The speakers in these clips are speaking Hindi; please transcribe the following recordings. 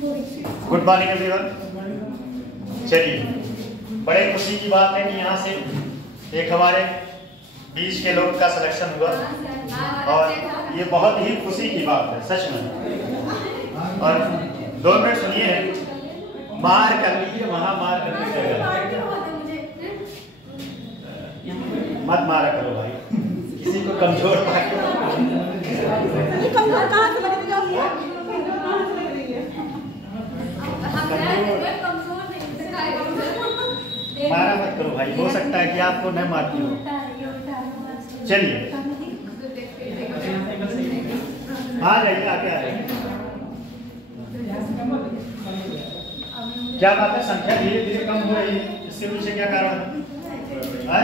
Good morning everyone. चलिए, बड़े खुशी की बात है कि यहाँ से एक हमारे बीच के लोग का सिलेक्शन हुआ और ये बहुत ही खुशी की बात है सच में। और 2 मिनट सुनिए, मार कर लीजिए, वहां मार करने की जगह मत मारा करो भाई, किसी को कमजोर मारा मत करो भाई, हो सकता है कि आपको न मारती हो। चलिए आ जाइए, आगे आ जाइए। क्या बात है, संख्या धीरे धीरे कम हो रही है, इसके पीछे क्या कारण है?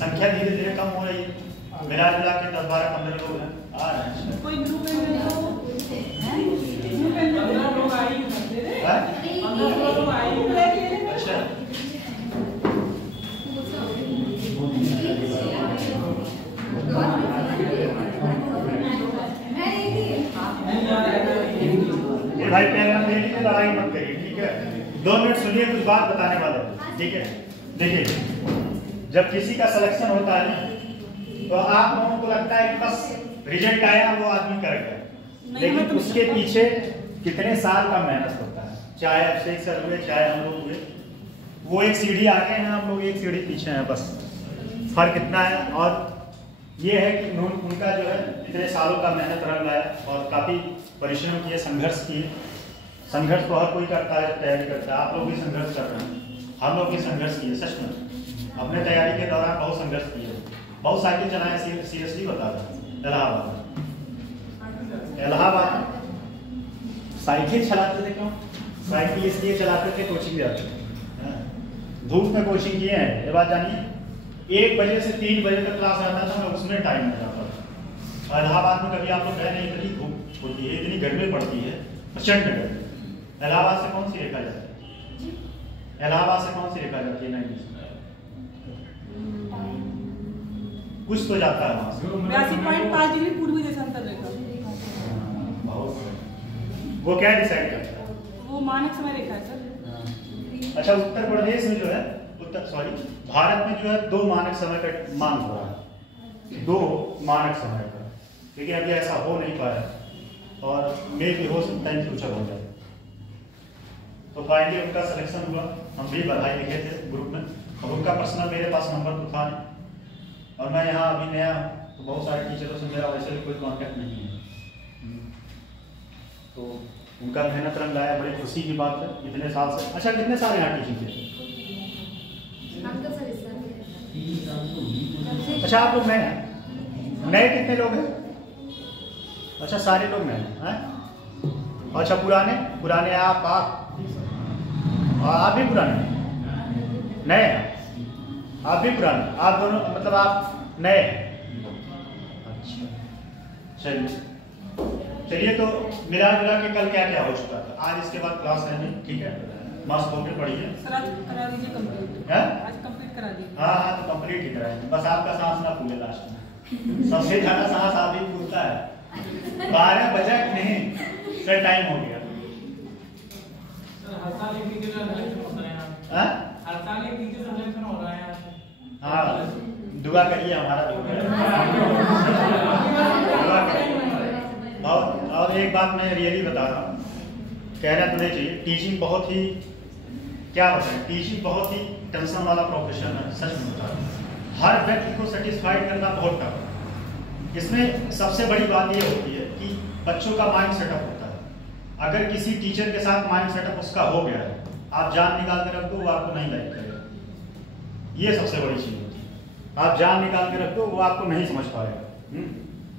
संख्या धीरे धीरे कम हो रही है। मिला जुला के 10, 12, 15 लोग हैं, आ रहे हैं। कोई ग्रुप अच्छा, भाई पहला मेरी में लड़ाई मत करिए, ठीक है? 2 मिनट सुनिए, कुछ बात बताने वाले, ठीक है? देखिए, जब किसी का सिलेक्शन होता है ना, तो आप लोगों को लगता है कि बस रिजल्ट आया वो आदमी कर गया, लेकिन उसके पीछे कितने साल का मेहनत होता है। चाहे अभिषेक सर हुए, चाहे हम लोग हुए, वो एक सीढ़ी आगे हैं, हम लोग एक सीढ़ी पीछे हैं, बस फर्क इतना है। और ये है कि उनका जो है इतने सालों का मेहनत रंग लाया और काफ़ी परिश्रम किए, संघर्ष किए। संघर्ष तो हर कोई करता है, तैयारी करता है, आप लोग भी संघर्ष कर रहे हैं, हम लोग भी संघर्ष किए सच में। अपने तैयारी के दौरान बहुत संघर्ष किए, बहुत साइकिल चलाए, सीरियसली बता रहा हूँ। इलाहाबाद साइकिल चलाते थे, क्यों साइकिल इसलिए चलाते थे, कोचिंग जाते थे, धूप में कोचिंग किए हैं। ये बात जानिए, 1 बजे से 3 बजे तक क्लास रहता था, मैं उसमें टाइम में जाता था। और इलाहाबाद में कभी आप लोग गए नहीं, इतनी धूप होती है, इतनी गर्मी पड़ती है, प्रचंड गर्मी। इलाहाबाद से कौन सी रेखा जाती है? इलाहाबाद से कौन सी रेखा जाती है? नहीं, कुछ तो जाता है वहां से। 82.5 डिग्री पूर्वी देशांतर रेखा। वो क्या डिसाइड करता है? वो मानक समय रेखा है सर। अच्छा, उत्तर प्रदेश में जो है, भारत में जो है 2 मानक समय का मांग हो रहा है, 2 मानक समय का, लेकिन अभी ऐसा हो नहीं पाया और मे भी हो सकता है फ्यूचर हो जाए। तो फाइनली उनका सिलेक्शन हुआ, हम भी बधाई लिखे थे ग्रुप में। अब उनका पर्सनल मेरे पास नंबर तो था नहीं, और मैं यहाँ अभी नया हूँ, तो बहुत सारे टीचरों से मेरा वैसे भी कोई कांटेक्ट नहीं है। तो उनका मेहनत रंग लाया, बड़ी खुशी की बात है, इतने साल से। अच्छा, कितने साल यहाँ टीचिंग किए? अच्छा, आप लोग नए हैं? नए कितने लोग हैं? अच्छा, सारे लोग नए हैं। अच्छा, पुराने आप भी पुराने, नए हैं, आप भी पुराने, आप दोनों मतलब आप नए। अच्छा, चलिए तो मिला जुला के कल क्या क्या हो चुका था। आज इसके बाद क्लास है नहीं, ठीक है? मस्त होकर पढ़िए। सर आज करा दीजिए कंप्लीट। आज कंप्लीट करा दीजिए। हाँ, तो कंप्लीट ही कराएंगे, बस आपका सांस ना फूले लास्ट में। सबसे ज्यादा सांस आप ही फूलता है। 12 बजे नहीं सर, टाइम हो गया। हाँ, दुआ करिए हमारा और एक बात मैं रियली बता रहा हूँ, कहना तो नहीं चाहिए, टीचिंग बहुत ही, क्या बताएं, टीचिंग बहुत ही टेंशन वाला प्रोफेशन है, सच में बता रहा हूँ। हर व्यक्ति को सेटिस्फाइड करना बहुत टफ है। इसमें सबसे बड़ी बात ये होती है कि बच्चों का माइंड सेटअप होता है। अगर किसी टीचर के साथ माइंड सेटअप उसका हो गया है, आप जान निकाल के रख दो, वो आपको नहीं लाइक करेगा। ये सबसे बड़ी चीज होती है। आप जान निकाल के रख दो, वो आपको नहीं समझ पाएगा।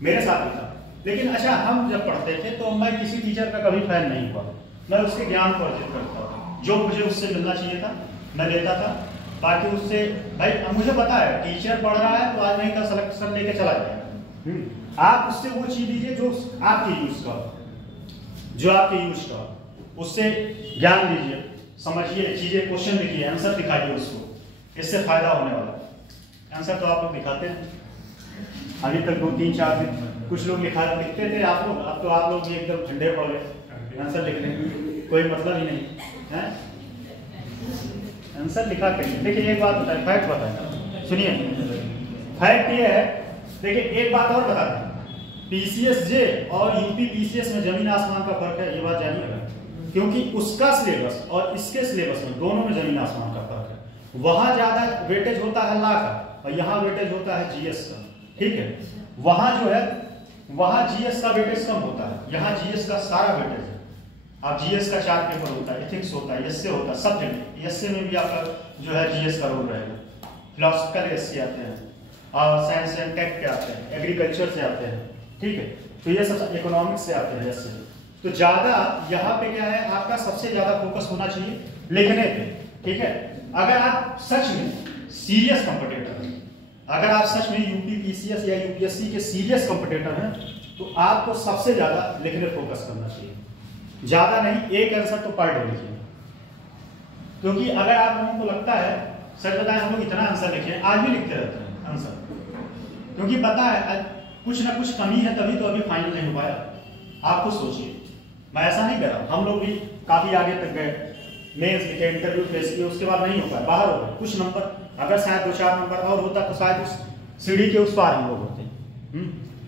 मेरे साथ भी था। लेकिन अच्छा, हम जब पढ़ते थे तो मैं किसी टीचर का कभी फैन नहीं हुआ, मैं उसके ज्ञान को अर्जित करता था, जो मुझे उससे मिलना चाहिए था मैं लेता था। बाकी उससे भाई मुझे पता है टीचर पढ़ रहा है तो आज नहीं का सिलेक्शन लेके चला जाएगा। आप उससे वो चीज लीजिए जो आपके यूज का, जो आपके यूज का, उससे ज्ञान लीजिए, समझिए चीजें, क्वेश्चन लिखिए, आंसर दिखाइए उसको, इससे फायदा होने वाला है। आंसर तो आप लोग दिखाते हैं, अभी तक 2, 3, 4 दिन कुछ लोग लिखते थे आप लोग, अब तो आप लोग भी एकदम ठंडे पड़ गए आंसर लिखने में, कोई मतलब ही नहीं है आंसर लिखा करिए। देखिए एक बात बताए, फैक्ट बताए, सुनिए फैक्ट ये है। देखिए एक बात और बता दें, पीसीएस जे और यूपी पीसीएस में जमीन आसमान का फर्क है, ये बात जानिएगा, क्योंकि उसका सिलेबस और इसके सिलेबस में दोनों में जमीन आसमान का फर्क है। वहां ज्यादा वेटेज होता है लॉ का और यहाँ वेटेज होता है जीएस का, ठीक है। वहां जो है वहां जीएस का वेटेज कम होता है, यहाँ जीएस का सारा वेटेज है। आप जीएस का 4 पेपर होता है, एथिक्स होता है, एसए होता है, सब जगह एसए में भी आपका जो है जीएस का रोल रहेगा। फिलोसफिकल एसए आते हैं और साइंस एंड टेक के आते हैं, एग्रीकल्चर से आते हैं, ठीक है। तो ये सब इकोनॉमिक्स से आते हैं एसए। तो ज्यादा यहाँ पे क्या है, आपका सबसे ज्यादा फोकस होना चाहिए लिखने पे, ठीक है। अगर आप सच में सीरियस कॉम्पिटिटर हैं, अगर आप सच में यूपी पीसीएस या यूपीएससी के सीरियस कॉम्पिटिटर हैं, तो आपको सबसे ज्यादा लिखने फोकस करना चाहिए, ज्यादा नहीं, एक आंसर तो पर डे लिखिए। क्योंकि अगर आप लोगों को लगता है, सच बताएं हम लोग इतना आंसर लिखे, आज भी लिखते रहते हैं आंसर, क्योंकि पता है कुछ ना कुछ कमी है, तभी तो अभी फाइनल नहीं हो पाया। आप खुद सोचिए, मैं ऐसा नहीं कर रहा, हम लोग भी काफी आगे तक गए, मेंस लिखे, इंटरव्यू फेस किए, उसके बाद नहीं हो पाया, बाहर हो गए कुछ नंबर। अगर शायद 2-4 नंबर और होता तो शायद उस सीढ़ी के उस पार हम लोग होते,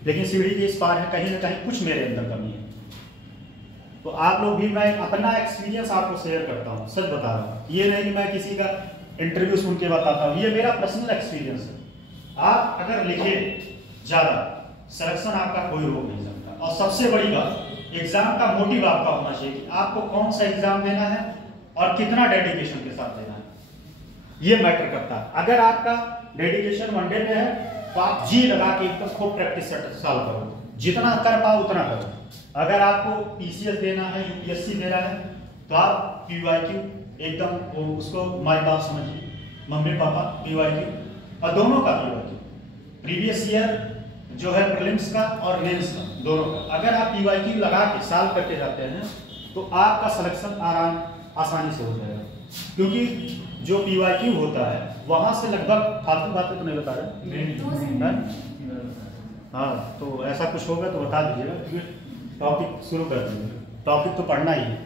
लेकिन सीढ़ी के इस पार है, कहीं ना कहीं कुछ मेरे अंदर कमी है। तो आप लोग भी, मैं अपना एक्सपीरियंस आपको शेयर करता हूँ, सच बता रहा हूँ, ये नहीं कि मैं किसी का इंटरव्यू सुन के बताता हूँ, ये मेरा पर्सनल एक्सपीरियंस है। आप अगर लिखे ज्यादा, सिलेक्शन आपका कोई रोक नहीं सकता। और सबसे बड़ी बात, एग्जाम का मोटिव आपका होना चाहिए कि आपको कौन सा एग्जाम देना है और कितना डेडिकेशन के साथ देना है, ये मैटर करता है। अगर आपका डेडिकेशन वनडे में है तो आप जी लगा के एकदम खूब प्रैक्टिस सॉल्व करो, जितना कर पाओ उतना करो। अगर आपको पीसीएस देना है, यूपीएससी देना है, तो आप पीवाईक्यू एकदम उसको माय बाप समझिए, मम्मी पापा पीवाईक्यू, और दोनों का पीवाईक्यू, प्रीवियस ईयर जो है प्रीलिम्स का और मेंस का, दोनों का। अगर आप पीवाईक्यू लगा के सॉल्व करके जाते हैं तो आपका सिलेक्शन आसानी से हो जाएगा, क्योंकि जो पीवाईक्यू होता है वहां से लगभग, फालतू बातें तो नहीं बता रहे, हाँ, तो ऐसा कुछ होगा तो बता दीजिएगा, क्योंकि टॉपिक शुरू कर देंगे, टॉपिक तो पढ़ना ही है।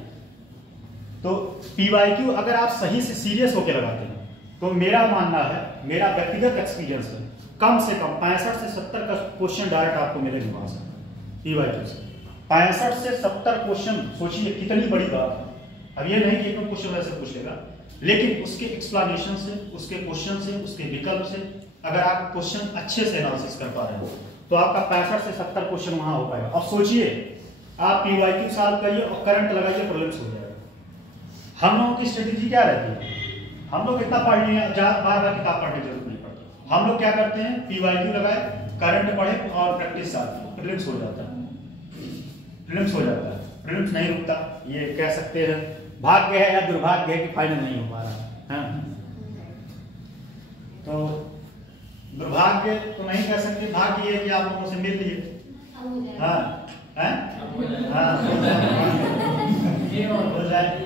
तो पीवाईक्यू अगर आप सही से सीरियस होकर लगाते हैं, तो मेरा मानना है, मेरा व्यक्तिगत एक्सपीरियंस है, कम से कम 65 से 70 का क्वेश्चन डायरेक्ट आपको मिलेंगे वहां से, पीवाईक्यू से 65 से 70 क्वेश्चन। सोचिए कितनी बड़ी बात है। अब ये नहीं कि एक क्वेश्चन वैसे पूछेगा, लेकिन उसके एक्सप्लेनेशन से, उसके क्वेश्चन से, उसके विकल्प से, अगर आप क्वेश्चन अच्छे से एनालिसिस कर पा रहे हो, तो आपका 65 से 70 क्वेश्चन वहां हो पाएगा। अब सोचिए, आप पीवाईक्यू सॉल्व करिए और करंट लगाइए, प्रीलिम्स हो जाएगा। हम लोगों की स्ट्रेटेजी क्या रहती है, हम लोग इतना पढ़ लिए, बार बार किताब पढ़ने की जरूरत नहीं पड़ती। हम लोग क्या करते हैं, पीवाईक्यू लगाए, करंट पढ़े और प्रैक्टिस साथ, प्रीलिम्स हो जाता है, प्रीलिम्स हो जाता है। प्रीलिम्स नहीं रुकता, ये कह सकते हैं भाग्य है या दुर्भाग्य है कि फाइनल नहीं हो पा रहा है। तो दुर्भाग्य तो नहीं कह सकते, भाग्य ये कि आप लोगों से मिल लिए,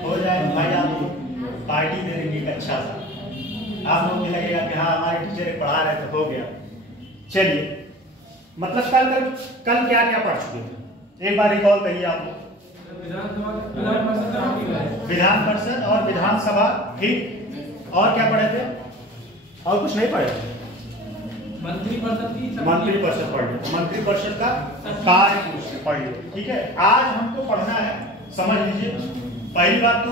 हो जाए भाई, आपको पार्टी दे देंगे एक अच्छा सा, आप लोग भी लगेगा कि हाँ हमारे टीचर पढ़ा रहे थे, हो गया। चलिए, मतलब कल क्या क्या पढ़ चुके थे, एक बार रिकॉल करिए आप लोग। विधान परिषद और विधानसभा, ठीक, और क्या पढ़े थे, और कुछ नहीं पढ़े थे। मंत्री परिषद पढ़ लिया, मंत्री परिषद का कार्य पढ़ लिया, ठीक है। आज हमको पढ़ना है, समझ लीजिए, पहली बात तो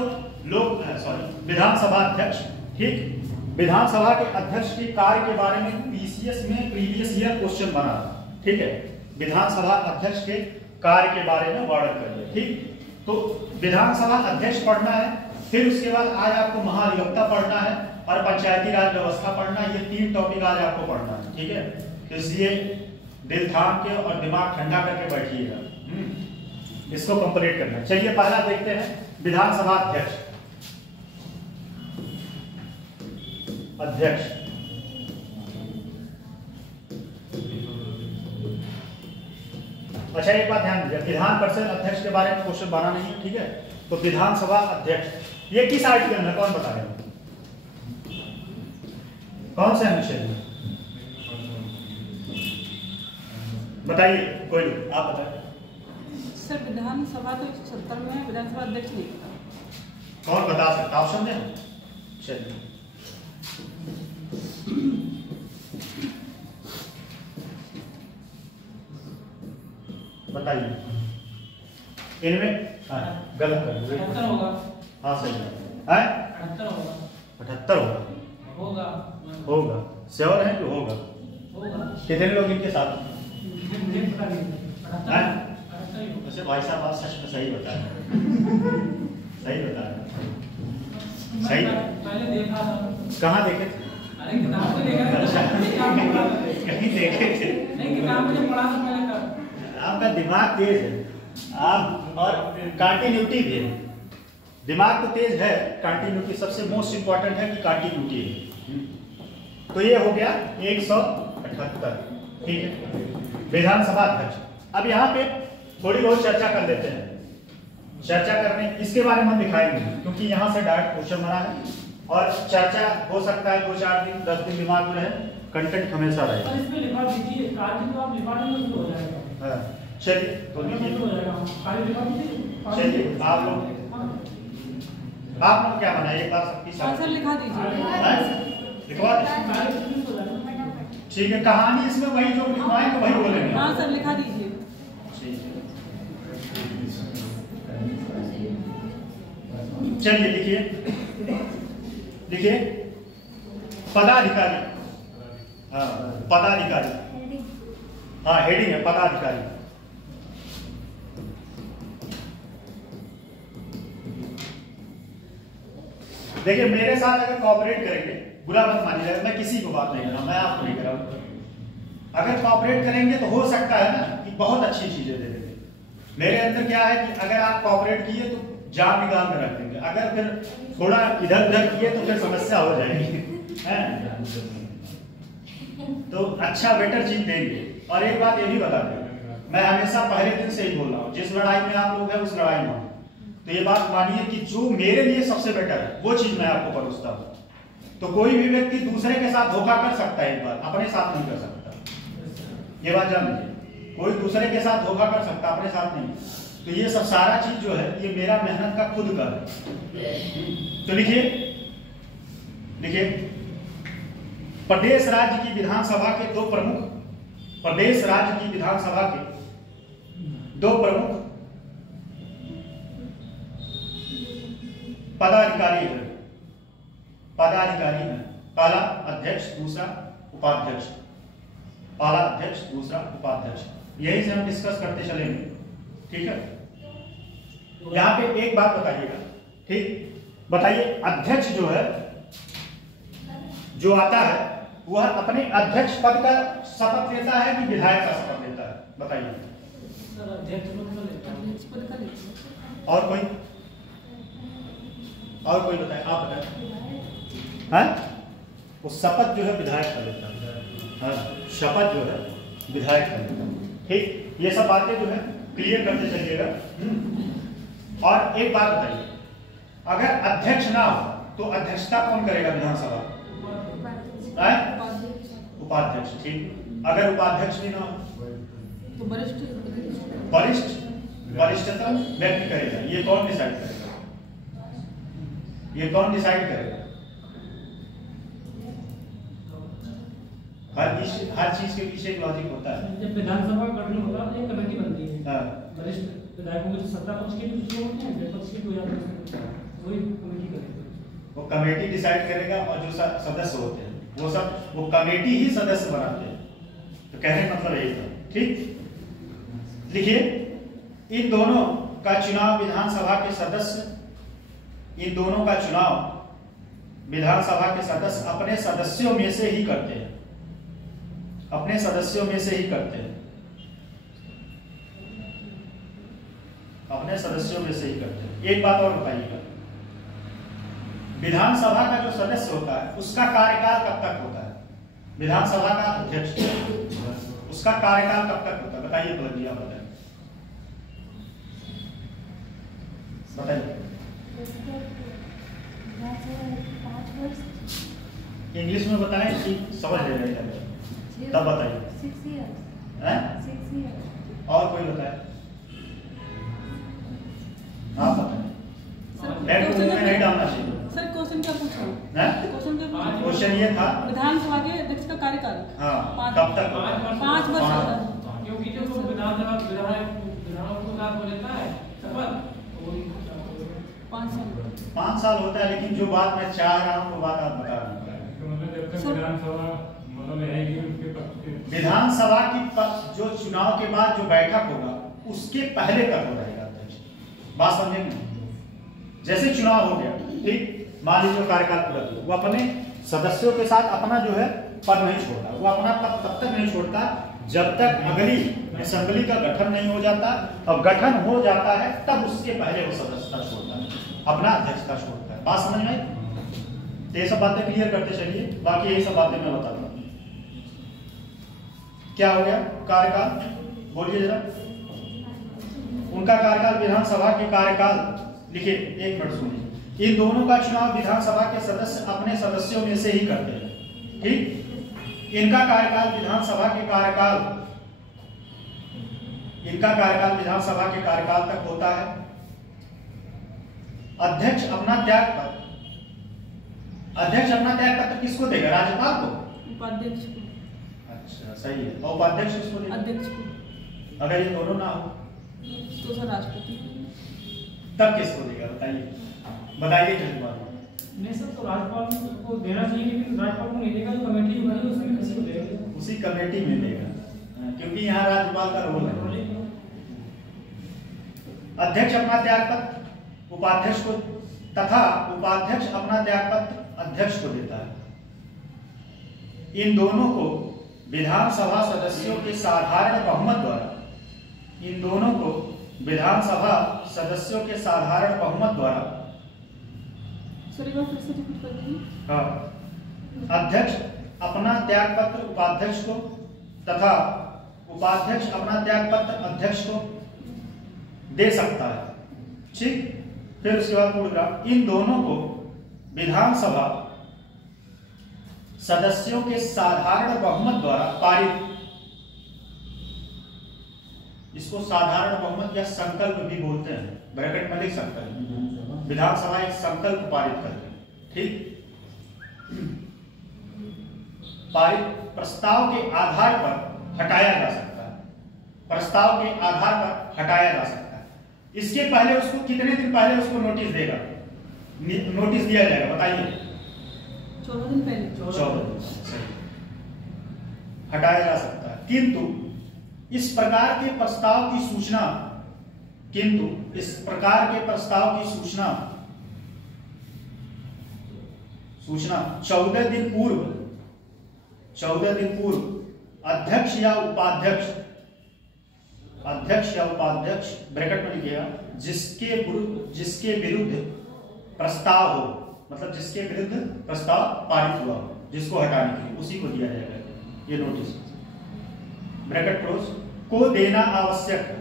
विधानसभा अध्यक्ष, ठीक, विधानसभा के अध्यक्ष के कार्य के बारे में पीसीएस में प्रीवियस ईयर क्वेश्चन बना, ठीक है। विधानसभा अध्यक्ष के कार्य के बारे में वर्णन करिए, ठीक। तो विधानसभा अध्यक्ष पढ़ना है, फिर उसके बाद आज आपको महाधिवक्ता पढ़ना है और पंचायती राज व्यवस्था पढ़ना है। ये 3 टॉपिक आज आपको पढ़ना है, ठीक है। तो इसलिए दिल थाम के और दिमाग ठंडा करके बैठिएगा, इसको कंप्लीट करना है। चलिए पहला देखते हैं, विधानसभा अध्यक्ष। अच्छा, एक बात ध्यान दीजिए, विधान परिषद अध्यक्ष के बारे में क्वेश्चन बना नहीं है, ठीक है। तो विधानसभा अध्यक्ष ये किस आर्टिकल में, कौन बताएगा, कौन से अनुच्छेद में? बताइए कोई लोग, आप बताइए। सर विधानसभा तो 170 में है, विधानसभा अध्यक्ष नहीं होता। कौन बता सकता, ऑप्शन दें? चलिए बताइए इनमें। हाँ गलत कर, 78 होगा। हाँ सही है। 78 होगा। 78 होगा। होगा। होगा, श्योर है कि होगा? होगा। कितने लोग इनके साथ? मुझे पता नहीं। 78 ही होगा। वैसे भाई साहब आप सच में सही बता रहे हैं। सही बता रहे हैं। सही है। पहले देखा था। कहाँ देखे थे? अरे किताब तो देखा था। कहीं देखे थे? नहीं, किताब मुझे पढ़ा था पहले का। आपका दिमाग तेज है, आप और कंटिन्यूटी भी है। दिमाग तो तेज है, कंटिन्यूटी सबसे मोस्ट इंपॉर्टेंट है कि कंटिन्यूटी है। तो ये हो गया 178, ठीक है, विधानसभा अध्यक्ष। अब यहाँ पे थोड़ी बहुत चर्चा कर लेते हैं। चर्चा करने इसके बारे में हम दिखाएंगे क्योंकि यहाँ से डायरेक्ट क्वेश्चन बना है और चर्चा हो सकता है 2-4 दिन 10 दिन दिमाग में रहे, कंटेंट हमेशा और रहेगा। इसमें लिखा दीजिए, कार्य तो आप लिखा देंगे तो हो जाएगा। हाँ, चलिए तो लिखिए। हो जाएगा। कार्य लिखा दीजिए। चलिए आप लोग क्या बनाए एक बार सबकी हाँ सर लिखा दीजिए। लिखवा दीजिए। कार्य कितनी हो जाएगा? ठीक है, कहानी इसमें वही जो लिखवाएं तो वही बोलेंगे। हाँ सर लिखा दीजिए। चलिए लिखिए, लिखिए पदाधिकारी। हाँ पदाधिकारी, हाँ हेडिंग है पदाधिकारी। देखिए मेरे साथ अगर कोऑपरेट करेंगे, बुरा मत मानिएगा, मैं किसी को बात नहीं कर रहा, मैं आपको नहीं कर रहा हूं। अगर कोऑपरेट करेंगे तो हो सकता है ना कि बहुत अच्छी चीजें दे देंगे। मेरे अंदर क्या है कि अगर आप कोऑपरेट किए तो जान निकाल कर रख देंगे, अगर फिर थोड़ा इधर उधर किए तो फिर समस्या हो जाएगी। तो अच्छा बेटर चीज देंगे। और एक बात ये भी बता दें, मैं हमेशा पहले दिन से ही बोल रहा हूँ, जिस लड़ाई में आप लोग हैं उस लड़ाई में, तो ये बात मानिए कि जो मेरे लिए सबसे बेटर है वो चीज मैं आपको परोसता हूँ। तो कोई भी व्यक्ति दूसरे के साथ धोखा कर सकता है, एक बार अपने साथ नहीं कर सकता, ये बात जान लीजिए। कोई दूसरे के साथ धोखा कर सकता, अपने साथ नहीं। तो ये सब सारा चीज जो है ये मेरा मेहनत का खुद का है। तो लिखिए, लिखिए प्रदेश राज्य की विधानसभा के दो प्रमुख, प्रदेश राज्य की विधानसभा के दो प्रमुख पदाधिकारी है, पदाधिकारी है। पहला अध्यक्ष, दूसरा उपाध्यक्ष। पहला अध्यक्ष, दूसरा उपाध्यक्ष, यही से हम डिस्कस करते चलेंगे, ठीक है। यहां पे एक बात बताइएगा, ठीक, बताइए अध्यक्ष जो है, जो आता है वह अपने अध्यक्ष पद का शपथ लेता है कि विधायक का शपथ लेता है? बताइए। सर अध्यक्ष पद का लेता है। अध्यक्ष पद का लेता है। और कोई, और कोई बताए, आप बताए। हाँ वो शपथ जो है विधायक का लेता है। हाँ शपथ जो है विधायक का लेता है, ठीक। ये सब बातें जो है क्लियर करते चलिएगा। और एक बात बताइए, अगर अध्यक्ष ना हो तो अध्यक्षता कौन करेगा विधानसभा? उपाध्यक्ष, ठीक। अगर उपाध्यक्ष भी ना हो तो वरिष्ठ वरिष्ठतम व्यक्ति करेगा। ये कौन डिसाइड करेगा? ये कौन डिसाइड करेगा? हर चीज के पीछे एक लॉजिक होता है। जब विधानसभा का गठन होता है तो एक कमेटी बनती है। हाँ। वरिष्ठ विधायकों की सत्ता पक्ष के भी दूसरे होते हैं, विपक्ष के भी हो जाते हैं, वही कमेटी करेगी। वो कमेटी डिसाइड करेगा और जो सदस्य होते हैं वो कमेटी ही सदस्य बनाते हैं। तो कहने का मतलब यही था, ठीक। लिखिए, इन दोनों का चुनाव विधानसभा के सदस्य, इन दोनों का चुनाव विधानसभा के सदस्य अपने सदस्यों में से ही करते हैं, अपने सदस्यों में से ही करते हैं, अपने सदस्यों में से ही करते हैं। एक बात और बताइएगा, विधानसभा का जो सदस्य होता है उसका कार्यकाल कब तक होता है? विधानसभा का अध्यक्ष उसका कार्यकाल कब तक होता है? बताइए पलक जी, आप बताइए। इंग्लिश में बताएं कि समझ ले रहे हैं, तब बताइए। 6 years. हैं? और कोई बताए? आप बताएं। बैंक को मुंह में नहीं डालना चाहिए। सर क्वेश्चन क्या पूछा? हैं? क्वेश्चन ये था विधानसभा के अध्यक्ष का कार्यकाल। हाँ, कब तक? 5 वर्ष होता है। क्योंकि जो विधानसभा विधानों को साथ हो लेता है शपथ 5 साल। 5 साल होता है, लेकिन जो बात मैं चाह रहा हूँ वो बात आप बता रहे हैं। विधानसभा की जो चुनाव के बाद जो बैठक होगा उसके पहले तक हो रहेगा अध्यक्ष। बात समझे नहीं? जैसे चुनाव हो गया, ठीक, मान लीजिए कार्यकाल पूरा हुआ, वो अपने सदस्यों के साथ अपना जो है पद नहीं छोड़ता। वो अपना पद तब तक नहीं छोड़ता जब तक अगली असेंबली का गठन नहीं हो जाता, और गठन हो जाता है तब उसके पहले वो सदस्यता छोड़ता है, अपना अध्यक्षता छोड़ता है। बात समझ में आई? ये सब बातें क्लियर करते चलिए, बाकी यही सब बातें मैं बताऊंगा। क्या हो गया? कार्यकाल बोलिए जरा। उनका कार्यकाल, विधानसभा के कार्यकाल लिखिए, 1 मिनट सुनिए। इन दोनों का चुनाव विधानसभा के सदस्य अपने सदस्यों में से ही करते हैं, ठीक। इनका कार्यकाल विधानसभा के कार्यकाल विधानसभा के कार्यकाल तक होता है। अध्यक्ष अपना त्याग पत्र किसको देगा? राज्यपाल को? उपाध्यक्ष को। अच्छा, सही है। और उपाध्यक्ष किसको देगा? अध्यक्ष को। अगर ये दोनों ना हो तो सर राष्ट्रपति। तब किसको देगा? बताइए जल्दी बात। नहीं सर, तो राज्यपाल को देना चाहिए, लेकिन राज्यपाल को नहीं देगा। जो कमेटी बनी उसमें किसी को देगा? उसी कमेटी में देगा, क्योंकि यहाँ राज्यपाल का रोल है। अध्यक्ष अपना त्याग पत्र उपाध्यक्ष को तथा उपाध्यक्ष अपना त्याग पत्र अध्यक्ष को देता है। इन दोनों को विधानसभा सदस्यों के साधारण बहुमत द्वारा सर एक बार फिर से रिपीट कर दीजिए। हाँ, अध्यक्ष अपना त्याग पत्र उपाध्यक्ष को तथा उपाध्यक्ष अपना त्याग पत्र अध्यक्ष को दे सकता है, ठीक। फिर उसके बाद पूरा, इन दोनों को विधानसभा सदस्यों के साधारण बहुमत द्वारा पारित, इसको साधारण बहुमत या संकल्प भी बोलते हैं, ब्रैकेट में लिख सकते हैं। विधानसभा एक संकल्प पारित करती है, ठीक। पारित प्रस्ताव के आधार पर हटाया जा सकता है, प्रस्ताव के आधार पर हटाया जा सकता है। इसके पहले उसको कितने दिन पहले उसको नोटिस देगा? नोटिस दिया जाएगा, बताइए। 14 दिन पहले। 14 दिन हटाया जा सकता है। किंतु इस प्रकार के प्रस्ताव की सूचना 14 दिन पूर्व अध्यक्ष या उपाध्यक्ष ब्रैकेट में लिखिएगा, जिसके विरुद्ध प्रस्ताव हो, मतलब जिसके विरुद्ध प्रस्ताव पारित हुआ हो, जिसको हटाने के लिए, उसी को दिया जाएगा ये नोटिस। Bracket close. को देना आवश्यक है।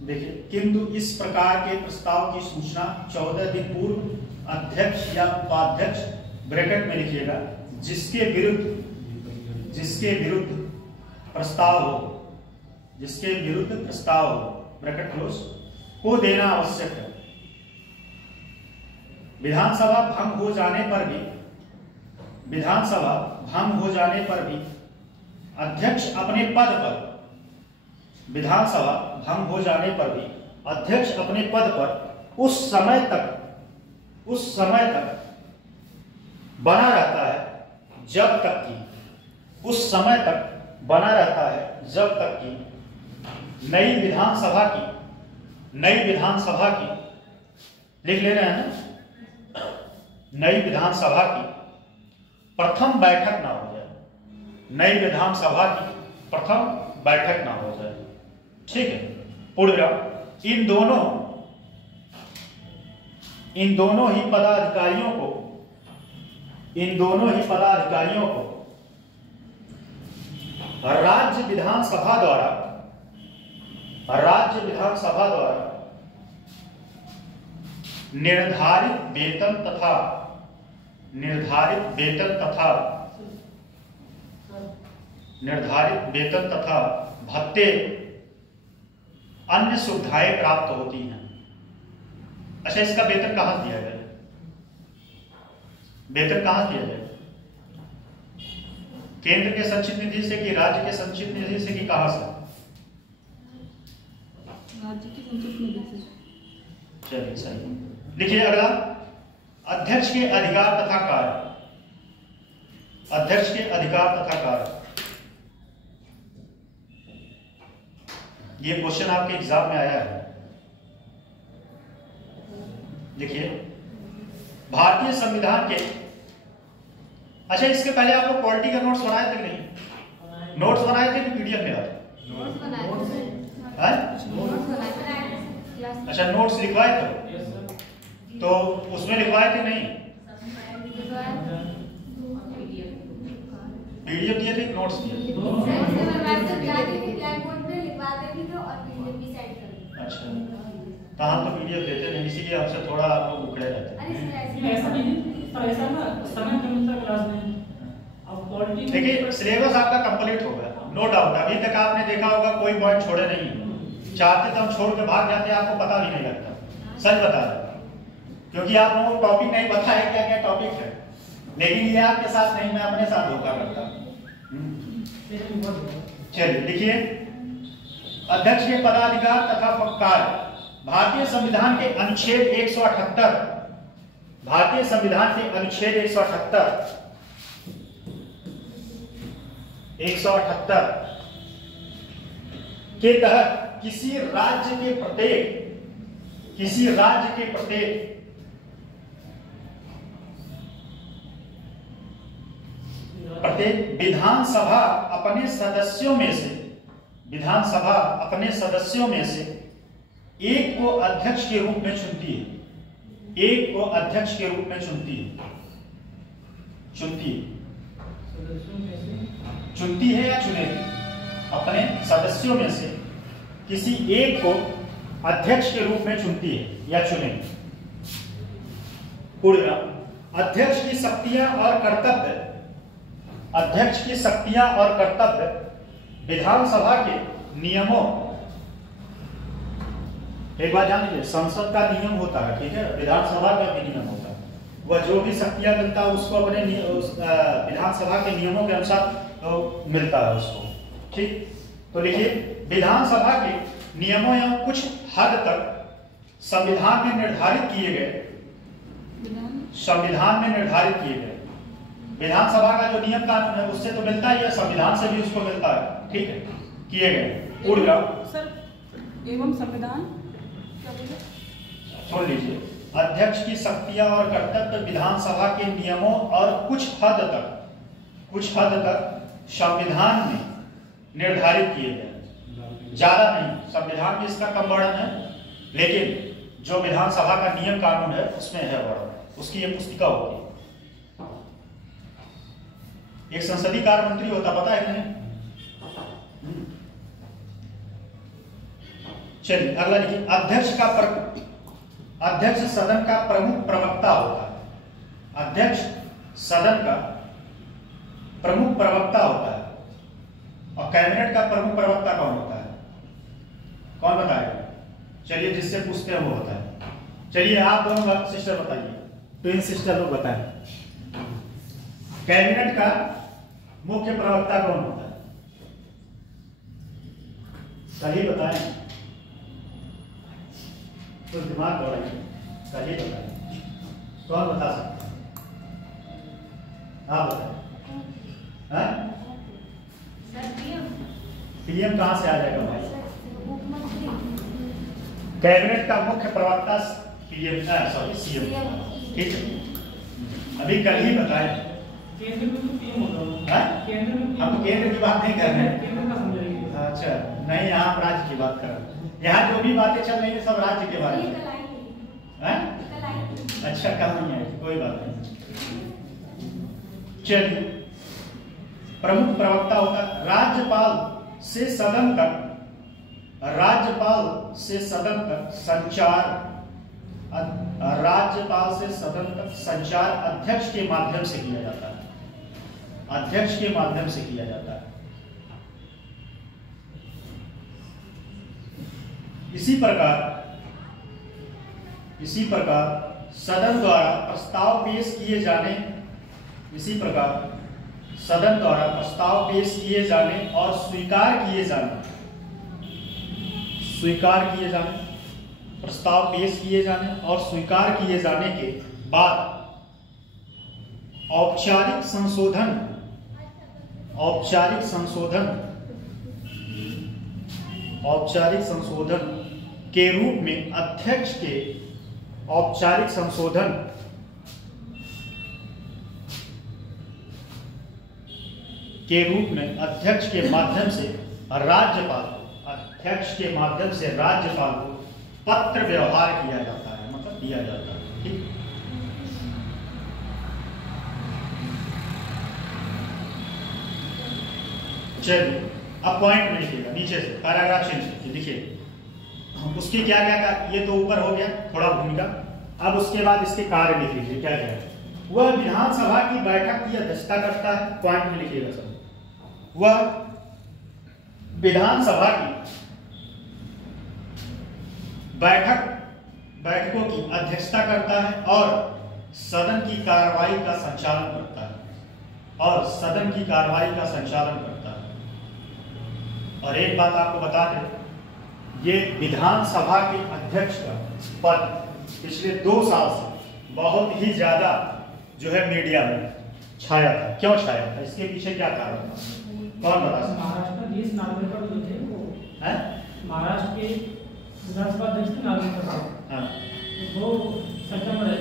देखिए, किंतु इस प्रकार के प्रस्ताव की सूचना 14 दिन पूर्व अध्यक्ष या उपाध्यक्ष ब्रैकेट में लिखिएगा, जिसके विरुद्ध प्रस्ताव हो, ब्रैकेट क्लोज, को देना आवश्यक है। विधानसभा भंग हो जाने पर भी अध्यक्ष अपने पद पर उस समय तक बना रहता है जब तक कि नई विधानसभा की लिख ले रहे हैं ना, नई विधानसभा की प्रथम बैठक ना हो जाए, ठीक है। पूर्णविराम। इन दोनों ही पदाधिकारियों को राज्य विधानसभा द्वारा निर्धारित वेतन तथा निर्धारित वेतन तथा भत्ते अन्य सुविधाएं प्राप्त होती हैं। अच्छा, इसका वेतन कहां दिया गया? वेतन कहां दिया गया? केंद्र के संचित निधि से कि राज्य के संचित निधि से कि कहां से? राज्य की संचित निधि से। चलिए सही। लिखिए अगला, अध्यक्ष के अधिकार तथा कार्य। अध्यक्ष के अधिकार तथा कार्य, ये क्वेश्चन आपके एग्जाम में आया है। देखिए, भारतीय संविधान के, अच्छा इसके पहले आपको पॉलिटी का नोट्स बनाए थे कि नहीं? नोट्स बनाए थे कि पीडीएफ मिला था? अच्छा, नोट्स लिखवाए थे, तो उसमें लिखवाए थे नहीं? पीडीएफ दिए थे कि नोट्स दिए? अच्छा, तो हम तो पीडीएफ देते नहीं, इसीलिए हमसे थोड़ा आप लोग उखड़े रहते हैं। ऐसा नहीं पर ऐसा ना समय कम मिलता क्लास में। अब पॉलिटी देखिए, सिलेबस आपका कंप्लीट हो गया, नो डाउट। अभी तक आपने देखा होगा कोई पॉइंट छोड़े नहीं। चाहते तो हम छोड़ के भाग जाते, आपको पता भी नहीं लगता। सच बता रहे, क्योंकि आप लोगों को टॉपिक नहीं पता है क्या क्या टॉपिक है। लेकिन ये आपके साथ नहीं, मैं अपने साथ धोखा करता। चलिए लिखिए, अध्यक्ष के पदाधिकार तथा कार्य। भारतीय संविधान के अनुच्छेद 178, भारतीय संविधान के अनुच्छेद 178 के तहत किसी राज्य के प्रत्येक विधानसभा अपने सदस्यों में से एक को अध्यक्ष के रूप में चुनती है। एक को अध्यक्ष के रूप में चुनती है या चुनेगी? अपने सदस्यों में से किसी एक को अध्यक्ष के रूप में चुनती है या चुनेगी। पूर्ण अध्यक्ष की शक्तियां और कर्तव्य। अध्यक्ष की शक्तियां और कर्तव्य विधानसभा के नियमों, एक बात जान लीजिए, संसद का नियम होता है, ठीक है, विधानसभा का भी नियम होता है। वह जो भी शक्तियां मिलता है उसको अपने विधानसभा के नियमों के अनुसार मिलता है उसको, ठीक। तो लिखिए, विधानसभा के नियमों या कुछ हद तक संविधान में निर्धारित किए गए विधानसभा का जो नियम कानून है उससे तो मिलता ही है, संविधान से भी उसको मिलता है, ठीक है, किए गए। सर एवं संविधान सुन लीजिए, अध्यक्ष की शक्तियां और कर्तव्य विधानसभा के नियमों और कुछ हद तक संविधान में निर्धारित किए गए, ज्यादा नहीं। संविधान में इसका कम वर्णन है, लेकिन जो विधानसभा का नियम कानून है उसमें है वर्णन, उसकी ये पुस्तिका होगी। एक संसदीय कार्य मंत्री होता, पता है कि नहीं? चलिए अगला लिखिए, अध्यक्ष सदन का प्रमुख प्रवक्ता होता है। अध्यक्ष सदन का प्रमुख प्रवक्ता होता है। और कैबिनेट का प्रमुख प्रवक्ता कौन होता है? कौन बताएगा? चलिए जिससे पूछते हैं वो होता है। चलिए आप दोनों सिस्टर बताइए, ट्विन सिस्टर लोग बताएं, कैबिनेट का मुख्य प्रवक्ता कौन होता है? सही बताएं, तो दिमाग दौड़ाइए, सही बताएं, कौन बता सकता है? आप बताएं। पीएम कहां से आ जाएगा भाई? कैबिनेट का मुख्य प्रवक्ता पीएम, सॉरी सीएम, ठीक है। अभी कल ही बताएं, केंद्र में तो पीएम होगा। हम केंद्र की बात नहीं कर रहे हैं। केंद्र का समझाइए। अच्छा नहीं, यहाँ हम राज्य की बात कर रहे हैं। यहाँ जो भी बातें चल रही है सब राज्य के बारे में। अच्छा कहानी है, कोई बात नहीं। चलिए, प्रमुख प्रवक्ता होता है। राज्यपाल से सदन तक संचार राज्यपाल से सदन तक संचार अध्यक्ष के माध्यम से किया जाता है, अध्यक्ष के माध्यम से किया जाता है। इसी प्रकार सदन द्वारा प्रस्ताव पेश किए जाने, इसी प्रकार सदन द्वारा प्रस्ताव पेश किए जाने और स्वीकार किए जाने, प्रस्ताव पेश किए जाने और स्वीकार किए जाने के बाद औपचारिक संशोधन के रूप में अध्यक्ष के औपचारिक संशोधन के रूप में अध्यक्ष के माध्यम से राज्यपाल को पत्र व्यवहार किया जाता है, मतलब दिया जाता है। ठीक, चलिए अब पॉइंट में लिखिएगा, नीचे से पैराग्राफ चेंज कीजिए, लिखिए उसकी क्या क्या, ये तो ऊपर हो गया थोड़ा भूमिका। अब उसके बाद इसके कार्य लिख लीजिए क्या क्या है। वह विधानसभा की बैठक की अध्यक्षता करता है, पॉइंट में लिखिएगा सब। वह विधानसभा की बैठकों की अध्यक्षता करता है और सदन की कार्रवाई का संचालन करता है, और एक बात आपको बता दें, ये विधानसभा के अध्यक्ष का पद पिछले 2 साल से बहुत ही ज्यादा जो है मीडिया में छाया था। क्यों छाया था, इसके पीछे क्या कारण था, कौन बता सकता? महाराष्ट्र देश नागरिक जो थे वो हैं, महाराष्ट्र के विधानसभा अध्यक्ष थे नागरिक साहब, वो सत्ता में रहे।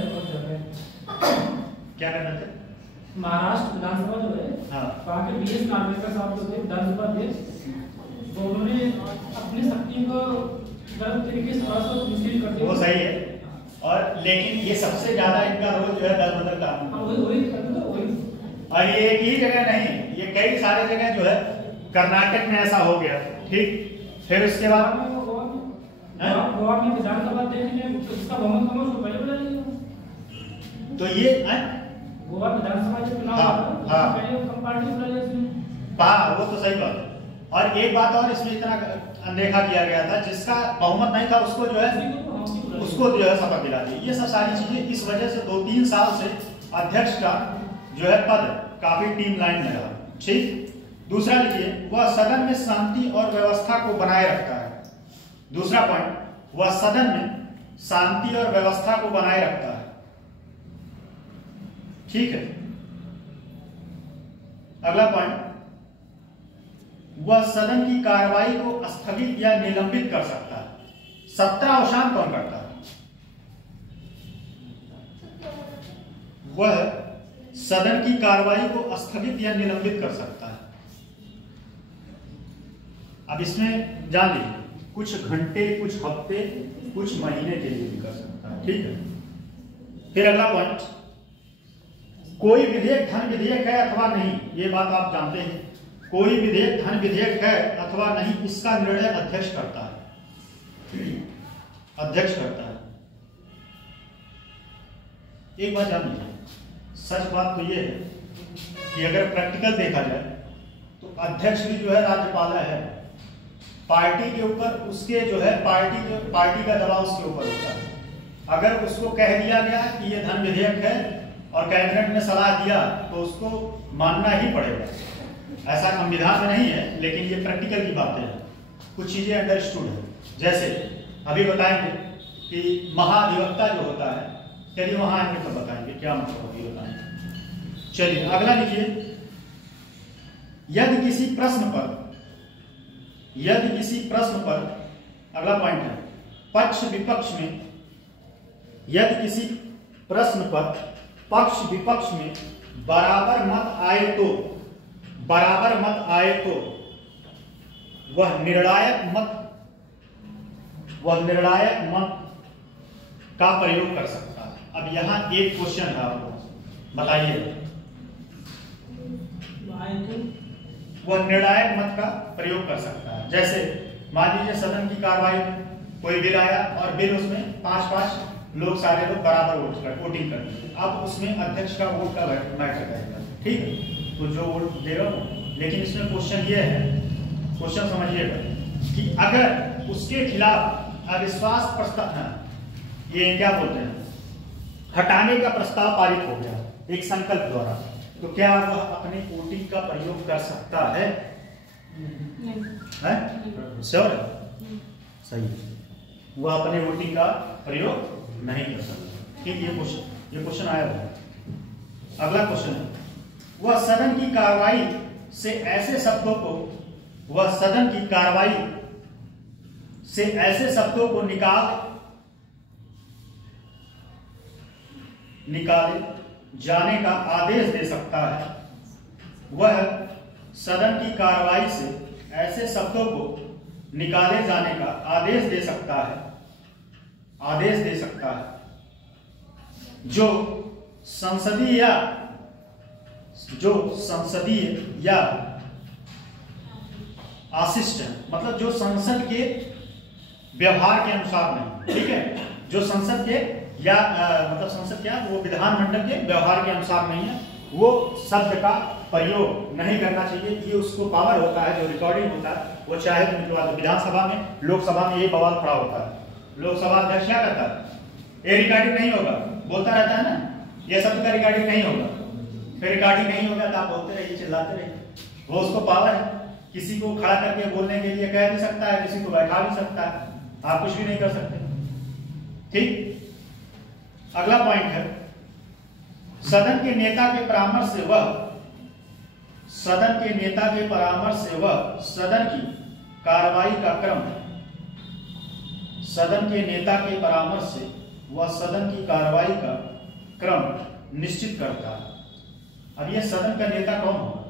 क्या करना थे? महाराष्ट्र विधानसभा जो है, वहाँ के बीएस नागरिक साहब जो थे विधानसभा अध्यक्ष, तो उन्होंने अपनी शक्ति को गलत तरीके से मिसयूज करते, वो सही है, और लेकिन ये सबसे ज्यादा इनका रोल जो है दल बदल का, और ये एक ही जगह नहीं, ये कई सारे जगह जो है, कर्नाटक में ऐसा हो गया। ठीक, फिर उसके बाद गोवा में विधानसभा अध्यक्ष ने उसका बहुमत उसको पहले बुला लिया। तो ये गोवा विधानसभा जो चुनाव पहले कम पार्टी बुला लिया, वो तो सही बात है। और एक बात और इसमें इतना अनदेखा किया गया था, जिसका बहुमत नहीं था उसको जो है शपथ दिला दी। ये सब सारी चीजें इस वजह से 2-3 साल से अध्यक्ष का जो है पद काफी टीम लाइन में रहा। ठीक, दूसरा लिखिए, वह सदन में शांति और व्यवस्था को बनाए रखता है। दूसरा पॉइंट, वह सदन में शांति और व्यवस्था को बनाए रखता है। ठीक है, अगला पॉइंट, वह सदन की कार्रवाई को स्थगित या निलंबित कर सकता है। सत्रावसान कौन करता है? वह सदन की कार्रवाई को स्थगित या निलंबित कर सकता है। अब इसमें जान लीजिए, कुछ घंटे, कुछ हफ्ते, कुछ महीने के लिए भी कर सकता है। ठीक है, फिर अगला पॉइंट, कोई विधेयक धन विधेयक है अथवा नहीं, ये बात आप जानते हैं, कोई विधेयक धन विधेयक है अथवा नहीं, इसका निर्णय अध्यक्ष करता है। एक बात जान लीजिए, सच बात तो ये है कि अगर प्रैक्टिकल देखा जाए तो अध्यक्ष भी जो है राज्यपाल है। पार्टी के ऊपर उसके जो है पार्टी का दबाव उसके ऊपर होता है। अगर उसको कह दिया गया कि ये धन विधेयक है और कैबिनेट ने सलाह दिया तो उसको मानना ही पड़ेगा। ऐसा संविधान में नहीं है, लेकिन ये प्रैक्टिकल की बातें हैं, कुछ चीजें अंडरस्टूड है। जैसे अभी बताएंगे कि महाधिवक्ता जो होता है, चलिए वहां आएंगे तो बताएंगे क्या मतलब होगी, बताएंगे। चलिए अगला लिखिए, यदि किसी प्रश्न पर अगला पॉइंट है, पक्ष विपक्ष में, यदि किसी प्रश्न पर पक्ष विपक्ष में बराबर मत आए तो वह निर्णायक मत का प्रयोग कर सकता है। अब यहाँ एक क्वेश्चन है, आपको बताइए, वह निर्णायक मत का प्रयोग कर सकता है। जैसे मान लीजिए सदन की कार्रवाई में कोई बिल आया और बिल उसमें 5-5 लोग सारे लोग बराबर वोटिंग करते हैं, अब उसमें अध्यक्ष का वोट का मैटर करेगा, ठीक है, तो जो वोट देगा वो। लेकिन इसमें क्वेश्चन ये है, क्वेश्चन समझिएगा कि अगर उसके खिलाफ अविश्वास प्रस्ताव, ये क्या बोलते हैं, हटाने का प्रस्ताव पारित हो गया एक संकल्प द्वारा, तो क्या वह अपने वोटिंग का प्रयोग कर सकता है? है श्योर है? सही है, वह अपने वोटिंग का प्रयोग नहीं कर सकता। ठीक, ये क्वेश्चन आया हुआ। अगला क्वेश्चन है, वह सदन की कार्रवाई से ऐसे शब्दों को, वह सदन की कार्रवाई से ऐसे शब्दों को निकाले जाने का आदेश दे सकता है। वह सदन की कार्रवाई से ऐसे शब्दों को निकाले जाने का आदेश दे सकता है, आदेश दे सकता है जो संसदीय या आशिष्ट है, मतलब जो संसद के व्यवहार के अनुसार नहीं, ठीक है, जो संसद के या मतलब संसद क्या, वो विधानमंडल के व्यवहार के अनुसार नहीं है, वो शब्द का प्रयोग नहीं करना चाहिए। ये उसको पावर होता है, जो रिकॉर्डिंग होता है, वो चाहे तो निकलवा दो। विधानसभा में, लोकसभा में ये बवाल खड़ा होता है, लोकसभा अध्यक्ष क्या करता है, ये रिकॉर्डिंग नहीं होगा, बोलता रहता है ना, ये शब्द का रिकॉर्डिंग नहीं होगा, फिर रिकॉर्डिंग नहीं होगा तो आप बोलते रहिए, चिल्लाते रहिए। वो उसको पावर है, किसी को खड़ा करके बोलने के लिए कह भी सकता है, किसी को बैठा भी सकता है, आप कुछ भी नहीं कर सकते। ठीक, अगला पॉइंट है, सदन के नेता के परामर्श से वह सदन के नेता के परामर्श से वह सदन की कार्रवाई का क्रम, सदन के नेता के परामर्श से वह सदन की कार्रवाई का क्रम निश्चित करता है। अब यह सदन का नेता कौन होगा,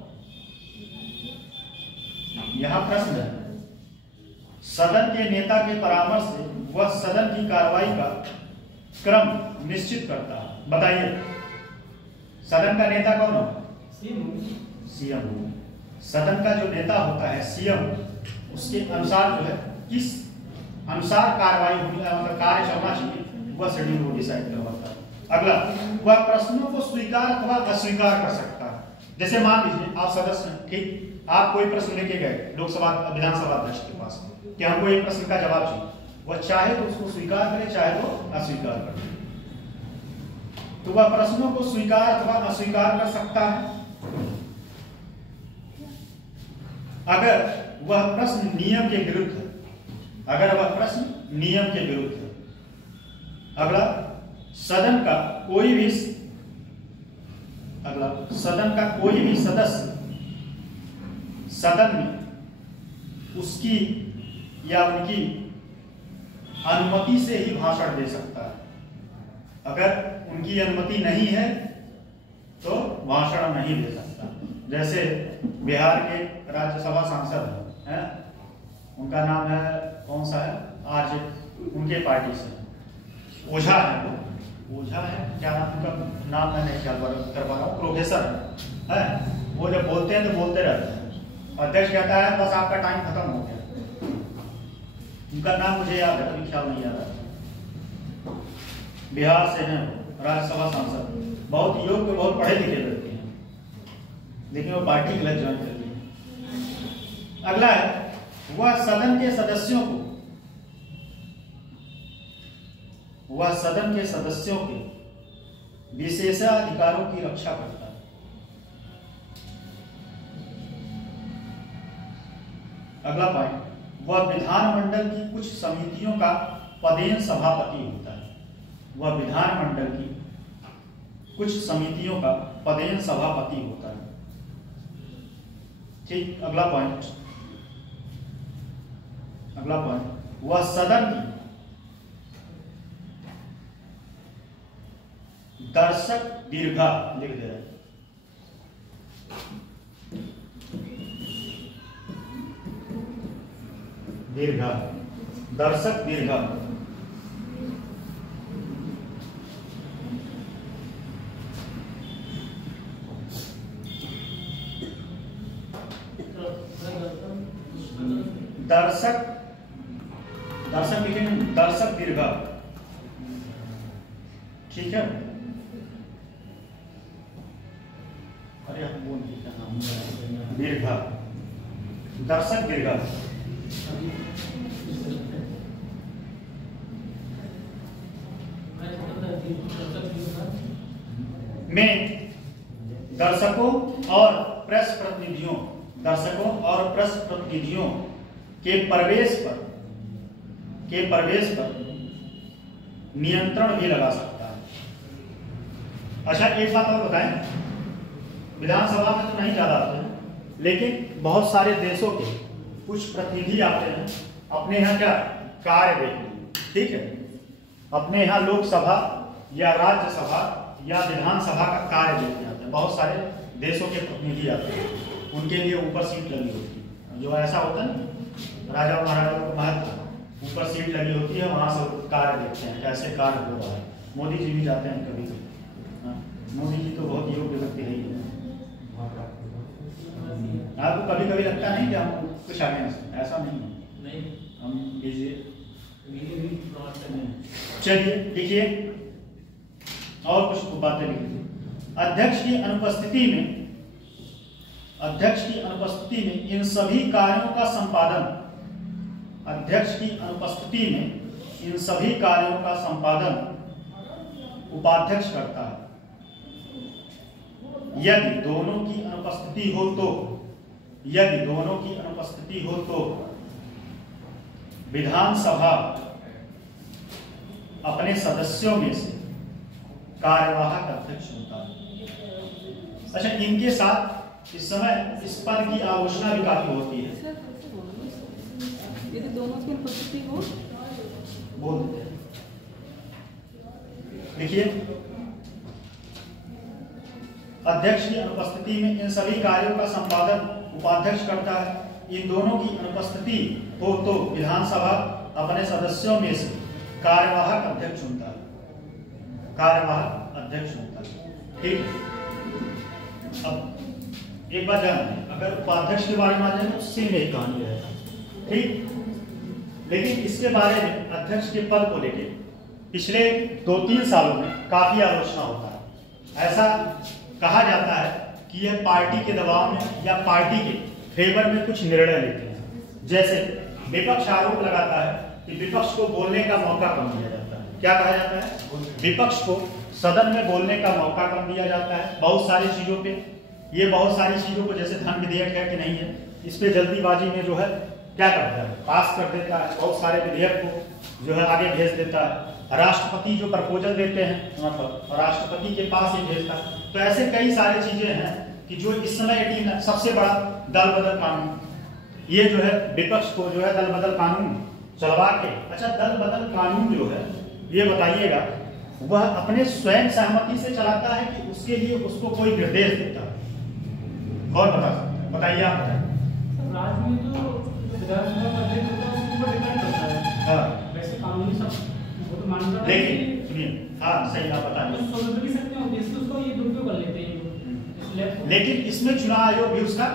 यहां प्रश्न है। सदन के नेता के परामर्श से वह सदन की कार्रवाई का क्रम निश्चित करता है। बताइए, सदन का नेता कौन होगा? सीएम। सदन का जो नेता होता है सीएम, उसके अनुसार जो है किस अनुसार कार्रवाई होगी, मतलब कार्य चलना चाहिए, वह शेड्यूल को डिसाइड करवाता है। अगला, वह प्रश्नों को स्वीकार अथवा अस्वीकार कर सकता है। जैसे मान लीजिए आप सदस्य हैं, ठीक, आप कोई प्रश्न लेके गए लोकसभा विधानसभा अध्यक्ष के पास कि हमको एक प्रश्न का जवाब चाहिए, वह चाहे तो उसको स्वीकार करे, चाहे तो अस्वीकार करे, तो वह प्रश्नों को स्वीकार अथवा अस्वीकार कर सकता है अगर वह प्रश्न नियम के विरुद्ध है, अगर वह प्रश्न नियम के विरुद्ध है। अगला, सदन का कोई भी सदस्य सदन में उसकी या उनकी अनुमति से ही भाषण दे सकता है। अगर उनकी अनुमति नहीं है तो भाषण नहीं दे सकता। जैसे बिहार के राज्यसभा सांसद हैं, उनका नाम है कौन सा है, आरजेडी, उनके पार्टी से ओझा है, ओझा है क्या नाम, उनका नाम मैं नहीं ख्याल कर पा रहा हूँ, प्रोफेसर है, वो जब बोलते हैं तो बोलते रहते हैं, अध्यक्ष कहता है बस आपका टाइम खत्म हो गया। उनका नाम मुझे याद है, अभी ख्याल नहीं आ रहा। बिहार से हैं, राज्यसभा सांसद, बहुत योग्य, बहुत पढ़े लिखे व्यक्ति हैं, लेकिन वो पार्टी गलत ज्वाइन कर ली। अगला है, वह सदन के सदस्यों के विशेषाधिकारों की रक्षा करता है। अगला पॉइंट, वह विधानमंडल की कुछ समितियों का पदेन सभापति होता है। वह विधानमंडल की कुछ समितियों का पदेन सभापति होता है। ठीक, अगला पॉइंट, वह सदन की दर्शक दीर्घा, लिख दे रहे, दीर्घा, दर्शक दीर्घा, दर्शक लिखेंगे, दर्शक दीर्घा, ठीक है। अरे आप बोल दीर्घ, दर्शक दीर्घ में दर्शकों और प्रेस प्रतिनिधियों के प्रवेश पर नियंत्रण भी लगा सकता है। अच्छा, एक बात और बताएं, विधानसभा में तो नहीं ज्यादा आते हैं, लेकिन बहुत सारे देशों के कुछ प्रतिनिधि आते हैं अपने यहाँ क्या कार्य देखने, ठीक है। अपने यहाँ लोकसभा या राज्यसभा या विधानसभा का कार्य देखने आते हैं। बहुत सारे देशों के प्रतिनिधि आते हैं, उनके लिए ऊपर सीट लगी होती है। जो ऐसा होता है ना, राजा महाराजा को महल ऊपर सीट लगी होती है, वहां से कार्य देखते हैं कैसे कार्य हो रहा है। मोदी जी भी जाते हैं कभी कभी। मोदी जी तो बहुत योग्य व्यक्ति है। आपको कभी कभी लगता नहीं कि हम कुछ आगे नहीं, ऐसा नहीं है। हम लीजिए, चलिए लिखिए और कुछ बातें लिखिए। अध्यक्ष की अनुपस्थिति में इन सभी कार्यों का संपादन उपाध्यक्ष करता है। यदि दोनों की अनुपस्थिति हो तो विधानसभा अपने सदस्यों में से कार्यवाहक अध्यक्ष होता है। अच्छा, इनके साथ इस समय इस पद की आलोचना भी काफी होती है। यदि दोनों की अनुपस्थिति हो, बोल देते हैं, देखिए, अध्यक्ष की अनुपस्थिति में इन सभी कार्यों का संपादन उपाध्यक्ष करता है। इन दोनों की अनुपस्थिति हो तो विधानसभा अपने सदस्यों में से कार्यवाहक अध्यक्ष चुनता है। ठीक। अब एक बात जान लें, अगर उपाध्यक्ष के बारे में आ जाए तो सेम यही कहानी रहेगा, ठीक। लेकिन इसके बारे में अध्यक्ष के पद को लेकर पिछले 2-3 सालों में काफी आलोचना होता है। ऐसा कहा जाता है कि यह पार्टी के दबाव में या पार्टी के फेवर में कुछ निर्णय लेते हैं। जैसे विपक्ष आरोप लगाता है कि विपक्ष को बोलने का मौका कम दिया जाता है। क्या कहा जाता है? विपक्ष को सदन में बोलने का मौका कम दिया जाता है बहुत सारी चीजों पे। ये बहुत सारी चीजों को, जैसे धन विधेयक है कि नहीं है, इस पे जल्दीबाजी में जो है क्या करता है, पास कर देता है। बहुत सारे विधेयक को जो है आगे भेज देता है। राष्ट्रपति जो प्रपोजल देते हैं, मतलब राष्ट्रपति के पास ही भेजता है। तो ऐसे कई सारी चीजें हैं कि जो इस समय सबसे बड़ा दल बदल कानून, ये जो है विपक्ष को जो है दल बदल कानून चलवा के, अच्छा दल बदल कानून जो है ये बताइएगा, वह अपने स्वयं सहमति से चलाता है कि उसके लिए उसको कोई निर्देश देता है? और बता सकते हैं, बताइए आप। राज्य में तो विधानसभा का अध्यक्ष होता है, उसके ऊपर डिपेंड करता है। हाँ, वैसे कानूनी सब वो तो मानता है, लेकिन सुनिए, हाँ सही आप बताइए। तो समझ भी सकते हैं, देश उसको ये दुरुपयोग कर लेते हैं। लेकिन इसमें चुनाव आयोग भी उसका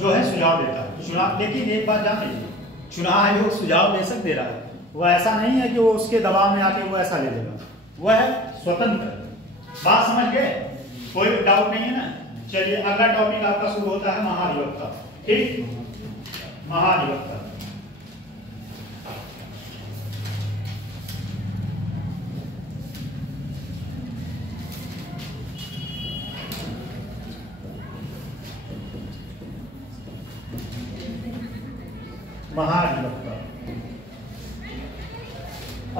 जो है सुझाव देता है। चुनाव, लेकिन एक बात जान लीजिए, चुनाव आयोग सुझाव बेशक दे रहा है, वो ऐसा नहीं है कि वो उसके दबाव में आके वो ऐसा ले लेगा, वह है स्वतंत्र। बात समझ गए? कोई डाउट नहीं है ना? चलिए अगला टॉपिक आपका शुरू होता है महाधिवक्ता। ठीक, महाधिवक्ता। महाधिवक्ता,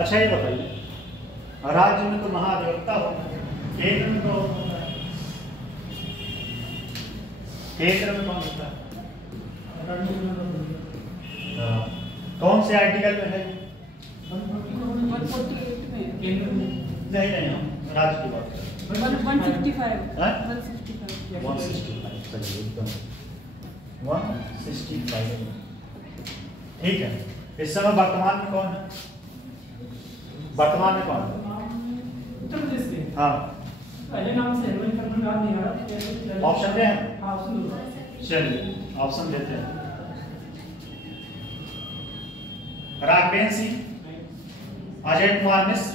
अच्छा ये बताइए, राज्य में तो महाधिवक्ता होता है, केंद्र में तो होता है, केंद्र में कौन होता है? कौन से आर्टिकल में है? 148 में। केंद्र में नहीं नहीं, हम राज्य की बात कर रहे हैं। 165। ठीक है। इस समय वर्तमान में कौन है? वर्तमान में कौन है? उत्तर प्रदेश से। हाँ, पहले नाम से हेमंत करना याद नहीं आ रहा। ऑप्शन दें? हाँ, ऑप्शन दो। चलिए ऑप्शन देते हैं। राघवेंद्र सिंह, अजय कुमार मिश्र,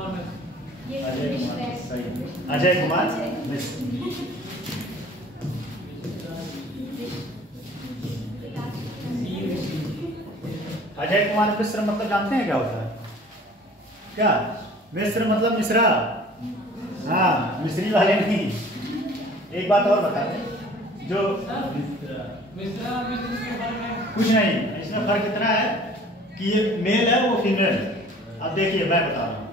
कुमार मिश्र। अजय कुमार, सही, अजय कुमार मिश्र। अजय कुमार मिश्र मतलब जानते हैं क्या होता है? क्या मिश्र मतलब मिश्रा? हाँ, मिश्री वाले नहीं। एक बात और बता दें, जो कुछ नहीं, इसमें फर्क इतना है कि ये मेल है वो फीमेल। अब देखिए मैं बता रहा हूँ,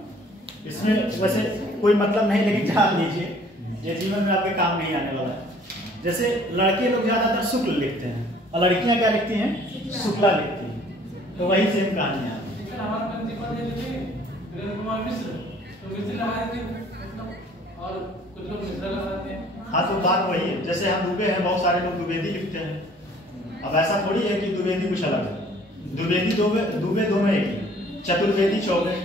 इसमें वैसे कोई मतलब नहीं, लेकिन जान लीजिए ये जीवन में आपके काम नहीं आने वाला है। जैसे लड़के लोग ज्यादातर शुक्ल लिखते हैं और लड़कियां क्या लिखती हैं? शुक्ला लिखती हैं। तो वही सेम कहानी है। हाँ, तो बात वही है, जैसे हम दुबे हैं, बहुत सारे लोग द्विवेदी लिखते हैं। अब ऐसा थोड़ी है कि द्विवेदी कुछ अलग है। द्विवेदी दुबे दोनों एक है। चतुर्वेदी चौबे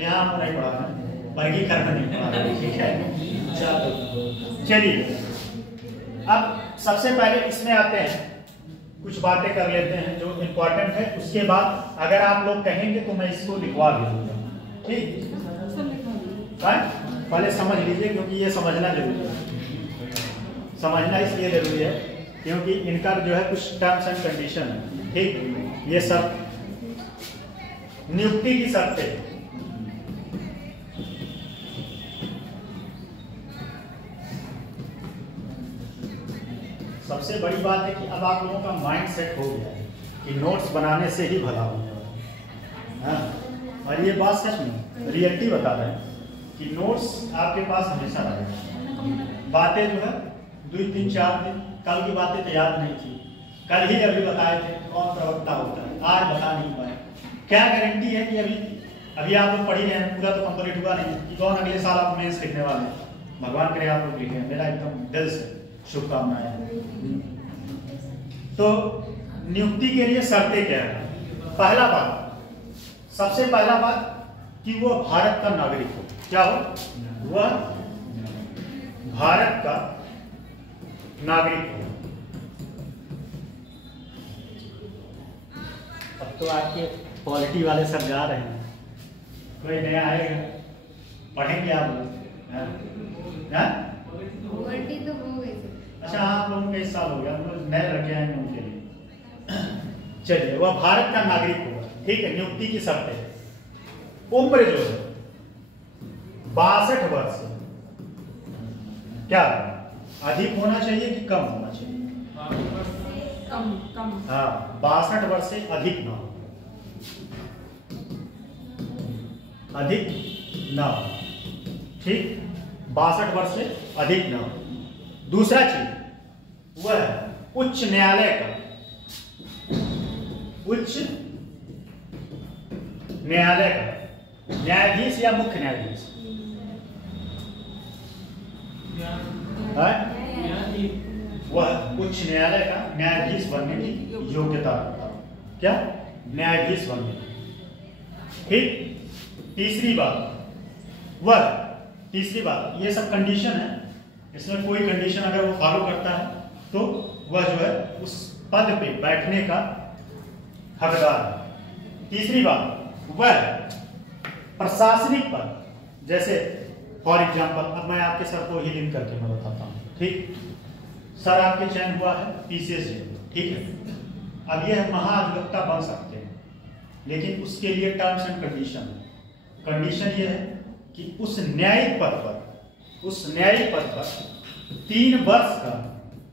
यहाँ आपको नहीं पढ़ा है, वर्गीकरण नहीं पढ़ा, ठीक है। चलिए अब सबसे पहले इसमें आते हैं, कुछ बातें कर लेते हैं जो इम्पोर्टेंट है। उसके बाद अगर आप लोग कहेंगे तो मैं इसको लिखवा भी दूंगा, ठीक है? पहले समझ लीजिए, क्योंकि ये समझना जरूरी है। समझना इसलिए जरूरी है क्योंकि इनका जो है कुछ टर्म्स एंड कंडीशन है, ठीक? ये सब नियुक्ति की शर्तें। सबसे बड़ी बात है कि अब आप लोगों का माइंड सेट हो गया है कि नोट्स बनाने से ही भला होने वाला है। और ये बात सच में रियलिटी बता रहे हैं कि नोट्स आपके पास हमेशा रहेगा। बातें जो है 2-3-4 दिन, कल की बातें तो याद नहीं थी, कल ही अभी बताए थे कौन प्रवक्ता होता है, आज बता नहीं पाए। क्या गारंटी है कि अभी आप लोग पढ़ ही रहे हैं, पूरा तो कंप्लीट हुआ नहीं कि कौन अगले साल आप मेंस लिखने वाले हैं। भगवान करे आप लोग लिखें, मेरा एकदम दिल से शुभकामनाएं। तो नियुक्ति के लिए शर्तें क्या है? पहला बात, सबसे पहला बात कि वो भारत का नागरिक हो। क्या हो? वह भारत का नागरिक हो। अब तो आपके पॉलिटी वाले सब जा रहे हैं, कोई नया आएगा, पढ़ेंगे आप लोग? तो हो गई। अच्छा, आप लोगों का इस साल हो गया, हम लोग नए लड़के आएंगे उनके लिए। चलिए, वह भारत का नागरिक होगा, ठीक है। नियुक्ति की शर्त है, उम्र जो है 62 वर्ष, क्या अधिक होना चाहिए कि कम होना चाहिए? कम। हाँ, 62 वर्ष से अधिक ना हो, अधिक ना हो, ठीक। 62 वर्ष से अधिक ना हो। दूसरा चीज वह उच्च न्यायालय का, उच्च न्यायालय का न्यायाधीश या मुख्य न्यायाधीश, वह उच्च न्यायालय का न्यायाधीश बनने की योग्यता रखता है। क्या? न्यायाधीश बनने की, ठीक। तीसरी बात, ये सब कंडीशन है, इसमें कोई कंडीशन अगर वो फॉलो करता है तो वह जो है उस पद पे बैठने का हकदार है। तीसरी बात, वह प्रशासनिक पद, जैसे फॉर एग्जाम्पल, अब मैं आपके सर को ही लिंक करके मैं बताता हूँ, ठीक। सर आपके चयन हुआ है पीसीएस, ठीक है। अब ये महाधिवक्ता बन सकते हैं, लेकिन उसके लिए टर्म्स एंड कंडीशन है। कंडीशन ये है कि उस न्यायिक पद पर 3 वर्ष का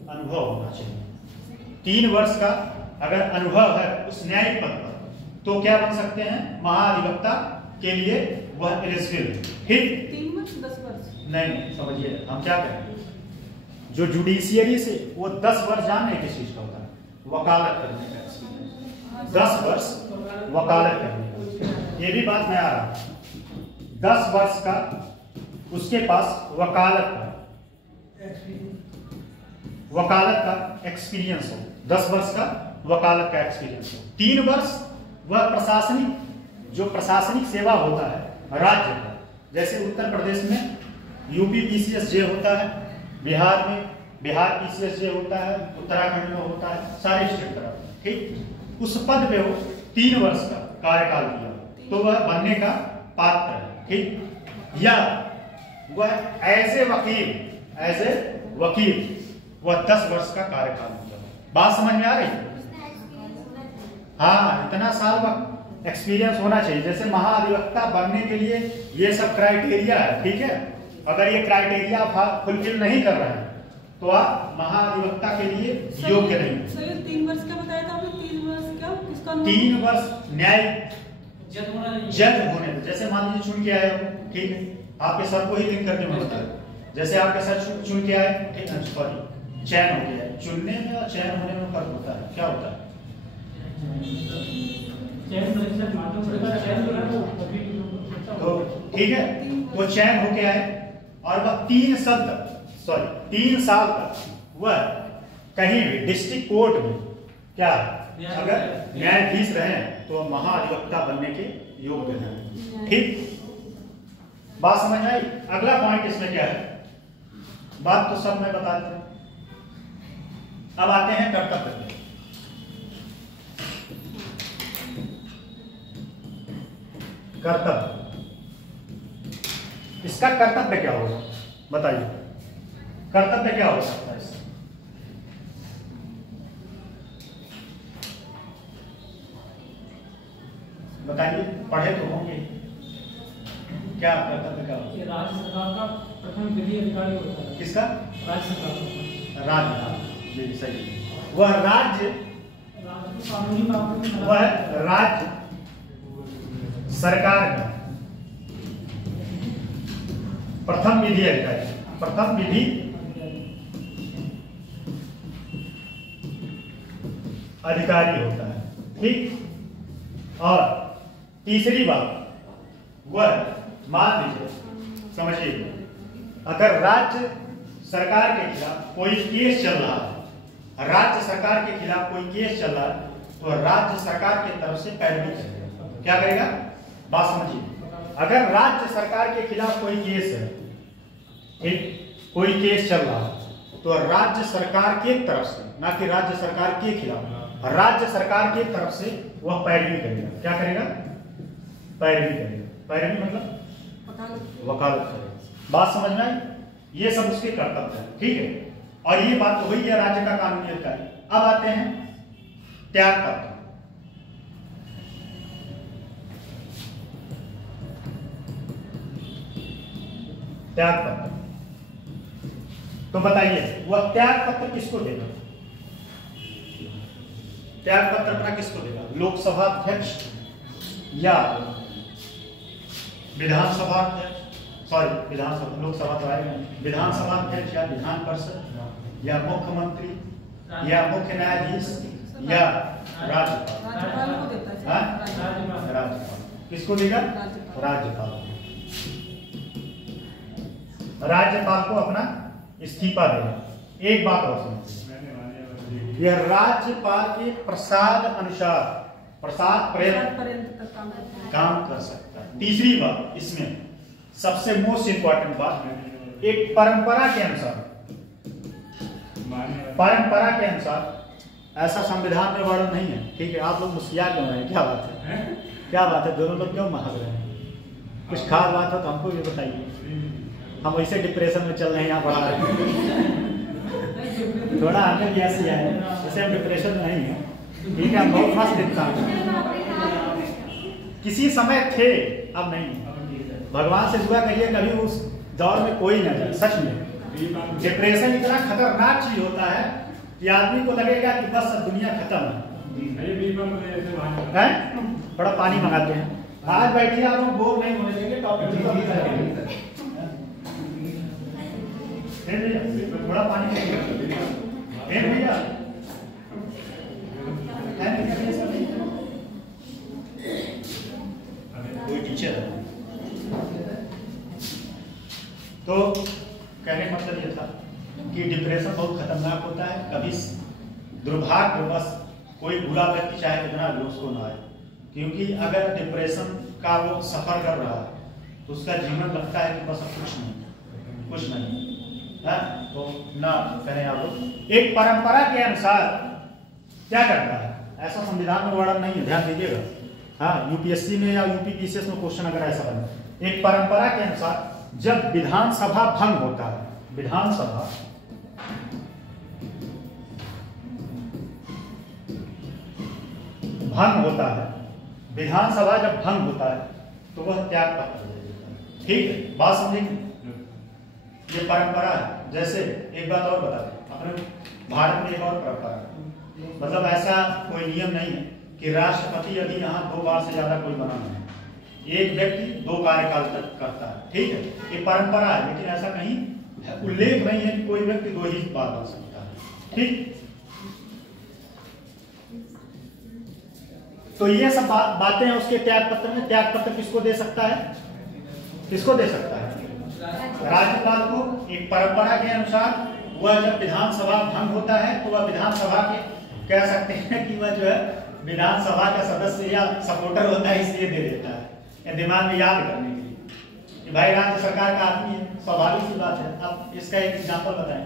अनुभव होना चाहिए। 3 वर्ष का अगर अनुभव है उस न्यायिक पद पर, तो क्या बन सकते हैं? महाधिवक्ता के लिए वह एलिजिबल है। फिर 3 वर्ष 10 वर्ष नहीं, समझिए हम क्या करें, जो जुडिशियरी से वो 10 वर्ष जानने किस चीज का होता है? वकालत करने का। 10 वर्ष वकालत करने का, ये भी बात मैं आ रहा हूं। 10 वर्ष का उसके पास वकालत का एक्सपीरियंस हो, 10 वर्ष का वकालत का एक्सपीरियंस हो। 3 वर्ष वह प्रशासनिक सेवा होता है राज्य का, जैसे उत्तर प्रदेश में यूपी पीसीएस जे होता है, बिहार में बिहार पीसीएस जे होता है, उत्तराखंड में होता है, सारे स्टेट तरफ, ठीक। उस पद पे वो 3 वर्ष का कार्यकाल किया तो वह बनने का पात्र है, ठीक। या वह एज ए वकील वह 10 वर्ष का कार्यकाल होता है। बात समझ में आ रही है? हाँ, इतना साल का एक्सपीरियंस होना चाहिए। जैसे महाधिवक्ता बनने के लिए ये सब क्राइटेरिया है, ठीक है। अगर ये क्राइटेरिया फुलफिल नहीं कर रहे हैं तो आप महाधिवक्ता के लिए योग्य नहीं। सर 3 वर्ष का बताया था आपने, 3 वर्ष क्या किसका? 3 वर्ष न्याय जज होने, जैसे मान लीजिए चुन के आए हो, ठीक है, आपके सर को ही लिंक करके मैं बता, जैसे आपके सर चुन के आए, ठीक है, सॉरी चयन हो गया है। चुनने में और चयन होने में फर्क होता है, क्या होता है? तो ठीक है, तो चयन होके आए और वह 3 साल तक वह कहीं भी डिस्ट्रिक्ट कोर्ट में क्या अगर न्यायाधीश रहे तो महाधिवक्ता बनने के योग्य हैं। ठीक, बात समझ आई? अगला पॉइंट इसमें क्या है, बात तो सब मैं बता देता हूं। अब आते हैं कर्तव्य पे। कर्तव्य, इसका कर्तव्य क्या होगा बताइए? कर्तव्य क्या हो सकता है इसका? बताइए, पढ़े तो होंगे, क्या कर्तव्य क्या होगा? राज्य सरकार का प्रथम विधि अधिकारी होता है। किसका? राज्य सरकार का। राज्य, ये सही है। वह राज्य सरकार का प्रथम विधि अधिकारी, प्रथम विधि अधिकारी होता है, ठीक। और तीसरी बात, वह मान लीजिए, समझिए, अगर राज्य सरकार के खिलाफ कोई केस चल रहा है, राज्य सरकार के खिलाफ कोई केस चल रहा है, तो राज्य सरकार की तरफ से पैरवी करेगा। क्या करेगा? बात समझिए, अगर राज्य सरकार के खिलाफ कोई केस है, ठीक, कोई केस चल रहा है, तो राज्य सरकार के तरफ से, ना कि राज्य सरकार के खिलाफ, राज्य सरकार की तरफ से वह पैरवी करेगा। क्या करेगा? पैरवी करेगा। पैरवी मतलब वकालत करेगा। बात समझ में आई? ये सब उसके कर्तव्य है, ठीक है। और ये बात तो हुई है राज्य का कानूनी अधिकारी। अब आते हैं त्याग पत्र। त्याग पत्र, तो बताइए वह त्याग पत्र किसको देगा? त्याग पत्र अपना किसको देगा? लोकसभा अध्यक्ष या विधानसभा अध्यक्ष, सॉरी विधानसभा, लोकसभा तो आएगा, विधानसभा अध्यक्ष या विधान परिषद या मुख्यमंत्री या मुख्य न्यायाधीश या राज्यपाल को देता है। राज्यपाल किसको देगा? राज्यपाल। राज्यपाल को अपना इस्तीफा देगा। एक बात और सुनिए, यह राज्यपाल के प्रसाद अनुसार, प्रसाद पर्यंत काम कर सकता है। तीसरी बात इसमें सबसे मोस्ट इंपॉर्टेंट बात, एक परंपरा के अनुसार, परंपरा के अनुसार, ऐसा संविधान में वर्णन नहीं है, ठीक है। आप लोग मुस्किया क्यों रहे हैं? क्या बात है? क्या बात है? दोनों लोग क्यों हंस रहे हैं? कुछ खास बात हो तो हमको भी बताइए। हम वैसे डिप्रेशन में चल रहे हैं, यहाँ पढ़ा रहे हैं, थोड़ा हमें भी ऐसी है, जैसे हम डिप्रेशन में नहीं है, ठीक है। हम बहुत मस्त इंसान हैं, किसी समय थे, अब नहीं। भगवान से दुआ करिए कभी उस दौर में कोई ना जाए। सच में डिप्रेशन इतना खतरनाक चीज होता है कि आदमी को लगेगा कि बस दुनिया खत्म है। थोड़ा पानी मंगाते हैं, आज बैठिए, आप लोग बोर नहीं होने देंगे, टॉपिक थोड़ा पानी भैया। कोई टीचर है, तो कहने का मतलब ये था कि डिप्रेशन बहुत खतरनाक होता है। कभी दुर्भाग्यवश कोई बुरा व्यक्ति चाहे कितना भी उसको ना आए, क्योंकि अगर डिप्रेशन का वो सफर कर रहा है तो उसका जीवन लगता है कि बस कुछ नहीं है। तो ना कहें आप लोग, एक परंपरा के अनुसार क्या करता है, ऐसा संविधान में वर्णन नहीं है, ध्यान दीजिएगा। हाँ, यूपीएससी में या यूपी पीसीएस में क्वेश्चन अगर ऐसा बने एक परंपरा के अनुसार जब विधानसभा भंग होता है, विधानसभा भंग होता है, विधानसभा जब भंग होता है तो वह त्याग पत्र दे देता है। ठीक है, बात समझेंगे? ये परंपरा है। जैसे एक बात और बता दें, अपने भारत में एक और परंपरा है, मतलब ऐसा कोई नियम नहीं है कि राष्ट्रपति यदि यहाँ 2 बार से ज्यादा कोई बना नहीं, एक व्यक्ति 2 कार्यकाल तक करता है। ठीक है, ये परंपरा है, लेकिन ऐसा कहीं उल्लेख नहीं है कि कोई व्यक्ति 2 ही बार बन सकता है। ठीक, तो ये सब बातें हैं उसके त्याग पत्र में। त्याग पत्र किसको दे सकता है? किसको दे सकता है? राज्यपाल को। एक परंपरा के अनुसार वह जब विधानसभा भंग होता है तो वह विधानसभा के कह सकते हैं कि वह जो है विधानसभा का सदस्य या सपोर्टर होता है, इसलिए दे देता है, या दिमाग में याद करने के लिए कि भाई राज्य सरकार का आदमी है, स्वाभाविक सी बात है। अब इसका एक एग्जाम्पल बताएं।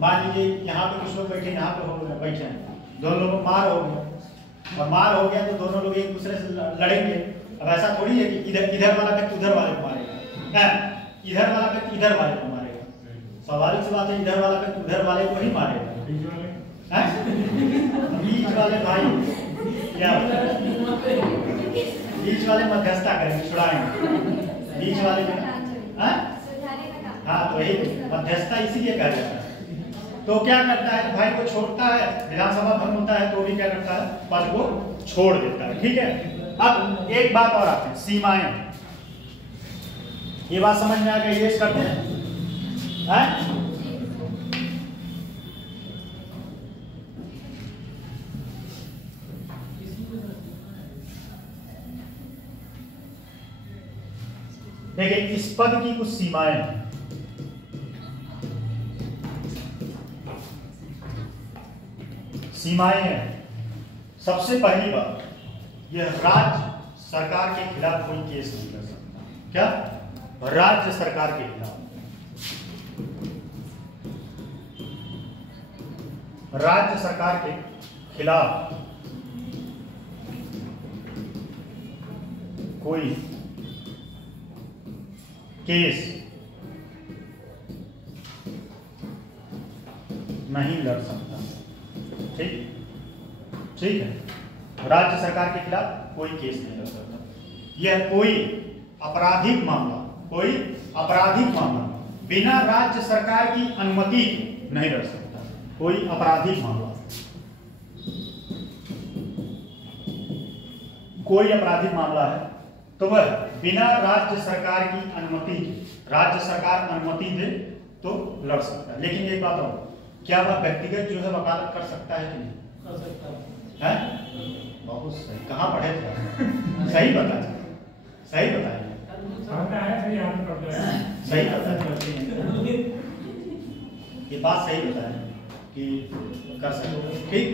मान लीजिए यहाँ पे कुछ लोग बैठे, यहाँ पे बैठे हैं, दोनों लोग मार हो गए, और मार हो गया तो दोनों लोग एक दूसरे से लड़ेंगे। अब ऐसा थोड़ी है कि इधर वाला व्यक्ति उधर वाले को मारेगा, इधर वाला व्यक्ति इधर वाले को मारेगा। स्वाभाविक सी बात है, इधर वाला व्यक्ति उधर वाले को ही मारेगा। बीच वाले भाई क्या बीच वाले मध्यस्थता करेंगे, छुड़ाएंगे बीच वाले में। हाँ, तो यही मध्यस्थता इसीलिए कहा जाता है। तो क्या करता है, भाई को छोड़ता है, विधानसभा भंग होता है तो भी क्या करता है, पद को छोड़ देता है। ठीक है, अब एक बात और आते हैं, सीमाएं। ये बात समझ में आ गई? ये करते हैं, देखिए इस पद की कुछ सीमाएं हैं। सीमाएं हैं, सबसे पहली बात, यह राज्य सरकार के खिलाफ कोई केस नहीं कर सकता। क्या? राज्य सरकार के खिलाफ, राज्य सरकार के खिलाफ कोई केस नहीं लड़ सकता। ठीक है, राज्य सरकार के खिलाफ कोई केस नहीं लड़ सकता। यह कोई आपराधिक मामला, कोई आपराधिक मामला बिना राज्य सरकार की अनुमति नहीं लड़ सकता। कोई आपराधिक मामला, कोई आपराधिक मामला है तो वह बिना राज्य सरकार की अनुमति, राज्य सरकार अनुमति दे तो लड़ सकता है। लेकिन एक बात और, क्या वह व्यक्तिगत जो है वकालत कर सकता है कि नहीं? कर सकता है? बहुत सही, कहाँ पढ़े थे? सही बताए, सही बताए, सही बताए, ये बात सही बताए कि कर सकते। ठीक,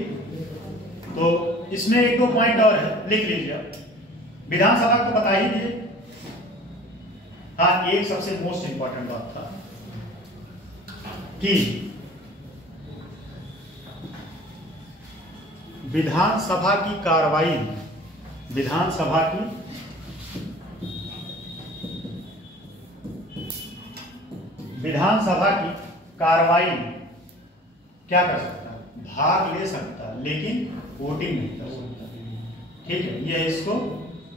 तो इसमें 1-2 पॉइंट और है, लिख लीजिए। विधानसभा को बता ही दिए। हाँ, एक सबसे मोस्ट इंपॉर्टेंट बात था कि विधानसभा की कार्रवाई, विधानसभा की कार्रवाई क्या कर सकता है? भाग ले सकता है, लेकिन वोटिंग नहीं कर सकता। ठीक है, ये इसको,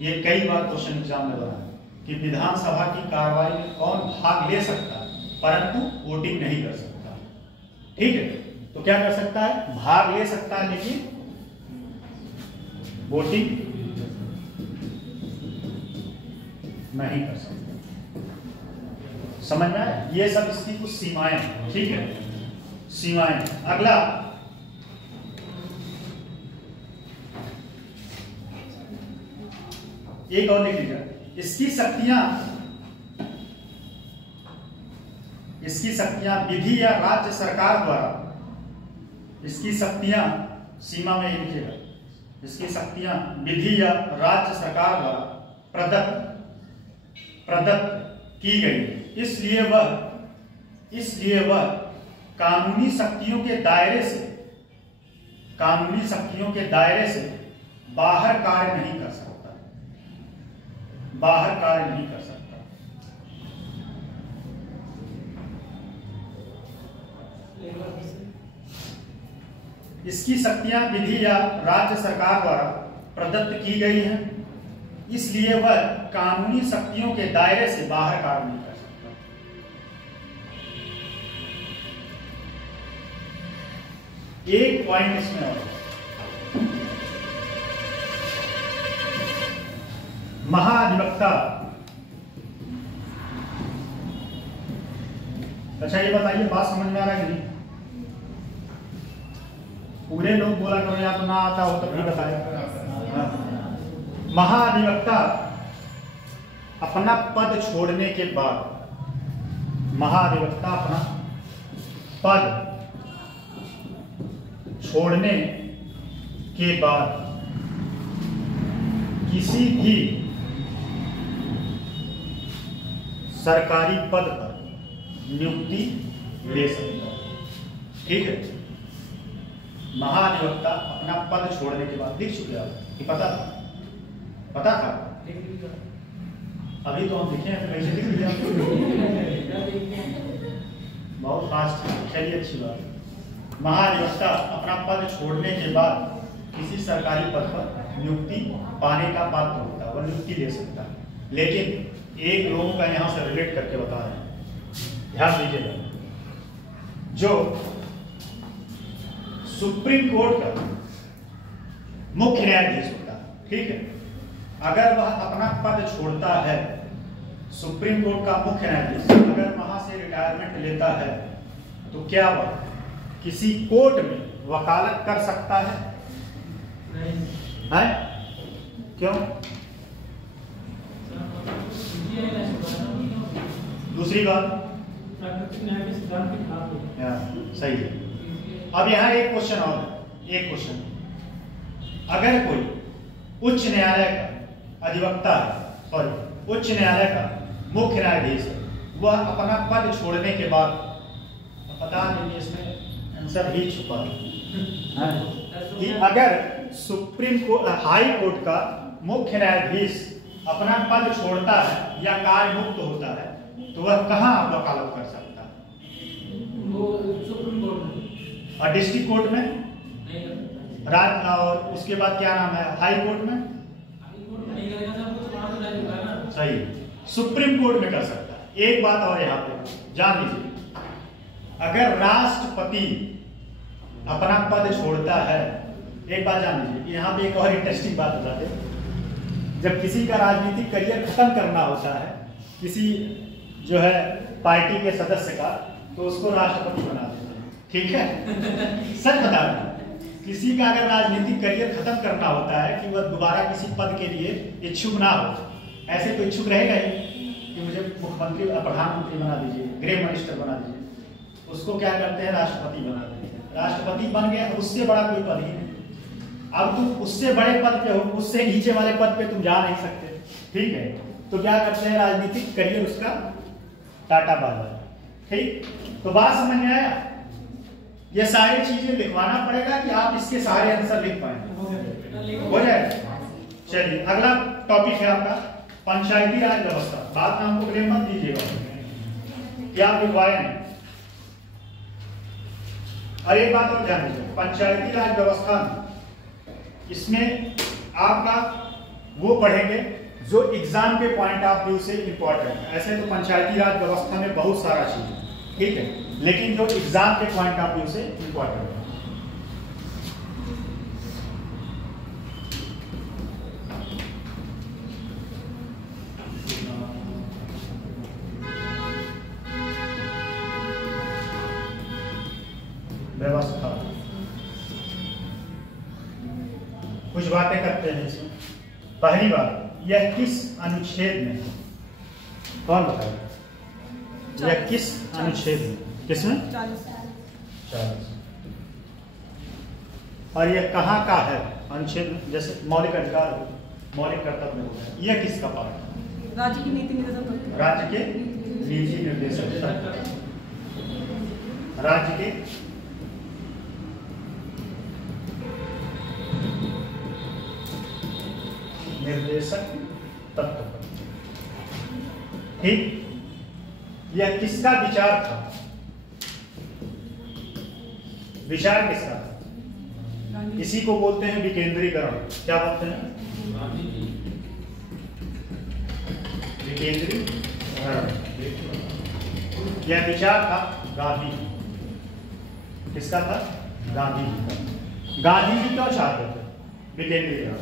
ये कई बार क्वेश्चन एग्जाम में बना है कि विधानसभा की कार्रवाई में कौन भाग ले सकता है परंतु वोटिंग नहीं कर सकता। ठीक है, तो क्या कर सकता है? भाग ले सकता है लेकिन वोटिंग नहीं कर सकता। समझ में आया? ये सब इसकी कुछ सीमाएं हैं। ठीक है, सीमाएं। अगला, एक और लिख लीजिए, इसकी शक्तियां विधि या राज्य सरकार द्वारा, इसकी शक्तियां, सीमा में ही लिखिएगा, इसकी शक्तियां विधि या राज्य सरकार द्वारा प्रदत्त की गई, इसलिए वह कानूनी शक्तियों के दायरे से बाहर कार्य नहीं कर सकता, बाहर कार्य नहीं कर सकता। इसकी शक्तियां विधि या राज्य सरकार द्वारा प्रदत्त की गई हैं, इसलिए वह कानूनी शक्तियों के दायरे से बाहर कार्य नहीं कर सकता। एक पॉइंट इसमें और, महाधिवक्ता। अच्छा ये बताइए, बात समझ में आ रहा है कि नहीं? पूरे लोग बोला करो, या तो ना आता हो तब भी बताया। महाधिवक्ता अपना पद छोड़ने के बाद, महाधिवक्ता अपना पद छोड़ने के बाद किसी भी सरकारी पद पर नियुक्ति ले सकता है। ठीक है, महाधिवक्ता अपना पद छोड़ने के बाद, लिख चुके आप कि पता था? अभी तो हम लिखे हैं, कैसे लिख लिया? बहुत फास्ट है, चलिए अच्छी बात है। महाधिवक्ता अपना पद छोड़ने के बाद किसी सरकारी पद पर नियुक्ति पाने का पात्र होता है, वह नियुक्ति ले सकता है। लेकिन एक लोगों का यहां से रिलेट करके बता रहे हैं, ध्यान दीजिएगा। जो सुप्रीम कोर्ट का मुख्य न्यायाधीश होता है, ठीक है, अगर वह अपना पद छोड़ता है, सुप्रीम कोर्ट का मुख्य न्यायाधीश अगर वहां से रिटायरमेंट लेता है, तो क्या वह किसी कोर्ट में वकालत कर सकता है? है? क्यों? दूसरी बात, सही है। अब यहाँ एक क्वेश्चन और, एक क्वेश्चन, अगर कोई उच्च न्यायालय का अधिवक्ता है, सॉरी उच्च न्यायालय का मुख्य न्यायाधीश है, वह अपना पद छोड़ने के बाद, पता नहीं इसमें आंसर ही छुपा है कि अगर सुप्रीम कोर्ट, हाई कोर्ट का मुख्य न्यायाधीश अपना पद छोड़ता है या कार्य मुक्त होता है, तो वह कहाँ वकालत कर सकता है? सुप्रीम कोर्ट में और डिस्ट्रिक्ट कोर्ट में, राज्य, और उसके बाद क्या नाम है, हाई कोर्ट में? सही, सुप्रीम कोर्ट में कर सकता है। एक बात और यहाँ पे जान लीजिए, अगर राष्ट्रपति अपना पद छोड़ता है, एक बात जान लीजिए, यहाँ पे एक और इंटरेस्टिंग बात बताते हैं। जब किसी का राजनीतिक करियर खत्म करना होता है, किसी जो है पार्टी के सदस्य का, तो उसको राष्ट्रपति बना देते हैं, ठीक है? सच बता रहे हैं, किसी का अगर राजनीतिक करियर खत्म करना होता है कि वह दोबारा किसी पद के लिए इच्छुक ना हो, ऐसे तो इच्छुक रहेगा ही कि मुझे मुख्यमंत्री, प्रधानमंत्री बना दीजिए, गृह मिनिस्टर बना दीजिए, उसको क्या करते हैं, राष्ट्रपति बना देते हैं। राष्ट्रपति बन गए, उससे बड़ा कोई पद ही नहीं। अब तुम उससे बड़े पद पे हो, उससे नीचे वाले पद पे तुम जा नहीं सकते, ठीक है? तो क्या करते हैं, राजनीतिक करियर उसका टाटा बाय बाय। ठीक, तो बात समझ में आया? ये सारी चीजें लिखवाना पड़ेगा कि आप इसके सारे आंसर लिख पाएंगे, हो जाए। चलिए अगला टॉपिक है आपका पंचायती राज व्यवस्था। बात नाम को ब्लेम मत दीजिएगा, क्या आप लिखवाए नहीं। और एक बात और ध्यान दीजिए, पंचायती राज व्यवस्था इसमें आपका वो पढ़ेंगे जो एग्जाम के पॉइंट ऑफ व्यू से इंपॉर्टेंट है। ऐसे तो पंचायती राज व्यवस्था में बहुत सारा चीज है, ठीक है, लेकिन जो एग्जाम के पॉइंट ऑफ व्यू से इंपॉर्टेंट है। व्यवस्था कुछ बातें करते हैं इसमें। पहली बात, यह किस अनुच्छेद में, कौन बताएगा? यह किस अनुच्छेद में, किसमें? 40। और यह कहाँ का है अनुच्छेद में? जैसे मौलिक अधिकार हो, मौलिक कर्तव्य हो गया, यह किसका पार्ट है? राज्य की नीति निर्देशक, राज्य के नीति निर्देशक, राज्य के निर्देशक तत्व। ठीक, यह किसका विचार था? विचार किसका था? गांधी इसी को बोलते हैं विकेंद्रीकरण। क्या बोलते हैं? विकेंद्रीकरण। यह विचार था गांधी। किसका था? गांधी जी का। गांधी जी क्यों चाहते थे विकेंद्रीकरण?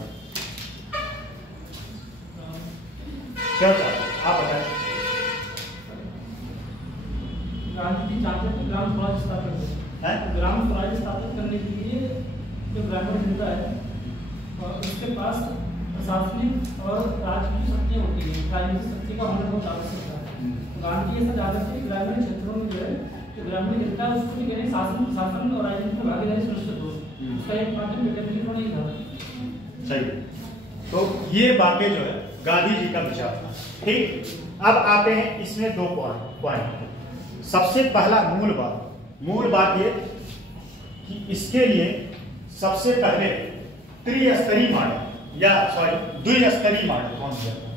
क्यों चाहते? आप बताएं। गांधी जी चाहते थे ग्राम स्वराज स्थापित हो। हैं? ग्राम स्वराज स्थापित करने के लिए जो ग्रामीण जनता है और उसके पास प्रशासनिक और राजनीतिक शक्तियाँ होती हैं, राजनीतिक शक्ति का होना बहुत आवश्यक है। गांधी ऐसा चाहते थे ग्रामीण क्षेत्रों में जो है जो ग्रामीण जनता है उसको भी शासन प्रशासन और राजनीति में भागीदारी सुनिश्चित हो। उसका एक माध्यम विकेंद्रीकरण ही था। सही। तो ये बातें जो है गांधी जी का विचार था। ठीक, अब आते हैं इसमें दो पॉइंट। सबसे पहला मूल बात ये कि इसके लिए सबसे पहले द्विस्तरीय मॉडल कौन दिया था?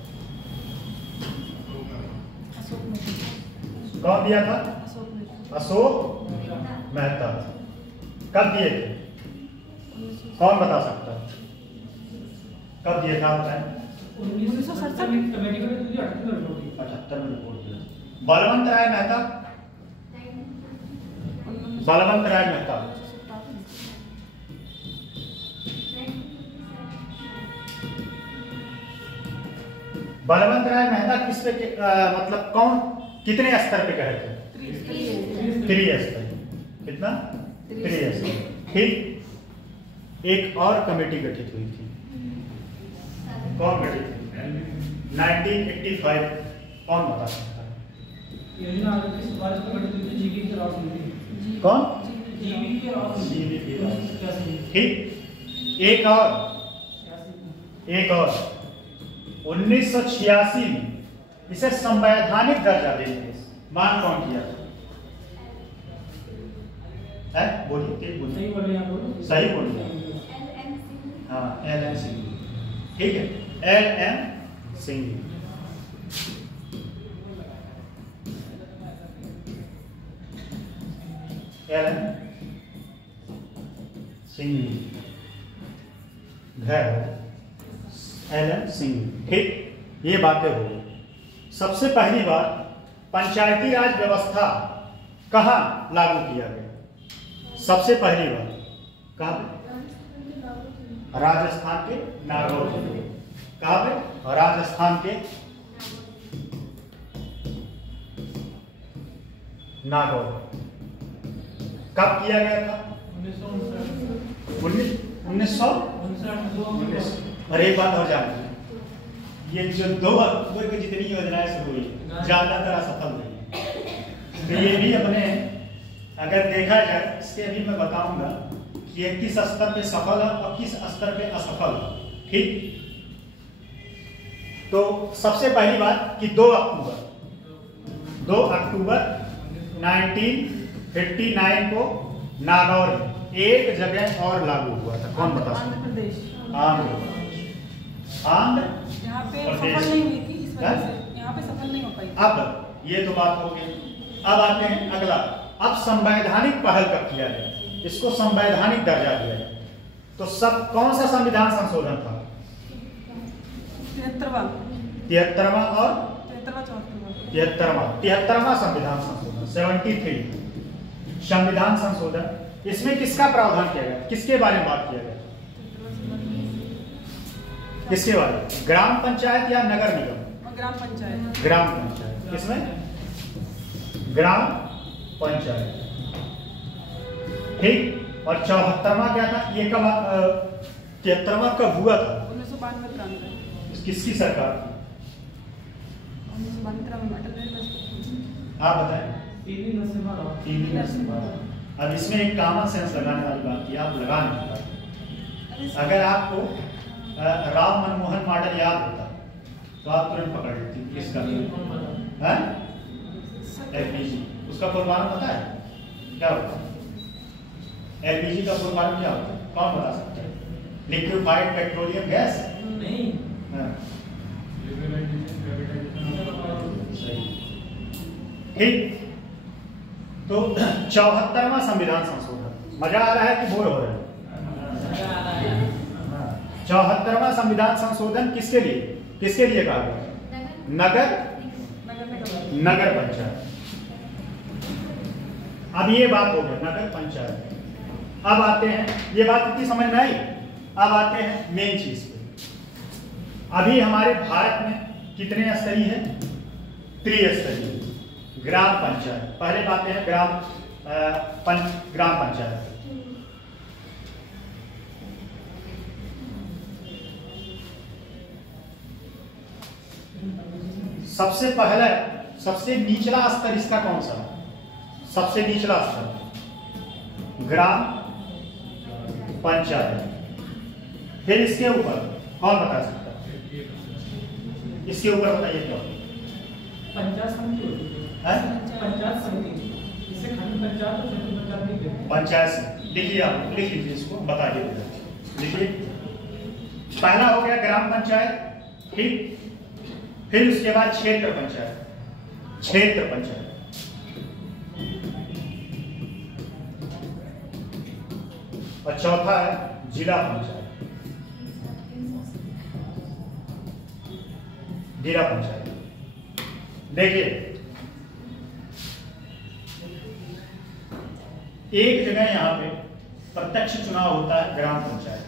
अशोक मेहता। कौन दिया था? अशोक मेहता। अशोक मेहता। कब दिए थे? कौन बता सकता है? कब दिए था बताएं? 1967 में कमेटी में 78 में रिपोर्ट दी। 78 में रिपोर्ट दिया। बलवंत राय मेहता। बलवंत राय मेहता बलवंत राय मेहता किस पे मतलब कौन कितने स्तर पे कहे थे? त्रिस्तरीय। कितना? त्रिस्तरीय। ठीक, एक और कमेटी गठित हुई थी। कौन गठित थी? 1985। कौन बता सकता है? योजना आयोग की सिफारिश पर गठित हुई थी जीवी की राव समिति। कौन? जीवी की राव समिति। ठीक, एक और 1986 में इसे संवैधानिक दर्जा देने के मांग कौन किया था? है बोलिए, तेज बोलिए। सही बोले आप बोलो। सही बोलिए। हाँ, LN सिंह। ठीक है, LN सिंह। LN सिंह घर LN सिंह। ठीक, ये बातें हो गई। सबसे पहली बार पंचायती राज व्यवस्था कहाँ लागू किया गया? सबसे पहली बार कहाँ पे? राजस्थान के नागौर जिले। कहाँ पे? राजस्थान के नागौर। कब किया गया था? 1919। अरे एक बात और जानते हैं, ये जो 2 अक्टूबर की जितनी योजनाएं शुरू हुई ज्यादातर असफल रही। तो ये भी अपने अगर देखा जाए इसके भी मैं बताऊंगा कि ये किस स्तर पे सफल है और किस स्तर पे असफल है। ठीक, तो सबसे पहली बात कि 2 अक्टूबर 1959 को नागौर में एक जगह और लागू हुआ था। कौन बता सकता? आंध्र प्रदेश। आंध्र यहाँ पे प्रदेश। सफल नहीं हुई थी, इस वजह से यहाँ पे सफल नहीं हो पाई। अब ये तो बात हो गई। अब आते हैं अगला। अब संवैधानिक पहल कब किया गया? इसको संवैधानिक दर्जा दिया गया। तो सब कौन सा संविधान संशोधन था? 73वां 73वां और 73वां 73वां संविधान संशोधन 73 संविधान संशोधन। इसमें किसका प्रावधान किया गया? किसके बारे में बात किया गया? किसके बारे में? ग्राम पंचायत या नगर निगम? ग्राम पंचायत। ग्राम पंचायत। किसमें? ग्राम पंचायत। ठीक, और 74वां क्या था? ये कब 73वां कब हुआ था? 1992 किसकी सरकार? 1992 में अटल बिहारी आप बताएं। पीवी नरसिम्हा राव। अब इसमें एक कॉमन सेंस लगाने वाली बात की, आप लगा नहीं पाए। अगर आपको राम मनमोहन मॉडल याद होता तो आप तुरंत पकड़ लेती। किसका? LPG। उसका फुल फॉर्म पता है क्या होता है? LPG का फुल फॉर्म क्या होता है? कौन बता सकता है? Liquefied petroleum gas. नहीं। सही। ठीक, तो 74वां संविधान संशोधन मजा आ रहा है कि बोर हो रहा है? 74वां संविधान संशोधन किसके लिए कहा गया? नगर पंचायत। अब ये बात हो गई नगर पंचायत। अब आते हैं, ये बात इतनी समझ में आई, अब आते हैं मेन चीज पे। अभी हमारे भारत में कितने स्तरीय है? त्रिस्तरीय ग्राम पंचायत। पहले बात है ग्राम पंचायत। सबसे पहला, सबसे निचला स्तर इसका कौन सा? सबसे निचला स्तर ग्राम पंचायत। फिर इसके ऊपर कौन बता सकता है? इसके ऊपर बताइए क्या? पंचायत समिति होती है। पंचायत समिति, इससे खंड पंचायत और क्षेत्र पंचायत नहीं कहते। पंचायत लिखिए, आप लिख लीजिए, इसको बताइए। लिखिए, पहला हो गया ग्राम पंचायत, फिर उसके बाद क्षेत्र पंचायत, और चौथा है जिला पंचायत। देखिए, एक जगह यहाँ पे प्रत्यक्ष चुनाव होता है ग्राम पंचायत,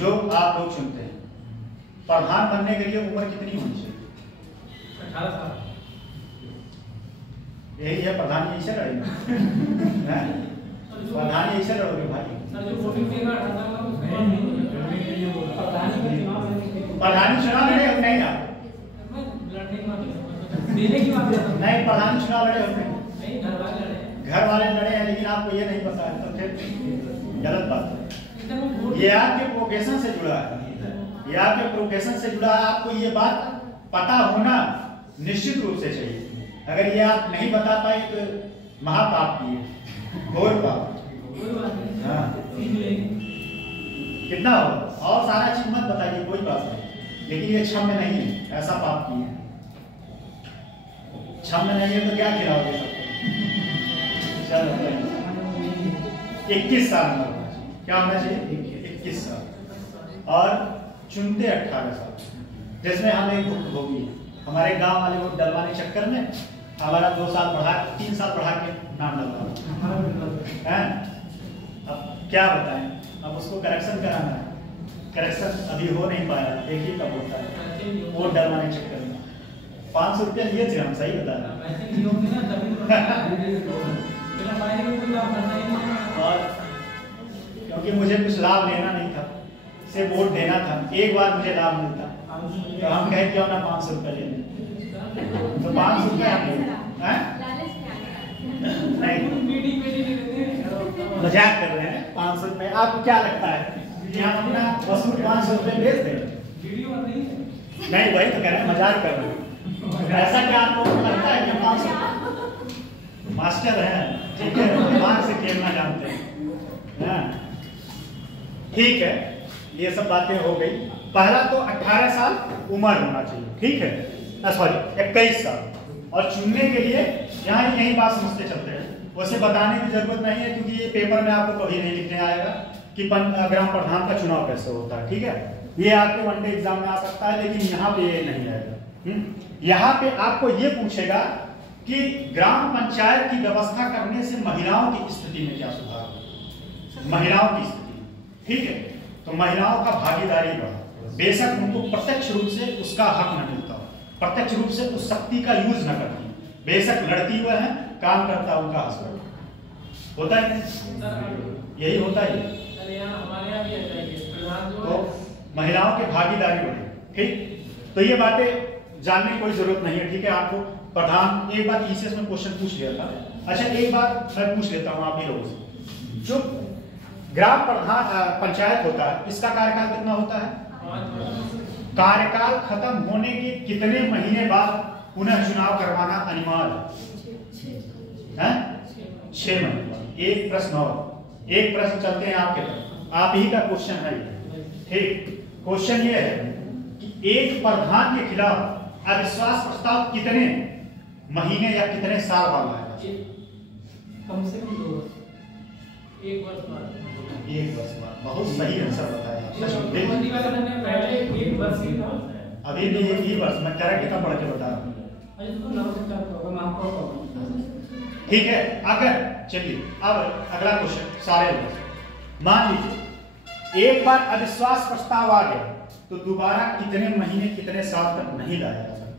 जो आप लोग चुनते हैं। प्रधान बनने के लिए उम्र कितनी होनी चाहिए? 18 साल। यही है, प्रधान यही से लड़ेगा। प्रधान यही से लड़ोगे भाई। सर जो वोटिंग देगा 18 साल का, प्रधानी चुनाव लड़े हम नहीं आप देने की बात नहीं, प्रधानी चुनाव लड़े हम नहीं, घर वाले लड़े हैं, लेकिन आपको ये नहीं पता है, तो फिर गलत बात है। ये आपके प्रोफेशन से जुड़ा है, आपको ये बात पता होना निश्चित रूप से चाहिए। अगर ये आप नहीं बता पाए तो महापाप की है, घोर पाप। हाँ, कितना हो और सारा चीज मत बताइए, कोई बात नहीं, लेकिन ये क्षम्य नहीं है, ऐसा पाप की है। क्षम्य नहीं है तो क्या खिलाओगे सबको? चलो 21 साल में होना चाहिए। क्या होना चाहिए? 21 साल, और चुनते 18 साल, जिसमें हम एक भुक्तभोगी हैं। हमारे गांव वाले वोट डलवाने चक्कर में हमारा 2 साल बढ़ा, 3 साल बढ़ा के नाम डलवा है। अब क्या बताएं, अब उसको करेक्शन कराना है, करेक्शन अभी हो नहीं पाया, देखिए कब होता है। वोट डलवाने चक्कर में 500 रुपया लिए थे हम, सही बता रहे। और क्योंकि मुझे कुछ लाभ लेना नहीं था, सिर्फ वोट देना था, एक बार मुझे लाभ मिलता तो हम कहे क्यों ना 500 रुपया ले लें, तो 500 रुपया नहीं, मजाक कर रहे हैं। 500 रुपये आपको क्या लगता है कि हम अपना वसूल 500 रुपये भेज दें? नहीं, वही तो कह रहे हैं, मजाक कर रहे हैं। ऐसा क्या आपको लगता है कि 500 मास्टर हैं, ठीक है, दिमाग से खेलना जानते हैं। ठीक है, ये सब बातें हो गई। पहला तो 18 साल उम्र होना चाहिए, ठीक है, सॉरी 21 साल। और चुनने के लिए यहाँ यही बात समझते चलते हैं, उसे बताने की जरूरत नहीं है, क्योंकि ये पेपर में आपको कभी नहीं लिखने आएगा कि ग्राम प्रधान का चुनाव कैसे होता है, ठीक है। ये आपके वनडे एग्जाम में आ सकता है, लेकिन यहाँ पे ये नहीं आएगा। यहाँ पे आपको ये पूछेगा कि ग्राम पंचायत की व्यवस्था करने से महिलाओं की स्थिति में क्या सुधार हो, महिलाओं की स्थिति, ठीक है। तो महिलाओं का भागीदारी बढ़ा, बेशक उनको प्रत्यक्ष रूप से उसका हक न मिलता हो, प्रत्यक्ष रूप से उस शक्ति का यूज न करती, बेशक लड़ती हुए हैं, काम करता उनका हस्बैंड होता है, यही होता है। तो महिलाओं की भागीदारी बढ़े, ठीक। तो ये बातें जानने की कोई जरूरत नहीं है, ठीक है। आपको प्रधान एक बार ईसीएस में क्वेश्चन पूछ लिया था। अच्छा, एक बार मैं पूछ लेता हूँ आप ही लोगों से, जो ग्राम प्रधान पंचायत होता है, इसका कार्यकाल कितना होता है? कार्यकाल खत्म होने के कितने महीने बाद पुनः चुनाव करवाना अनिवार्य है? 6 महीने। एक प्रश्न और, एक प्रश्न चलते हैं आपके तरफ, आप ही का क्वेश्चन है, ठीक। क्वेश्चन ये है कि एक प्रधान के खिलाफ अविश्वास प्रस्ताव कितने महीने या कितने साल बाद आएगा? कम से कम 2 वर्ष। 1 वर्ष बाद। 1 वर्ष बाद, बहुत सही आंसर बताया। मोदी वाले ने पहले 1 वर्ष ही था। अभी भी 1 ही वर्ष, मैं कह कितना पढ़ के बता रहा हूँ। अरे तो नौ से चार होगा, मैं आपको ठीक है, अगर चलिए अब अगला क्वेश्चन सारे लोग मान लीजिए एक बार अविश्वास प्रस्ताव आ गया तो दोबारा कितने महीने कितने साल तक नहीं लाया जा सकता?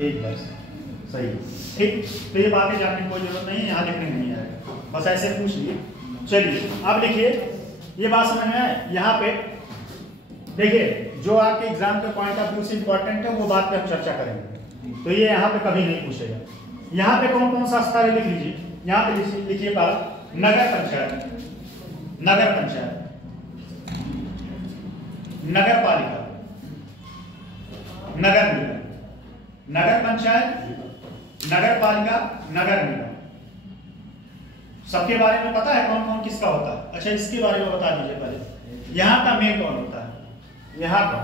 1 वर्ष, सही। ठीक, तो ये बातें जानने की कोई जरूरत नहीं है, यहाँ लिखने नहीं आएगा, बस ऐसे पूछ लिए। चलिए अब लिखिए, ये बात समझ में आए? यहाँ पे देखिए, जो आपके एग्जाम के पॉइंट ऑफ व्यू से इंपॉर्टेंट है वो बात पे हम चर्चा करेंगे, तो ये यहाँ पे कभी नहीं पूछेगा। यहाँ पे कौन कौन सा स्थल लिख लीजिए, यहाँ पे लिखिए बात नगर पंचायत, नगर पंचायत, नगर पालिका, नगर निगम, नगर पंचायत, नगर पालिका, नगर निगम। सबके बारे में पता है कौन कौन किसका होता है? अच्छा इसके बारे में बता दीजिए पहले, यहाँ का मेयर कौन होता है? यहाँ का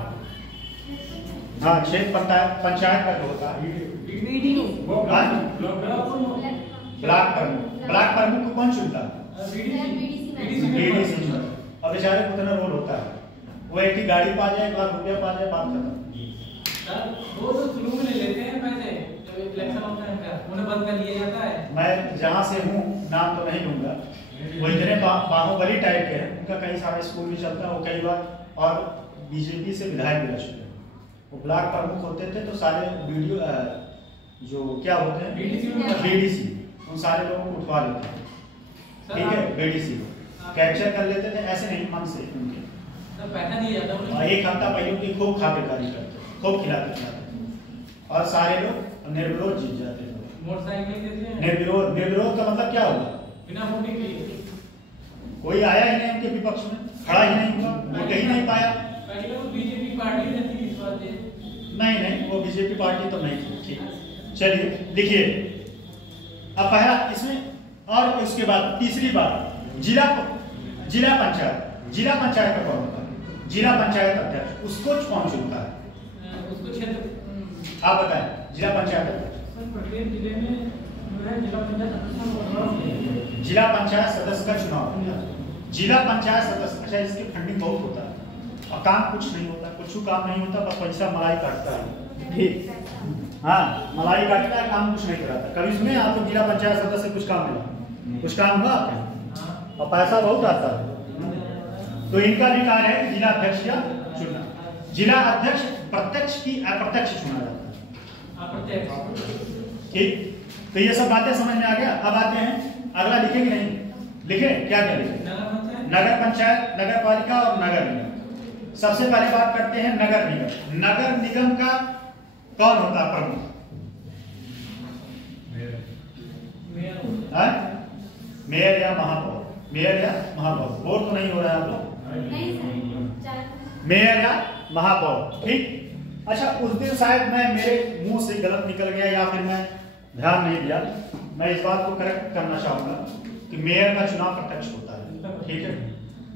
हाँ क्षेत्र पंचायत का जो होता है ब्लॉक प्रमुख, ब्लॉक प्रमुख को कौन चुनता है? बीडीसी चुनता। अब बेचारे को उतना रोल होता है, वो एक ही गाड़ी पा जाए, 1 लाख रुपया पा जाए, बात खत्म। वो तो शुरू में ले लेते हैं पैसे, जब इलेक्शन होता है उन्हें बंद कर लिया जाता है। मैं जहाँ से हूँ नाम तो नहीं लूंगा, वो इतने बाहुबली टाइप के हैं, उनका कई सारे स्कूल भी चलता है, वो कई बार और बीजेपी से विधायक भी रह चुके हैं। वो ब्लॉक प्रमुख होते थे तो सारे वीडियो जो क्या होते हैं बीडीसी, उन सारे लोगों को उठवा लेते हैं, ठीक है, बीडीसी को कैप्चर कर लेते थे, ऐसे नहीं मन से उनके पैसा दिया जाता है। 1 हफ्ता पहले उनकी खूब खातिरदारी करते, खूब खिलाते और सारे लोग निर्विरोध जीत जाते थे। मोटरसाइकिल देते हैं निर्विरोध, निर्विरोध का मतलब क्या होगा? बिना वोटिंग के कोई आया ही नहीं उनके विपक्ष में, खड़ा ही नहीं हुआ, वोट ही नहीं पाया। पहले वो बीजेपी पार्टी रहती थी इस बात पे। नहीं, वो बीजेपी पार्टी तो नहीं थी। ठीक, चलिए लिखिए अब पहला इसमें। और उसके बाद तीसरी बात, जिला पंचायत, जिला पंचायत का कौन होता है? जिला पंचायत अध्यक्ष, उसको कौन चुनता है? उसको क्षेत्र आप बताएं, जिला पंचायत अध्यक्ष। प्रत्येक जिले में जो है जिला पंचायत सदस्य, जिला पंचायत सदस्य का चुनाव होता है। जिला पंचायत सदस्य, अच्छा इसकी फंडिंग बहुत होता है और काम कुछ नहीं होता, कुछ काम नहीं होता, बस पैसा मलाई काटता है। ठीक, हाँ मलाई काटता है, काम कुछ नहीं कराता। कभी इसमें आपको जिला पंचायत सदस्य से कुछ काम मिला? कुछ काम हुआ आपके? और पैसा बहुत आता है। तो इनका भी कार्य है कि जिला अध्यक्ष का चुनना। जिला अध्यक्ष प्रत्यक्ष की अप्रत्यक्ष चुना जाता है। ठीक, तो ये सब बातें समझ में आ गया। अब आते हैं अगला, लिखे कि नहीं लिखे? क्या क्या लिखे? नगर पंचायत, नगर पालिका और नगर निगम। सबसे पहले बात करते हैं नगर निगम। नगर निगम का कौन होता है प्रमुख? मेयर या महापौर? मेयर या महापौर, बोर तो नहीं हो रहा है आप लोग? मेयर या महापौर। ठीक, अच्छा उस दिन शायद मैं मेरे मुंह से गलत निकल गया या फिर मैं ध्यान नहीं दिया, मैं इस बात को करेक्ट करना चाहूंगा कि मेयर का चुनाव प्रत्यक्ष होता है। ठीक है,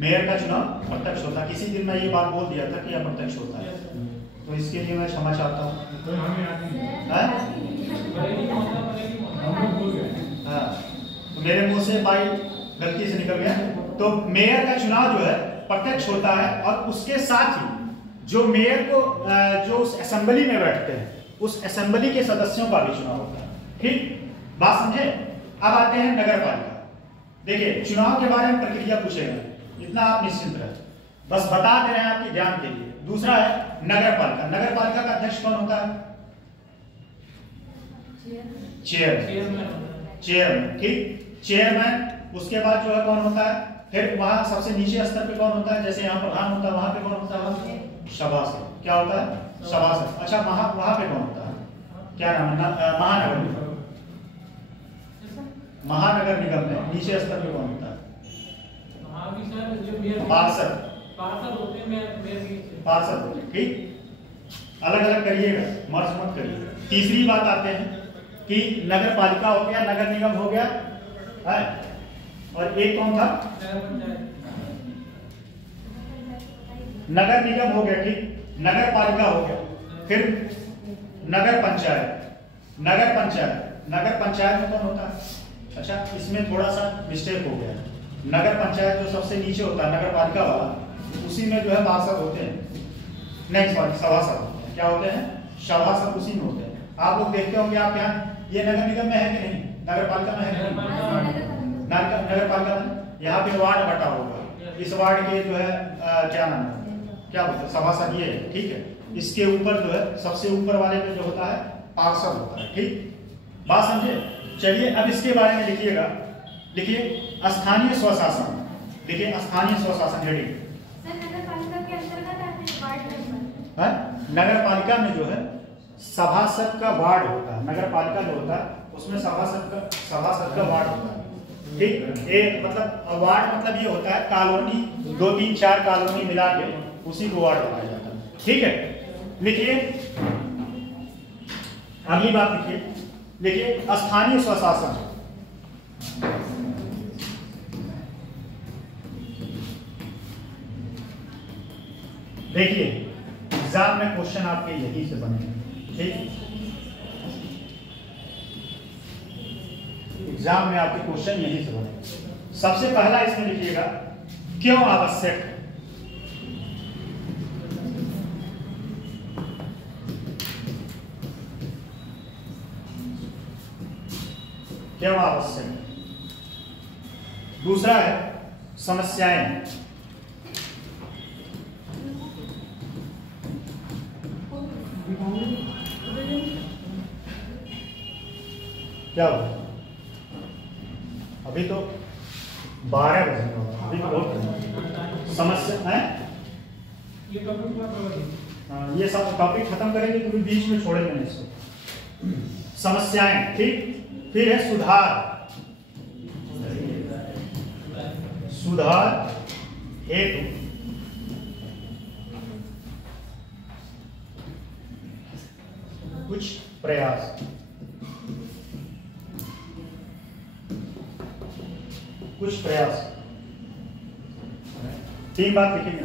मेयर का चुनाव प्रत्यक्ष होता है। किसी दिन मैं ये बात बोल दिया था कि अप्रत्यक्ष होता है, तो इसके लिए मैं क्षमा चाहता हूँ। हाँ, तो मेरे मुंह से बात गलती से निकल गया। तो मेयर का चुनाव जो है प्रत्यक्ष होता है और उसके साथ ही जो मेयर को जो उस असेंबली में बैठते हैं उस असेंबली के सदस्यों का भी चुनाव होता है। ठीक, बात समझे? अब आते हैं नगर पालिका। देखिए चुनाव के बारे में प्रक्रिया पूछेगा, इतना आप निश्चिंत रहे, बस बता दे रहे हैं आपके ज्ञान के लिए। दूसरा है नगर पालिका। नगर पालिका का अध्यक्ष कौन होता है? चेयरमैन। ठीक, चेयरमैन। उसके बाद जो है कौन होता है? फिर वहां सबसे नीचे स्तर पे कौन होता है? जैसे यहाँ प्रधान होता है, वहां पे कौन होता है? सभासद। क्या होता है? सभासद। अच्छा वहां पे कौन होता है? क्या नाम है? महानगर निगम। महानगर निगम में नीचे स्तर पे कौन होता है? पार्षद। पार्षद। ठीक, अलग अलग करिएगा, मर्ज मत करिए। तीसरी बात आते हैं कि नगर पालिका हो गया, नगर निगम हो गया है, और एक कौन था? नगर निगम हो गया। ठीक, नगर पालिका हो गया, फिर नगर पंचायत। नगर पंचायत, नगर पंचायत में कौन होता है? अच्छा, इसमें थोड़ा सा मिस्टेक हो गया। नगर पंचायत जो सबसे नीचे होता है, नगर पालिका वाला, उसी में जो है पार्षद होते हैं, नेक्स्ट सॉरी सभासद होते हैं। क्या होते हैं? सभासद उसी में होते हैं। आप लोग देखते होंगे, आप यहाँ ये नगर निगम में है कि नहीं, नगर पालिका में है कि नहीं? नगर पालिका में यहाँ पे वार्ड बटा होगा, इस वार्ड के जो है क्या नाम है, क्या बोलते हैं, सभासद ये है, ठीक है। इसके ऊपर जो है सबसे ऊपर वाले पे जो होता है पार्षद होता है, ठीक, बात समझे। चलिए अब इसके बारे में लिखिएगा, लिखिए स्थानीय स्वशासन, लिखिए स्थानीय स्वशासन हेडिंग। नगर पालिका में जो है सभासद का वार्ड होता है, नगर पालिका जो होता है उसमें सभासद का वार्ड होता है, ठीक। एक मतलब वार्ड मतलब ये होता है कॉलोनी, 2 3 4 कॉलोनी मिला के उसी को वार्ड बताया जाता है, ठीक है। लिखिए अगली बात, लिखिए स्थानीय स्वशासन। देखिए एग्जाम में क्वेश्चन आपके यही से बने, ठीक। एग्जाम में आपके क्वेश्चन यही से बने। सबसे पहला इसमें लिखिएगा क्यों आवश्यक है। क्यों आवश्यक है। दूसरा है समस्याएं, क्या हो, अभी तो 12 बजे, अभी तो बहुत समस्या है। ये सब टॉपिक खत्म करेंगे, क्योंकि बीच में छोड़ेंगे नहीं इसको। समस्याएं, ठीक। फिर है सुधार, सुधार हेतु कुछ प्रयास, कुछ प्रयास। 3 बात लिखेंगे।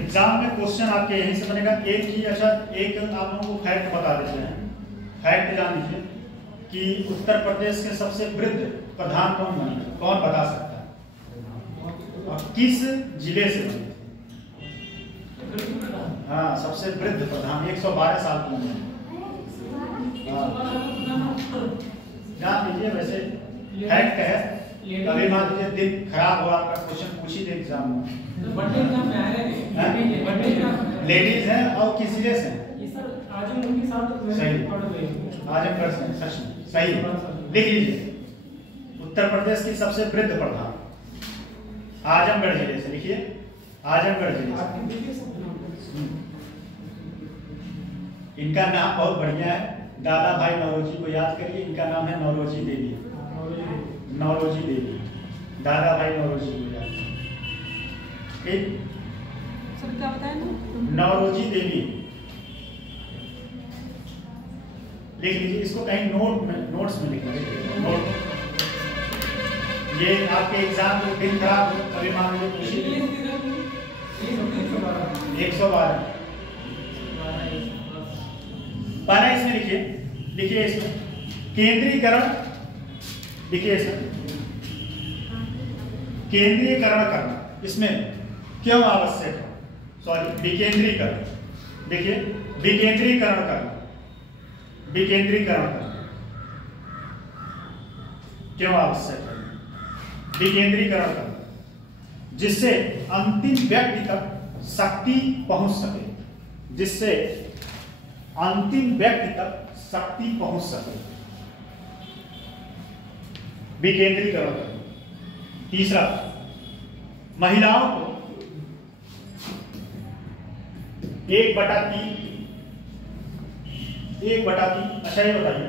एग्जाम में क्वेश्चन आपके यहीं से बनेगा। एक चीज, अच्छा एक आप लोगों को फैक्ट बता देते हैं, फैक्ट जान लीजिए कि उत्तर प्रदेश के सबसे वृद्ध प्रधान कौन बने, कौन बता सकता है, और किस जिले से बने। हाँ, सबसे वृद्ध प्रधान 112 साल की उम्र। जान लीजिए, वैसे फैक्ट है। कभी मान लीजिए दिन खराब हुआ, आपका क्वेश्चन पूछ ही दे एग्जाम में, लेडीज हैं और किस जिले से? सही, आजमगढ़ से, सच में सही। लिख लीजिए उत्तर प्रदेश की सबसे वृद्ध प्रधान आजमगढ़ जिले से, लिखिए आजमगढ़ जिले से। इनका नाम बहुत बढ़िया है, दादा भाई नौरोजी को याद करिए। इनका नाम है नौरोजी देवी, नौरोजी देवी, दादा भाई नौरोजी को याद करिए, ठीक। सर क्या बताया ना, नौरोजी देवी लिख लीजिए। इसको कहीं नोट्स में लिख लीजिए, नोट। ये आपके एग्जाम के दिन खराब हो, कभी मान लीजिए पूछिए 112 पाना इसमें लिखिए, लिखिए इसमें केंद्रीकरण, लिखिए इसमें केंद्रीकरण करना, इसमें क्यों आवश्यक है, सॉरी विकेंद्रीकरण, देखिए विकेंद्रीकरण करना, विकेंद्रीकरण करना क्यों आवश्यक है, विकेंद्रीकरण करना, जिससे अंतिम व्यक्ति तक शक्ति पहुंच सके, जिससे अंतिम व्यक्ति तक शक्ति पहुंच सके, विकेंद्रीकरण करना। तीसरा, महिलाओं को 1/3, अच्छा ये बताइए,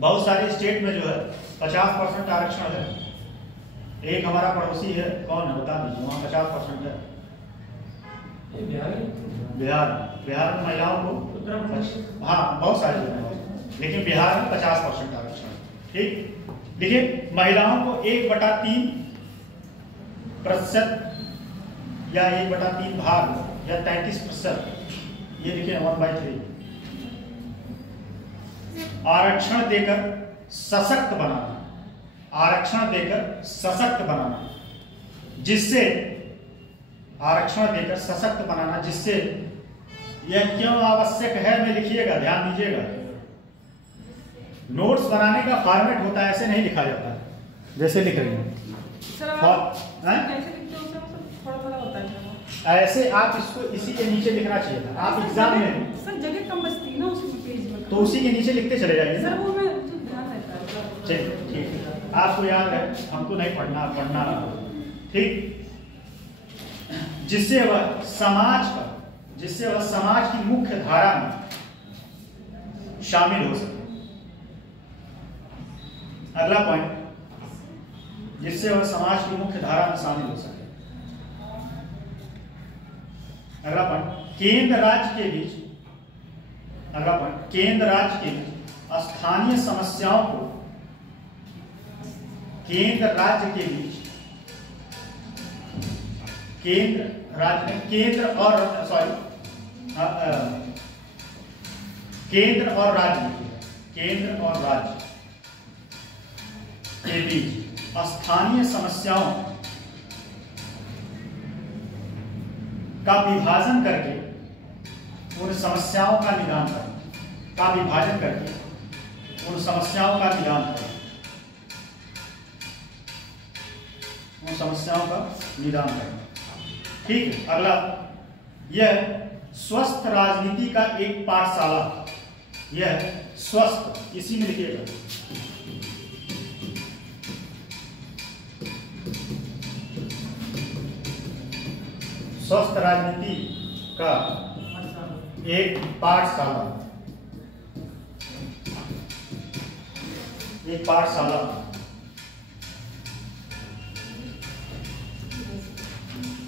बहुत सारे स्टेट में जो है 50% आरक्षण है। एक हमारा पड़ोसी है, कौन है बता दीजिए, वहाँ 50% है। बिहार में महिलाओं को, हाँ बहुत सारे जगह है, लेकिन बिहार में 50% आरक्षण, ठीक। देखिए महिलाओं को 1/3% या 1/3 भाग या 33%, ये देखिए 1/3, आरक्षण देकर सशक्त बनाना, आरक्षण देकर सशक्त बनाना, जिससे आरक्षण देकर सशक्त बनाना, जिससे यह क्यों आवश्यक है में लिखिएगा, ध्यान दीजिएगा। नोट्स बनाने का फॉर्मेट होता है, ऐसे नहीं लिखा जाता है जैसे लिख रही हैं। सर आप कैसे लिखते हो सर? थोड़ा थोड़ा बताइए। ऐसे आप इसको इसी के नीचे लिखना चाहिए था। आप एग्जाम में सर जगह कम बचती है ना उसमें पेज में, तो उसी के नीचे लिखते चले जाइए ना। सर वो मैं ध्यान रहता है। चलिए ठीक है, आपको याद है, हमको नहीं पढ़ना ठीक। जिससे वह समाज की मुख्य धारा में शामिल हो सके। अगला पॉइंट, जिससे वह समाज की मुख्य धारा में शामिल हो सके। अगला पॉइंट, केंद्र राज्य के बीच स्थानीय समस्याओं को केंद्र और राज्य के बीच स्थानीय समस्याओं का विभाजन करके उन समस्याओं का निदान करना, ठीक है। अगला, यह स्वस्थ राजनीति का एक पाठशाला, यह स्वस्थ, इसी में लिखिएगा, स्वस्थ राजनीति का एक पाठशाला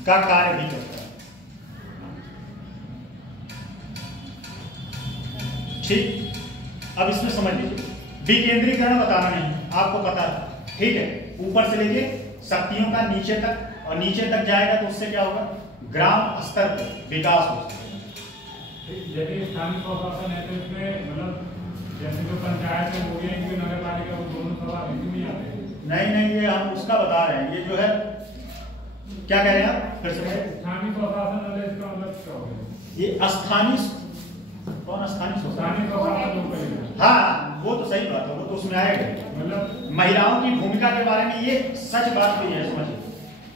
का कार्य भी करता है। ठीक, अब इसमें समझ लीजिए, विकेंद्रीकरण बताना नहीं, आपको पता है, ठीक है। ऊपर से लेके शक्तियों का नीचे तक, और नीचे तक जाएगा तो उससे क्या होगा, ग्राम स्तर पर विकास होगा। यदि स्थानीय स्वशासन है तो इसमें मतलब जैसे जो पंचायत है वो भी इनकी नगर पालिका, वो दोनों सभा इसी में आते हैं। नहीं, ये हम उसका बता रहे हैं। ये जो है, क्या कह रहे हैं आप, फिर से स्थानीय स्वशासन वाले, इसका मतलब क्या होगा? ये स्थानीय, कौन स्थानीय स्थानीय स्वशासन जो करेगा। हाँ, वो तो सही बात है, वो तो उसमें आएगा। मतलब महिलाओं की भूमिका के बारे में ये सच बात नहीं है, समझिए।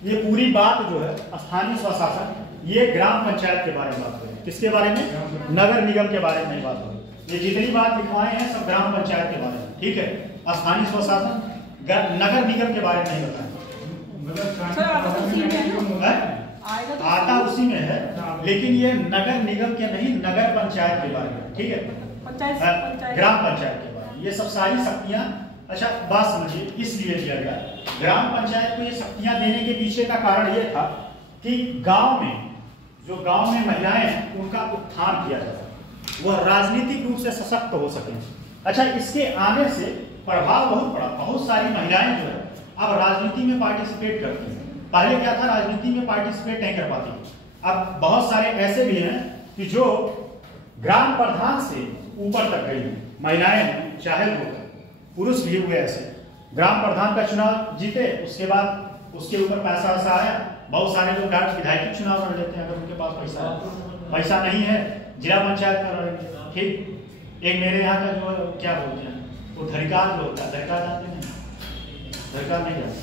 ये पूरी बात जो है स्थानीय स्वशासन, ये ग्राम पंचायत के बारे में बात करें। किसके बारे में? नगर निगम के बारे में बात करें। ये जितनी बात लिखवाए हैं सब ग्राम पंचायत के बारे में, ठीक है। स्थानीय स्वशासन, नगर निगम के बारे में नहीं बताएं। आता उसी में है, लेकिन ये नगर निगम के नहीं, नगर पंचायत के बारे में, ठीक है, ग्राम पंचायत के बारे में। ये सब सारी शक्तियां, अच्छा बात समझिए, इसलिए दिया गया ग्राम पंचायत को ये शक्तियां देने के पीछे का कारण ये था कि गांव में महिलाएं हैं उनका उत्थान किया जाता, वह राजनीतिक रूप से सशक्त हो सके। अच्छा, इसके आने से प्रभाव बहुत पड़ा, बहुत सारी महिलाएं जो है अब राजनीति में पार्टिसिपेट करती हैं। पहले क्या था, राजनीति में पार्टिसिपेट नहीं कर पाती। अब बहुत सारे ऐसे भी हैं कि जो ग्राम प्रधान से ऊपर तक गई महिलाएं, चाहे वो पुरुष भी हुए ऐसे। ग्राम प्रधान का चुनाव जीते, उसके बाद उसके ऊपर पैसा वैसा आया, बहुत सारे लोग डायरेक्ट विधायक चुनाव लड़ लेते हैं अगर उनके पास पैसा नहीं है, जिला पंचायत का लड़ेंगे। ठीक, एक मेरे यहाँ का जो क्या बोलते हैं, वो धरिकार जो होता है, धरिकार जानते हैं? धरिकार नहीं जानते,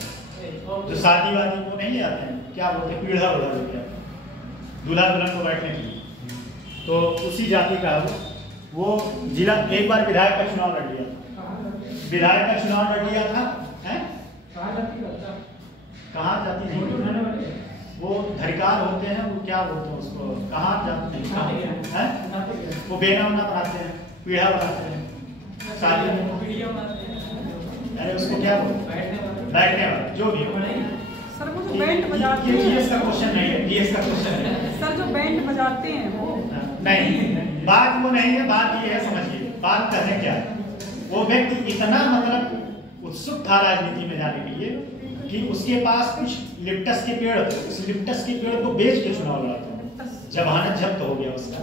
जो शादी वादी को नहीं आते हैं, क्या बोलते हैं, पीढ़ा उड़ा देते हैं दूल्हा दुल्हन को बैठने के लिए, तो उसी जाति का वो जिला, एक बार विधायक का चुनाव लड़ लिया था, कहाँ जाती नहीं, वो धरिकार होते हैं, वो क्या बोलते हैं उसको, कहाँ जाते हैं, वो बेना उना बनाते हैं, पीढ़ा बनाते हैं शादी में, अरे उसको क्या बोलते हैं, बैठने वाला, जो भी हो। सर वो जो बैंड बजाते हैं, ये का क्वेश्चन नहीं है, डीएस का क्वेश्चन है। सर जो बैंड बजाते हैं वो नहीं, बात वो नहीं है, बात ये है, समझिए बात कहने क्या है, वो व्यक्ति इतना मतलब उत्सुक था राजनीति में जाने के लिए कि उसके पास कुछ लिप्टस के पेड़, उस लिप्टस के पेड़ को बेच के चुनाव लड़ा था। जमानत जब्त हो गया उसका,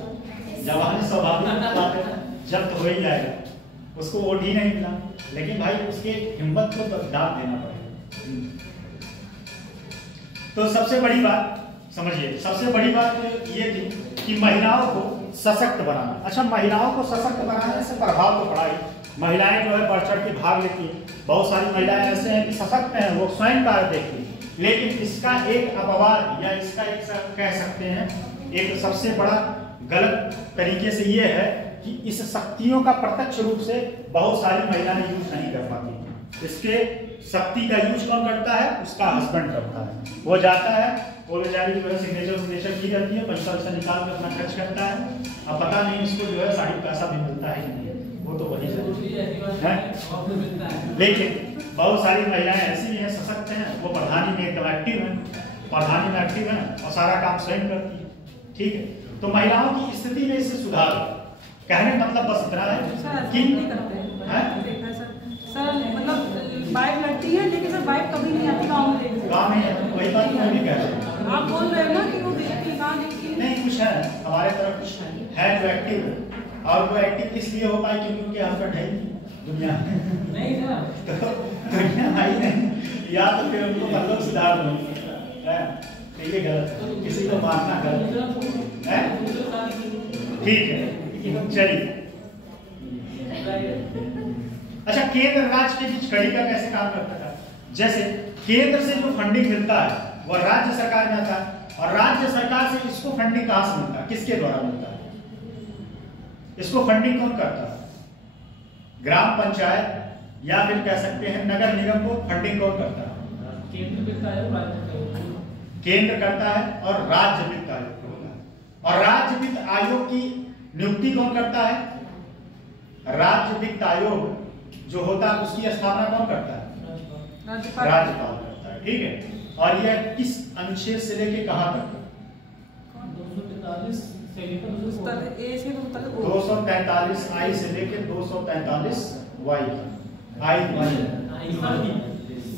जमानत स्वाभाविक जब्त हो ही जाएगा, उसको वोट ही नहीं मिला, लेकिन भाई उसके हिम्मत को दाद देना पड़ेगा। तो सबसे बड़ी बात समझिए, सबसे बड़ी बात ये थी कि महिलाओं को सशक्त बनाना। अच्छा, महिलाओं को सशक्त बनाने से प्रभाव तो पड़ा ही। महिलाएं जो है बढ़ चढ़ के भाग लेती हैं, बहुत सारी महिलाएं ऐसे हैं कि सशक्त हैं, वो स्वयं कार्य देखती हैं, लेकिन इसका एक अपवाद या इसका एक कह सकते हैं एक सबसे बड़ा गलत तरीके से ये है कि इस शक्तियों का प्रत्यक्ष रूप से बहुत सारी महिलाएं यूज नहीं कर पाती। इसके शक्ति का यूज कौन करता है? उसका हस्बैंड करता है। वो जाता है, वो बेचारी जो है सिग्नेचर की रहती है, पैसा वैसा निकाल कर अपना खर्च करता है। अब पता नहीं इसको जो है साड़ी पैसा भी मिलता है कि नहीं, वो तो वही है। लेकिन बहुत सारी महिलाएं ऐसी हैं, सशक्त हैं, वो प्रधानी में एकदम एक्टिव हैं, प्रधानी में एक्टिव हैं और सारा काम स्वयं करती है। ठीक है, तो महिलाओं की स्थिति में इससे सुधार, कहने मतलब बस इतना है कि सर मतलब वाइफ लड़ती है, लेकिन सर वाइफ कभी नहीं आती गाँव में देखते। गाँव में वही बात तो नहीं कह रहे। आप बोल रहे हो ना कि वो देखती गाँव देखती नहीं, कुछ है हमारे तरफ कुछ है जो एक्टिव है, और वो एक्टिव इसलिए हो पाए क्योंकि उनके हस्बैंड है दुनिया नहीं ना, तो दुनिया आई नहीं, या तो फिर उनको मतलब सुधार दो। ये गलत, किसी को मारना गलत है। ठीक है, चलिए। अच्छा, केंद्र राज्य के बीच कड़ी का कैसे काम करता था? जैसे केंद्र से जो फंडिंग मिलता है वो राज्य सरकार में आता है, और राज्य सरकार से इसको फंडिंग कहां से मिलता है, किसके द्वारा मिलता है? इसको फंडिंग कौन करता है? ग्राम पंचायत या फिर कह सकते हैं नगर निगम को फंडिंग कौन करता है? केंद्र करता है और राज्य वित्त आयोग होता है। और राज्य वित्त आयोग की नियुक्ति कौन करता है? राज्य वित्त आयोग जो होता है उसकी स्थापना कौन करता है? राज्यपाल करता है। ठीक है, और यह किस अनुच्छेद से लेके कहां तक? 243 से लेकर 243 आई से लेके 243 वाई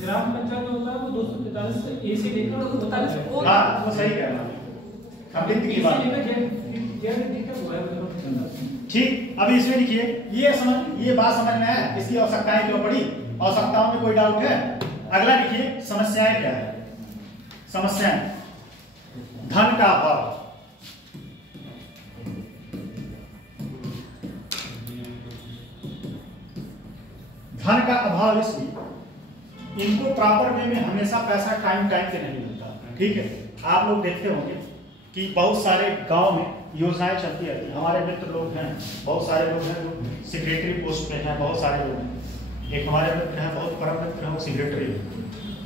ग्राम पंचायत होता है वो 243 से ए से लेकर 243। हाँ, वो सही कह रहा है, की बात। ठीक, अभी इसमें लिखिए, ये बात समझ में आया, इसकी आवश्यकताएं क्यों पड़ी, आवश्यकताओं में कोई डाउट है? अगला लिखिए, समस्याएं क्या है? समस्याएं, धन का अभाव, धन का अभाव इसलिए इनको प्रॉपर वे में हमेशा पैसा टाइम पे नहीं मिलता। ठीक है, आप लोग देखते होंगे कि बहुत सारे गांव में योजनाएं चलती रहती हैं। हमारे मित्र लोग हैं, बहुत सारे लोग हैं जो सेक्रेटरी पोस्ट पे हैं, बहुत सारे लोग हैं। एक हमारे मित्र हैं, बहुत परम मित्र हैं, वो सेक्रेटरी।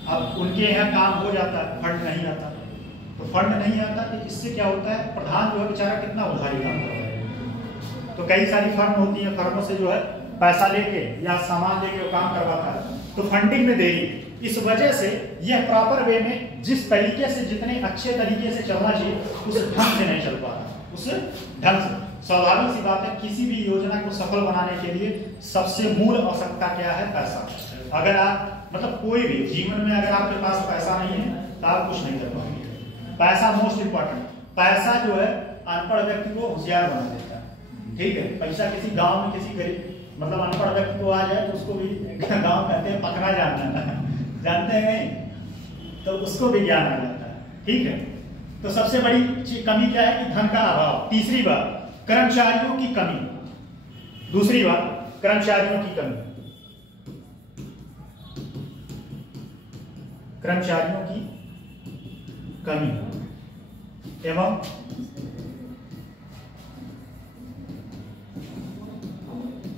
अब उनके यहाँ काम हो जाता है, फंड नहीं आता, तो फंड नहीं आता तो इससे क्या होता है, प्रधान जो है बेचारा कितना उधारी काम कर रहा है। तो कई सारी फर्म होती है, फर्मों से जो है पैसा लेके या सामान लेके वो काम करवाता है, तो फंडिंग में देरी। इस वजह से यह प्रॉपर वे में जिस तरीके से, जितने अच्छे तरीके से चलना चाहिए उस ढंग से नहीं चल पा रहा, उस ढंग से। स्वाभाविक सी बात है, किसी भी योजना को सफल बनाने के लिए सबसे मूल आवश्यकता क्या है? पैसा। अगर आप मतलब कोई भी जीवन में अगर आपके पास पैसा नहीं है तो आप कुछ नहीं कर पाएंगे। पैसा मोस्ट इंपॉर्टेंट। पैसा जो है अनपढ़ व्यक्ति को होशियार बना देता है। ठीक है, पैसा किसी गांव में किसी गरीब मतलब अनपढ़ व्यक्ति को आ जाए तो उसको भी गांव कहते हैं पकड़ा जानना है, जानते हैं नहीं, तो उसको भी ज्ञान आ जाता है। ठीक है, तो सबसे बड़ी कमी क्या है कि धन का अभाव। तीसरी बात, कर्मचारियों की कमी। दूसरी बात, कर्मचारियों की कमी, कर्मचारियों की कमी एवं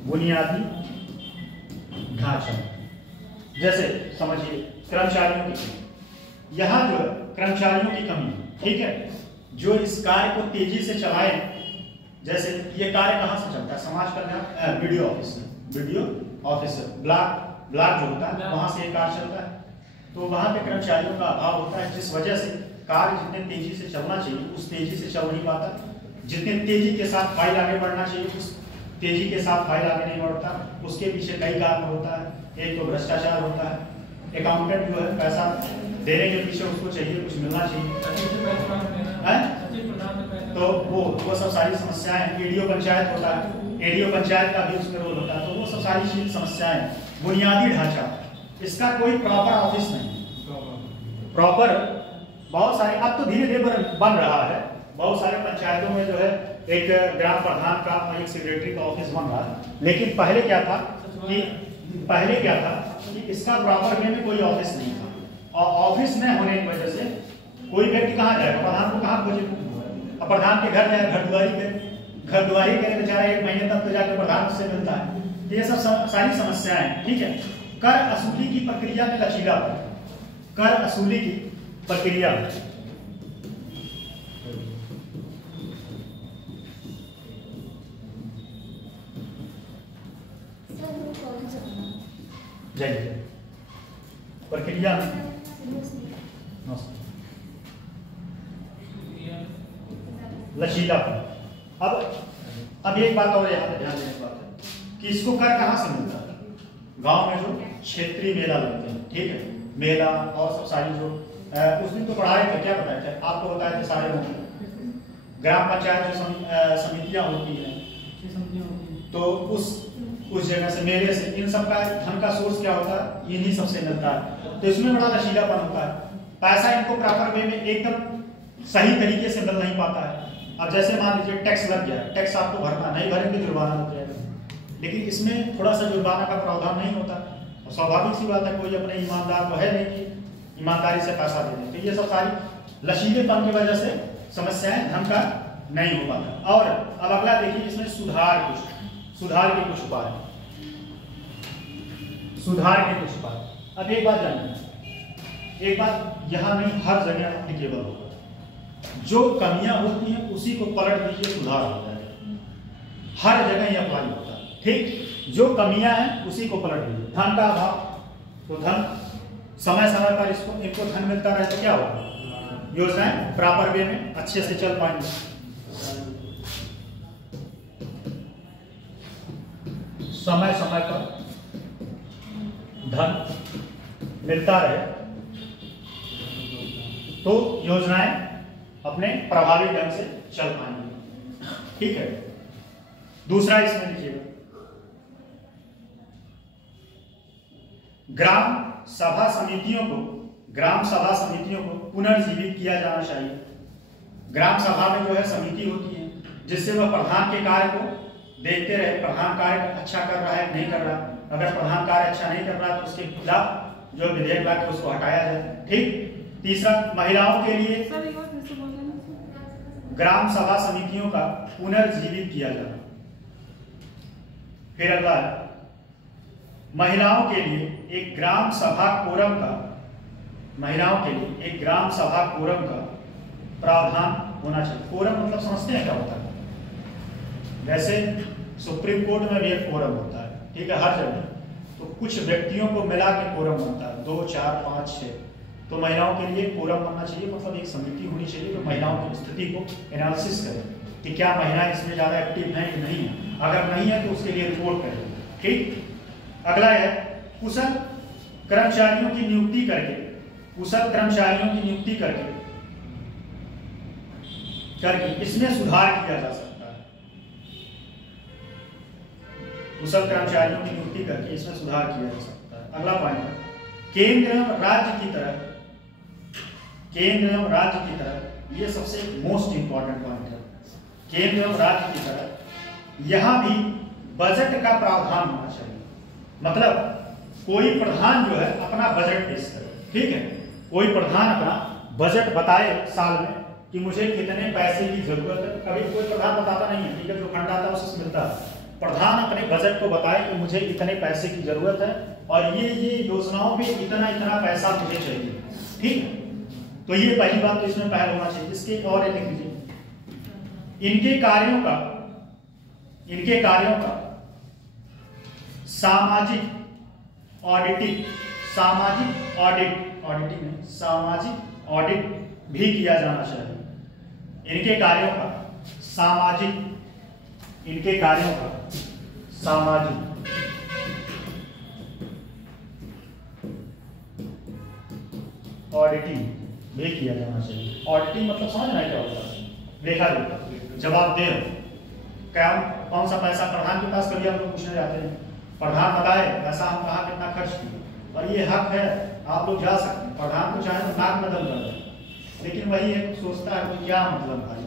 बुनियादी ढांचा। जैसे समझिए कर्मचारियों की कमी, यहां जो है कर्मचारियों की कमी, ठीक है, जो इस कार्य को तेजी से चलाए। जैसे ये कार्य कहां से चलता है? समाज कल्याण वीडियो ऑफिसर ब्लॉक जो होता है वहां से ये कार्य चलता है। तो वहां पे कर्मचारियों का अभाव होता है, जिस वजह से कार्य जितने तेजी से चलना चाहिए उस तेजी से चल नहीं पाता। जितने तेजी के साथ फाइल आगे बढ़ना चाहिए उस तेजी के साथ फाइल आगे नहीं बढ़ता। उसके पीछे कई कारण होता है। एक तो भ्रष्टाचार होता है, अकाउंटेंट जो है पैसा देने के पीछे उसको चाहिए कुछ मिलना चाहिए, तो वो सब सारी समस्याएं। एडीओ पंचायत होता है, एडीओ पंचायत का भी उसमें रोल होता है, तो वो सब सारी चीज समस्याएं, बुनियादी ढांचा, इसका कोई प्रॉपर ऑफिस नहीं, प्रॉपर बहुत सारे, अब तो धीरे धीरे बन रहा है, बहुत सारे पंचायतों में जो है एक ग्राम प्रधान का और एक सेक्रेटरी का ऑफिस बन रहा है, लेकिन पहले क्या था कि इसका प्रॉपर वे में कोई ऑफिस नहीं था, और ऑफिस न होने की वजह से कोई व्यक्ति कहाँ जाएगा, प्रधान को कहाँ खोजे, अब प्रधान के घर जाए, घर दुआरी करे बेचारा, 1 महीने तक तो जाकर प्रधान से मिलता है। ये सब सारी समस्याएं, ठीक है। कर असूली की प्रक्रिया में लचीलापन, कर असूली की प्रक्रिया प्रक्रिया लचीलापन। अब एक बात और यहाँ पे ध्यान देने की बात है कि इसको कर कहाँ से मिलता है, गांव में जो क्षेत्रीय मेला लगते हैं, ठीक है, मेला और सब सारी जो उस दिन तो पढ़ाए थे, क्या बताए थे आपको, बताए थे सारे लोग, ग्राम पंचायत जो समितियां होती हैं, तो उस जगह से, मेले से, इन सब का धन का सोर्स क्या होता है, इन्हीं सबसे मिलता है, तो इसमें बड़ा लचीलापन होता है। पैसा इनको प्रॉपर वे में एकदम सही तरीके से मिल नहीं पाता है। अब जैसे मान लीजिए टैक्स लग गया, टैक्स आपको भरना, नहीं भरेंगे जुर्माना लग जाएगा, लेकिन इसमें थोड़ा सा जुर्माना का प्रावधान नहीं होता, और स्वाभाविक सी बात है, कोई अपने ईमानदार तो है नहीं कि ईमानदारी से पैसा दे दें, तो ये सब सारी लचीलेपन की वजह से समस्याएं धन का नहीं हो पाता। और अब अगला देखिए, इसमें सुधार के कुछ उपाय, सुधार के कुछ उपाय। अब एक बात जानिए, एक बात यहाँ नहीं, हर जगह एप्लीकेबल होगा, जो कमियां होती हैं उसी को पलट दीजिए, सुधार हो जाएगा, हर जगह ये अप्लाई होता है, ठीक। जो कमियां हैं उसी को पलट दीजिए। धन का अभाव, तो धन समय समय पर इनको धन मिलता रहे तो क्या होगा, योजनाएं प्रॉपर वे में अच्छे से चल पाएंगे। समय समय पर धन मिलता रहे तो योजनाएं अपने प्रभावी ढंग से चल पाएंगे, ठीक है। दूसरा इसमें लीजिएगा, ग्राम सभा समितियों को पुनर्जीवित किया जाना चाहिए। ग्राम सभा में जो है समिति होती है, जिससे वह प्रधान के कार्य को देखते रहे, प्रधान कार्य अच्छा कर रहा है नहीं कर रहा, अगर प्रधान कार्य अच्छा नहीं कर रहा तो उसके खिलाफ जो विधेयक ला के उसको हटाया जाए, ठीक। तीसरा, महिलाओं के लिए ग्राम सभा समितियों का पुनर्जीवित किया जाना। फिर अगला है, महिलाओं के लिए एक ग्राम सभा कोरम का, महिलाओं के लिए एक ग्राम सभा कोरम का प्रावधान होना चाहिए। कोरम मतलब समझते हैं क्या होता है, वैसे सुप्रीम कोर्ट में भी एक कोरम होता है, ठीक है, हर जगह, तो कुछ व्यक्तियों को मिला के कोरम बनता है, 2, 4, 5, 6, तो महिलाओं के लिए कोरम बनना चाहिए, मतलब एक समिति होनी चाहिए जो महिलाओं की स्थिति को एनालिसिस करे कि क्या महिलाएं इसमें ज्यादा एक्टिव हैं कि नहीं है, अगर नहीं है तो उसके लिए रिपोर्ट करें, ठीक। अगला है, कुशल कर्मचारियों की नियुक्ति करके इसमें सुधार किया जा सकता है। कुशल कर्मचारियों की नियुक्ति करके इसमें सुधार किया जा सकता है। अगला पॉइंट, केंद्र एवं राज्य की तरह, ये सबसे मोस्ट इंपॉर्टेंट पॉइंट है, केंद्र एवं राज्य की तरह यहां भी बजट का प्रावधान होना चाहिए। मतलब कोई प्रधान जो है अपना बजट पेश करे, ठीक है, कोई प्रधान अपना बजट बताए साल में कि मुझे कितने पैसे की जरूरत है। कभी कोई प्रधान बताता नहीं है, ठीक है, जो फंड आता है उससे मिलता है। प्रधान अपने बजट को बताए कि मुझे इतने पैसे की जरूरत है और ये योजनाओं में इतना पैसा मुझे चाहिए, ठीक है। तो ये पहली बात तो इसमें पहल होना चाहिए। इसके और लिख लीजिए, इनके कार्यों का सामाजिक ऑडिट भी किया जाना चाहिए। इनके कार्यों का सामाजिक ऑडिटिंग भी किया जाना चाहिए। ऑडिटिंग मतलब समझना है क्या होता है, देखा जवाब दे क्या, कौन सा पैसा प्रधान के पास कभी हम लोग पूछने जाते हैं प्रधान बताए पैसा हम कहाँ कितना खर्च किए, और ये हक है, आप लोग जा सकते हैं। प्रधान को चाहे तो नाक में दम कर दें, लेकिन वही है सोचता है कि क्या मतलब भाई,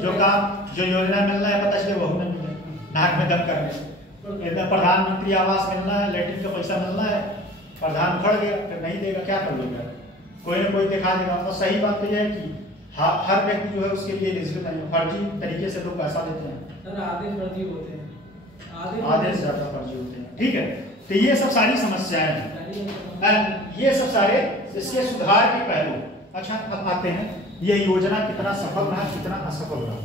जो काम जो योजना मिलना है पता चले वह नहीं मिले, नाक में दम करने से। प्रधानमंत्री आवास मिलना है, लैट्रिन का पैसा मिलना है, प्रधान खड़ गया फिर नहीं देगा, क्या कर लेगा, कोई ना कोई दिखा देगा। तो सही बात तो यह है कि हर व्यक्ति जो है उसके लिए एलिजिबल नहीं, फर्जी तरीके से लोग पैसा लेते हैं, आधे फर्जी होते हैं, आधे से ज्यादा फर्जी होते हैं। ठीक है, तो ये सब सारी समस्याएं हैं, ये सब सारे इसके सुधार के पहलू। अच्छा, अब आते हैं ये योजना कितना सफल रहा, कितना असफल रहा।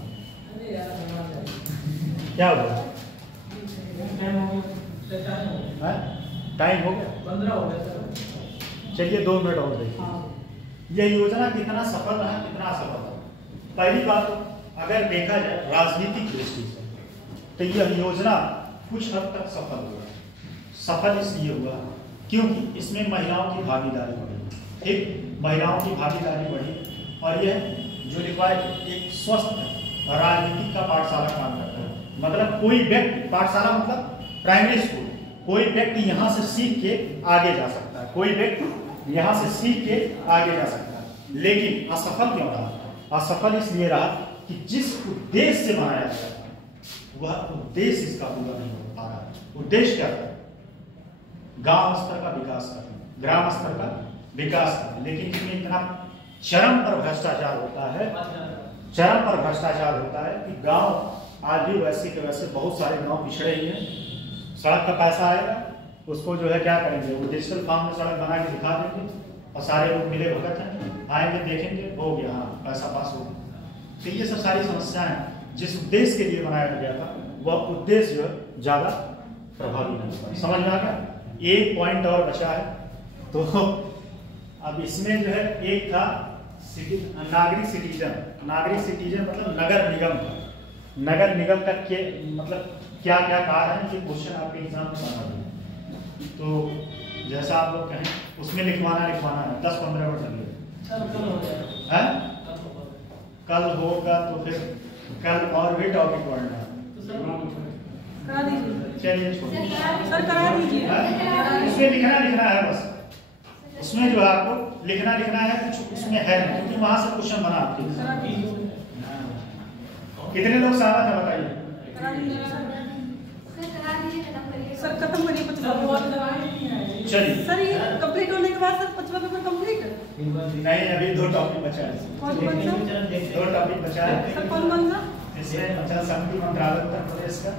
क्या हुआ, टाइम हो गया, 15 हो गया सर। चलिए 2 मिनट और देखिए यह योजना कितना सफल रहा, कितना असफल रहा। पहली बात, अगर देखा जाए राजनीतिक दृष्टि से तो यह योजना कुछ हद तक सफल हुआ। सफल इसलिए हुआ क्योंकि इसमें महिलाओं की भागीदारी बढ़ी, ठीक, महिलाओं की भागीदारी बढ़ी, और यह जो रिक्वायर्ड एक स्वस्थ राजनीतिक का पाठशाला काम करता है। मतलब कोई व्यक्ति, पाठशाला मतलब प्राइमरी स्कूल, कोई व्यक्ति यहाँ से सीख के आगे जा सकता है, कोई व्यक्ति यहाँ से सीख के आगे जा सकता है। लेकिन असफल क्यों रहा? असफल इसलिए रहा कि जिस उद्देश्य से बनाया गया था वह उद्देश्य इसका पूरा नहीं हो पा रहा। उद्देश्य क्या था? गांव स्तर का विकास करना, ग्राम स्तर का विकास करना, लेकिन इसमें इतना चरम पर भ्रष्टाचार होता है, चरम पर भ्रष्टाचार होता है कि गांव आज भी वैसे के वैसे बहुत सारे गांव पिछड़े ही हैं। सड़क का पैसा आएगा, उसको जो है क्या करेंगे, वो डिजिटल फॉर्म में सड़क बना के दिखा देंगे और सारे लोग मिले भगत हैं, आएंगे देखेंगे हो गया, हाँ पैसा पास हो गया। तो ये सब सारी समस्याएं जिस उद्देश्य के लिए बनाया गया था वह उद्देश्य जो है ज्यादा प्रभावी नहीं हुआ। समझ में आ गया? एक पॉइंट और बचा है, तो अब इसमें जो है एक था नागरिक सिटीजन। नागरिक सिटीजन मतलब नगर निगम का, नगर निगम का के मतलब क्या क्या कार्य है, ये क्वेश्चन आपके एग्जाम में बना दिया। तो जैसा आप लोग कहें उसमें लिखवाना है, 10-15 मिनट लगेगा। कल होगा तो फिर कल और भी टॉपिक पढ़ना है, करा दीजिए चलिए छोड़िए। सर, करा दीजिए। उसमें लिखना है बस, उसमें जो है आपको लिखना है, कुछ उसमें है नहीं, क्योंकि वहां से क्वेश्चन बना आपके। करा दीजिए कितने लोग सहमत है बताइए? करा दीजिए सर, खत्म करिए 55 चलिए सर, ये कंप्लीट होने के बाद सर 55 पेपर कंप्लीट है। नहीं, अभी 2 टॉपिक बचा है, कौन कौन सा 2 टॉपिक बचा है। सर? कौन कौन सा? इसमें पंचायत समिति मंत्रालय उत्तर प्रदेश का,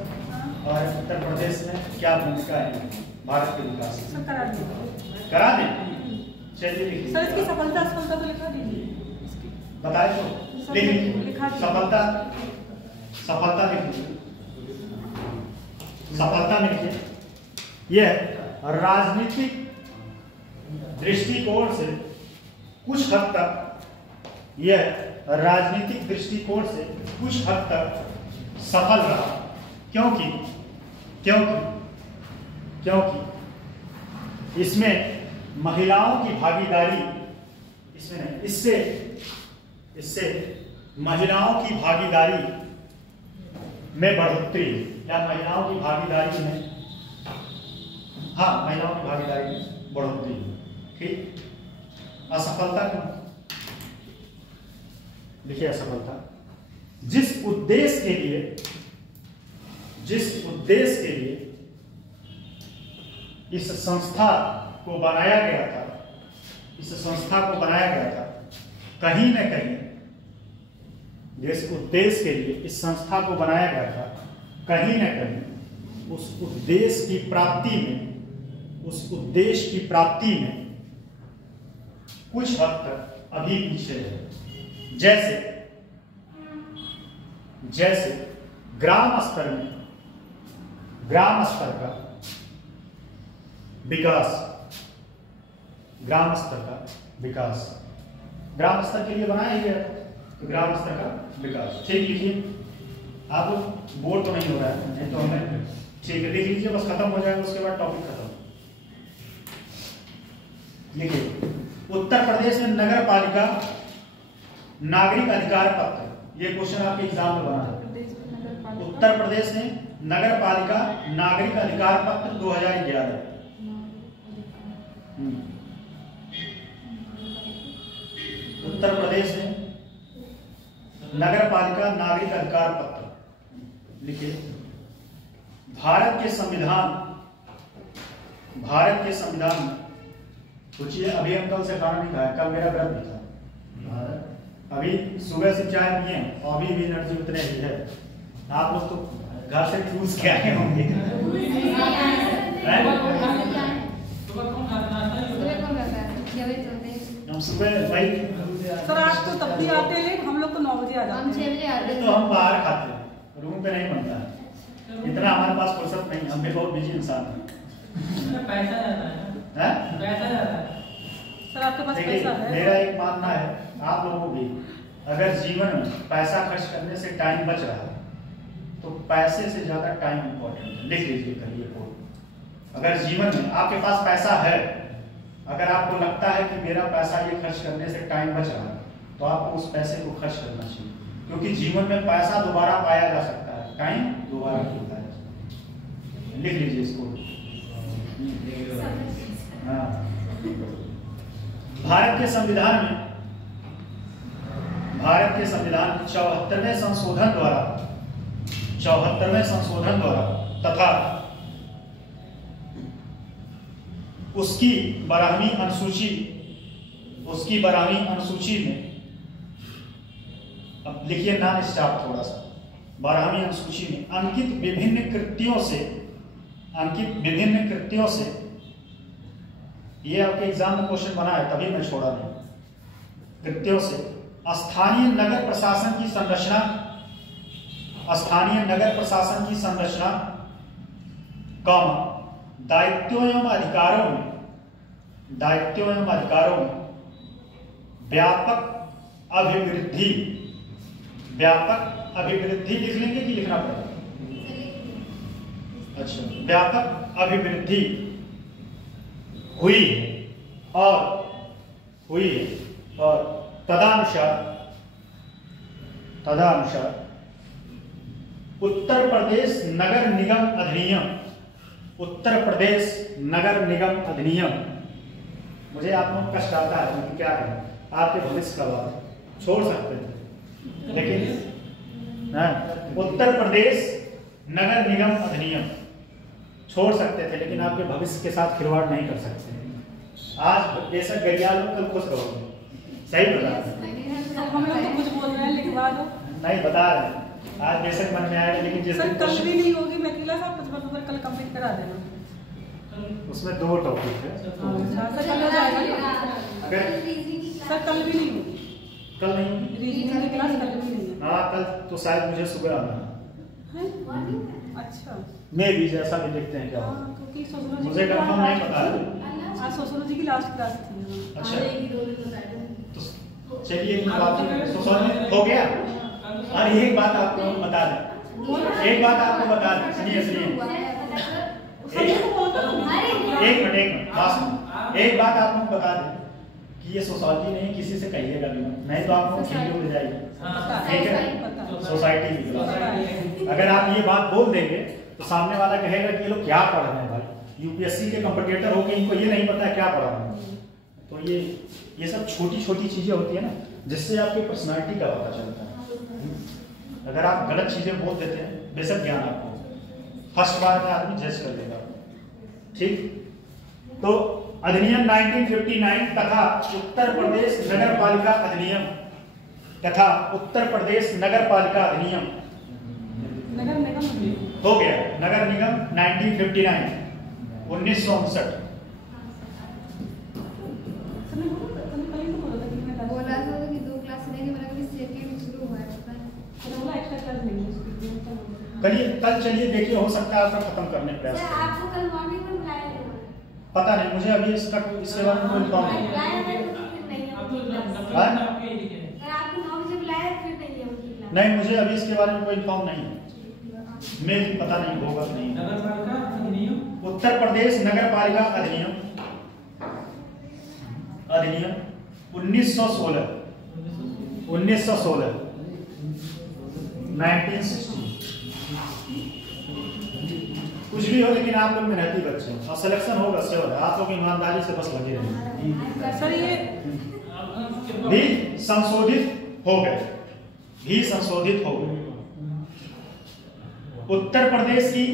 और उत्तर प्रदेश में क्या भूमिका है भारत के विकास में। सर, करा दीजिए। करा दें, चलिए लिखिए। सर, इसकी सफलता असफलता तो लिखा दीजिए। बताए तो लिख लीजिए, सफलता लिख लीजिए, सफलता में लिखिए। यह राजनीतिक दृष्टिकोण से कुछ हद तक, यह राजनीतिक दृष्टिकोण से कुछ हद तक सफल रहा, क्योंकि इसमें महिलाओं की भागीदारी, इसमें नहीं, इससे महिलाओं की भागीदारी में बढ़ोतरी, या महिलाओं की भागीदारी में, हाँ महिलाओं की भागीदारी में बढ़ोतरी, ठीक। असफलता क्यों लिखिए? असफलता जिस उद्देश्य के लिए इस संस्था को बनाया गया था, कहीं न कहीं जिस उद्देश्य के लिए इस संस्था को बनाया गया था, कहीं न कहीं उस उद्देश्य की प्राप्ति में कुछ हद तक अभी पीछे है। जैसे ग्राम स्तर का विकास, ग्राम स्तर के लिए बनाया गया था, तो ग्राम स्तर का विकास, ठीक लिखिए। आप बोर्ड तो नहीं हो रहा है, नहीं तो हमें ठीक है, लिख लीजिए, बस खत्म हो जाएगा, उसके बाद टॉपिक खत्म। लिखिए, उत्तर प्रदेश में नगर पालिका नागरिक अधिकार पत्र, ये क्वेश्चन आपके एग्जाम में बना है। उत्तर प्रदेश में नगर पालिका नागरिक अधिकार पत्र 2011। उत्तर प्रदेश में नगर पालिका नागरिक अधिकार पत्र लिखिए। भारत के संविधान में सोचिए, अभी हम कल से खाना नहीं खाया, कल मेरा व्रत भी था, अभी सुबह से चाय पिए और अभी भी एनर्जी उतने ही है। आप लोग तो घर से ठूस के आए होंगे। हम सुबह भाई सर आप तो तब भी आते हैं, हम लोग तो 9 बजे आ हम जाते 6 हैं। बजे आते तो हम बाहर खाते हैं, रूम पे नहीं बनता है, इतना हमारे पास फुर्सत नहीं, हम भी बहुत बिजी इंसान हैं। पैसा जाता है, हैं? पैसा जाता है। सर आपके पास देखिए, पैसा है? मेरा एक मानना है, आप लोगों भी अगर जीवन में पैसा खर्च करने से टाइम बच रहा है तो पैसे से ज्यादा टाइम इंपॉर्टेंट है। लिख लीजिए, करिए कोड। अगर जीवन में आपके पास पैसा है, अगर आपको लगता है कि मेरा पैसा ये खर्च करने से टाइम बच रहा है, तो आपको उस पैसे को खर्च करना चाहिए, क्योंकि जीवन में पैसा दोबारा पाया जा सकता है, टाइम दोबारा नहीं पाया जा सकता। लिख लीजिए इसको। हाँ। भारत के संविधान में 74वें संशोधन द्वारा तथा उसकी 12वीं अनुसूची में, अब लिखिए नॉन स्टॉप थोड़ा सा, 12वीं अनुसूची में अंकित विभिन्न कृत्यों से ये आपके एग्जाम में क्वेश्चन बना है, तभी मैं छोड़ा नहीं। कृत्यों से स्थानीय नगर प्रशासन की संरचना, दायित्वों एवं अधिकारों में व्यापक अभिवृद्धि लिख लेंगे कि लिखना पड़ेगा? अच्छा, व्यापक अभिवृद्धि हुई है और तदनुसार उत्तर प्रदेश नगर निगम अधिनियम, मुझे आप लोग कष्ट आता है, क्योंकि क्या है, आपके भविष्य का बात छोड़ सकते थे, लेकिन उत्तर प्रदेश नगर निगम अधिनियम छोड़ सकते थे, लेकिन आपके भविष्य के साथ खिलवाड़ नहीं कर सकते। आज बेशक गरिया लोग कल खुश रहोगे, सही बता रहे हैं। हम लोग तो कुछ बोल रहे हैं, लिखवा दो। नहीं बता रहे, आज बेशक मन में आएगा, लेकिन जिस सर दिन कल भी नहीं होगी, मैं किला साहब कुछ बस कल कंप्लीट करा देना। उसमें 2 टॉपिक है। सर कल हो जाएगा ना? अगर सर कल भी नहीं होगी, कल नहीं होगी, रीजनिंग की क्लास कल भी नहीं है। हाँ कल तो शायद मुझे सुबह आना है। अच्छा, मैं भी जैसा भी देखते हैं क्या होगा। हाँ, क्योंकि सोशोलॉजी मुझे कंफर्म नहीं पता है। आज सोशोलॉजी की लास्ट क्लास थी। अच्छा, तो चलिए सोशोलॉजी हो गया। और एक बात आपको बता दें, सुनिए एक मिनट बात सुनो। एक बात आप लोग बता दें कि ये सोसाइटी नहीं, किसी से कहिएगा भी नहीं तो आप लोग खिल्ली उड़ जाएगी, ठीक है? सोसाइटी की क्लास, अगर आप ये बात बोल देंगे तो सामने वाला कहेगा कि ये लोग क्या पढ़ रहे हैं भाई, यूपीएससी के कॉम्पिटिटर होके इनको ये नहीं पता है क्या पढ़ा रहे हैं। तो ये सब छोटी छोटी चीजें होती है ना, जिससे आपकी पर्सनालिटी का पता चलता है। अगर आप गलत चीजें बोल देते हैं, बेशक ज्ञान आपको फर्स्ट बार में आदमी जज कर लेगा, ठीक? तो अधिनियम 1959 तथा उत्तर प्रदेश नगर पालिका अधिनियम नगर निगम हो गया। नगर निगम 1959 1959। बोला था कि 2 क्लास लेंगे, मेरा भी सेकंड शुरू हुआ है। एक्स्ट्रा क्लास नहीं कल चलिए देखिए, हो सकता है आपका खत्म करने प्रयास करें। आपको कल मॉर्निंग में बुलाया है? पता नहीं मुझे, अभी इसके बारे में कोई इन्फॉर्म नहीं। बुलाया है तो फिर नहीं है उनकी क्लास। हाँ? अगर आपको 9 बजे बुलाया फिर नहीं है उनकी क्लास। नहीं, मुझे अभी इसके बारे में कोई इन्फॉर्म नहीं है, मैं पता नहीं होगा कि नहीं। उत्तर प्रदेश नगर पालिका अधिनियम 1916 1916 1960 कुछ भी हो, लेकिन आप लोग मेहनती बच्चे हैं और सिलेक्शन होगा श्योर है। आप लोग ईमानदारी से बस लगे रहेंगे। सर ये भी संशोधित हो गए, भी संशोधित हो गए। उत्तर प्रदेश की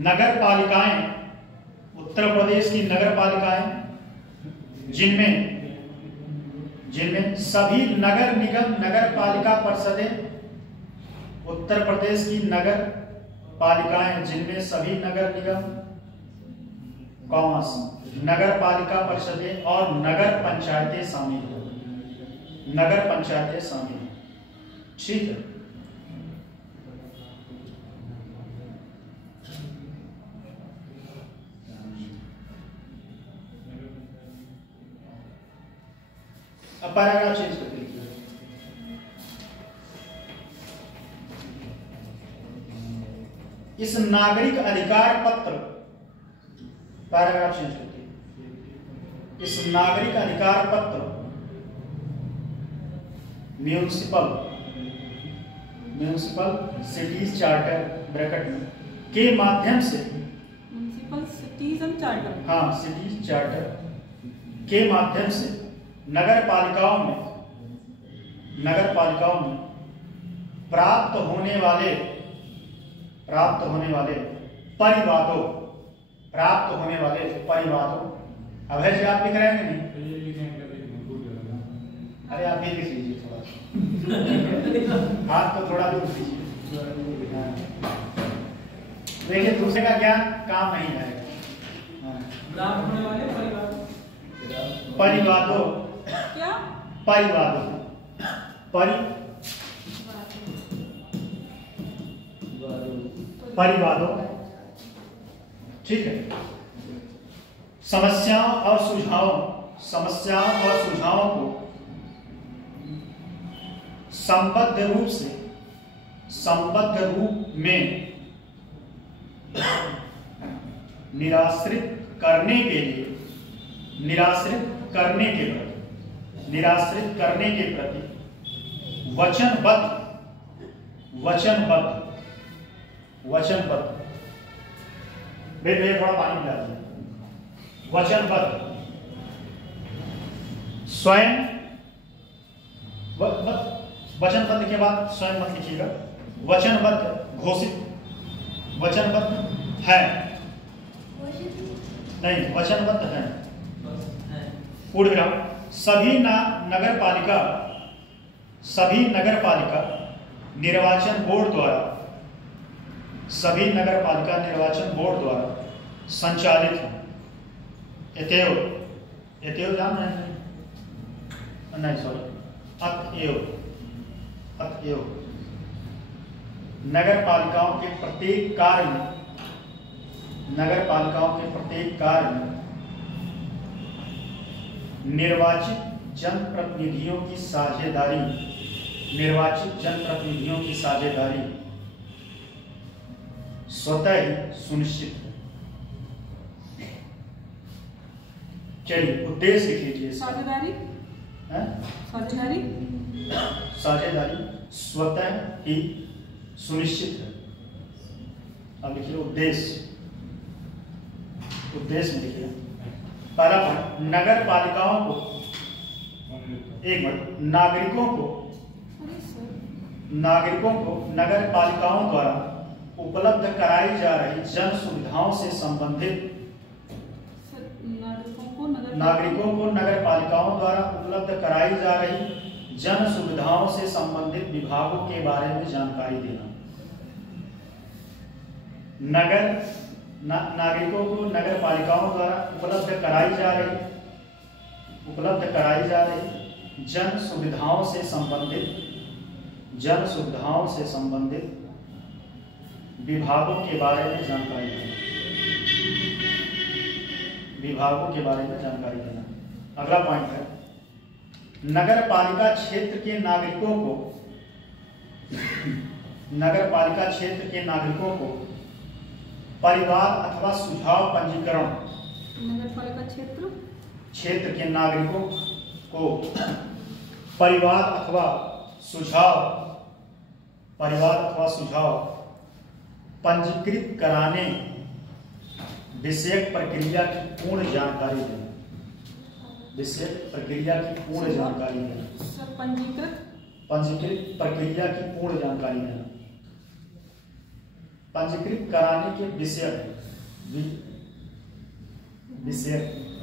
नगर पालिकाएं, उत्तर प्रदेश की नगर पालिकाएं जिनमें सभी नगर निगम नगर पालिका परिषदें, उत्तर प्रदेश की नगर पालिकाएं जिनमें सभी नगर निगम कॉमर्स नगर पालिका परिषदें और नगर पंचायतें शामिल हैं, नगर पंचायतें शामिल हैं। ठीक है, अब पैराग्राफ चेंज करते हैं। इस नागरिक अधिकार पत्र, पैराग्राफ चेंज करते हैं। इस नागरिक अधिकार पत्र म्यूनिसिपल सिटीज चार्टर ब्रैकेट में के माध्यम से, म्युनिसिपल सिटीजन चार्टर, हाँ सिटीज चार्टर के माध्यम से नगर पालिकाओं में प्राप्त होने वाले परिवादों, अभय जी आप लिख रहे हैं नहीं? अरे आप भी लिख लीजिए थोड़ा सा, हाथ तो थोड़ा दूर लीजिए। देखिए दूसरे का ज्ञान काम नहीं आएगा। प्राप्त होने वाले परिवादों, क्या परिवादों, ठीक है। समस्याओं और सुझावों को संबद्ध रूप में निराश्रित करने के प्रति वचनबद्ध भैया थोड़ा पानी पिला दीजिए। वचनबद्ध स्वयं, वचनबद्ध के बाद स्वयं मत लिखिएगा। वचनबद्ध घोषित, वचनबद्ध है नहीं, वचनबद्ध है पूर्ण विराम। सभी नगर पालिका निर्वाचन बोर्ड द्वारा संचालित है। एतेव जान रहे हैं? नहीं सॉरी, अतएव नगर पालिकाओं के प्रत्येक कार्य में निर्वाचित जनप्रतिनिधियों की साझेदारी स्वतः ही सुनिश्चित है। चलिए उद्देश्य लिख लीजिए। साझेदारी स्वतः ही सुनिश्चित है। अब लिखिए उद्देश्य में लिखिए। पहला पॉइंट, नगर पालिकाओं को, एक मिनट, नागरिकों को नगर पालिकाओं द्वारा उपलब्ध कराई जा रही जन सुविधाओं से संबंधित, नागरिकों को नगर पालिकाओं द्वारा उपलब्ध कराई जा रही जन सुविधाओं से संबंधित विभागों के बारे में जानकारी देना। नागरिकों को नगर पालिकाओं द्वारा उपलब्ध कराई जा रही जन सुविधाओं से संबंधित विभागों के बारे में जानकारी देना। अगला पॉइंट है, नगर पालिका क्षेत्र के नागरिकों को परिवार अथवा सुझाव पंजीकरण, नगर पालिका क्षेत्र के नागरिकों को परिवार अथवा सुझाव पंजीकृत कराने विषयक प्रक्रिया की पूर्ण जानकारी देना। विषयक प्रक्रिया की पूर्ण जानकारी देना। सर पंजीकृत प्रक्रिया की पूर्ण जानकारी देना। पंजीकृत कराने के विषयक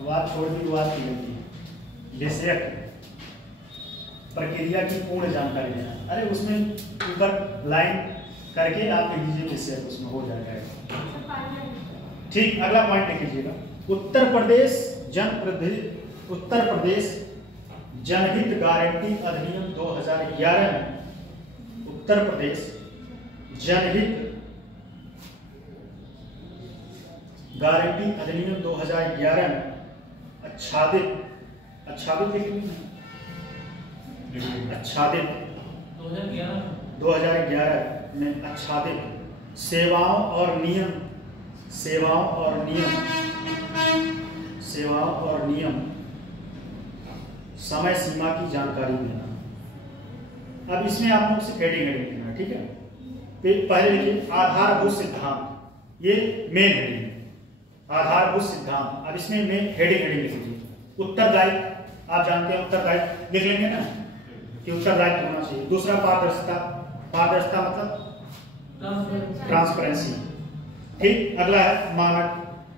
बात छोड़ दी, बात की गई थी। विषयक प्रक्रिया की पूर्ण जानकारी देना। अरे उसमें ऊपर लाइन करके आप लिख दीजिए विषयक, उसमें हो जाएगा। ठीक, अगला पॉइंट लिख लीजिएगा। उत्तर प्रदेश जनहित गारंटी अधिनियम 2011 में उत्तर प्रदेश जनहित गारंटी अधिनियम 2011 में आच्छादित 2011 में आच्छादित सेवाओं और नियम समय सीमा की जानकारी देना। अब इसमें आप लोग से हेडिंग लिखना, ठीक है। पहले लिखिए आधारभूत सिद्धांत, ये मेन हेडिंग है, आधारभूत सिद्धांत। अब इसमें मेन हेडिंग लिख लीजिए। उत्तरदायित्व, आप जानते हैं उत्तरदायित्व लिख लेंगे ना कि उत्तरदायित्व होना चाहिए। दूसरा पारदर्शिता मतलब ट्रांसपेरेंसी, ठीक। अगला है मानक,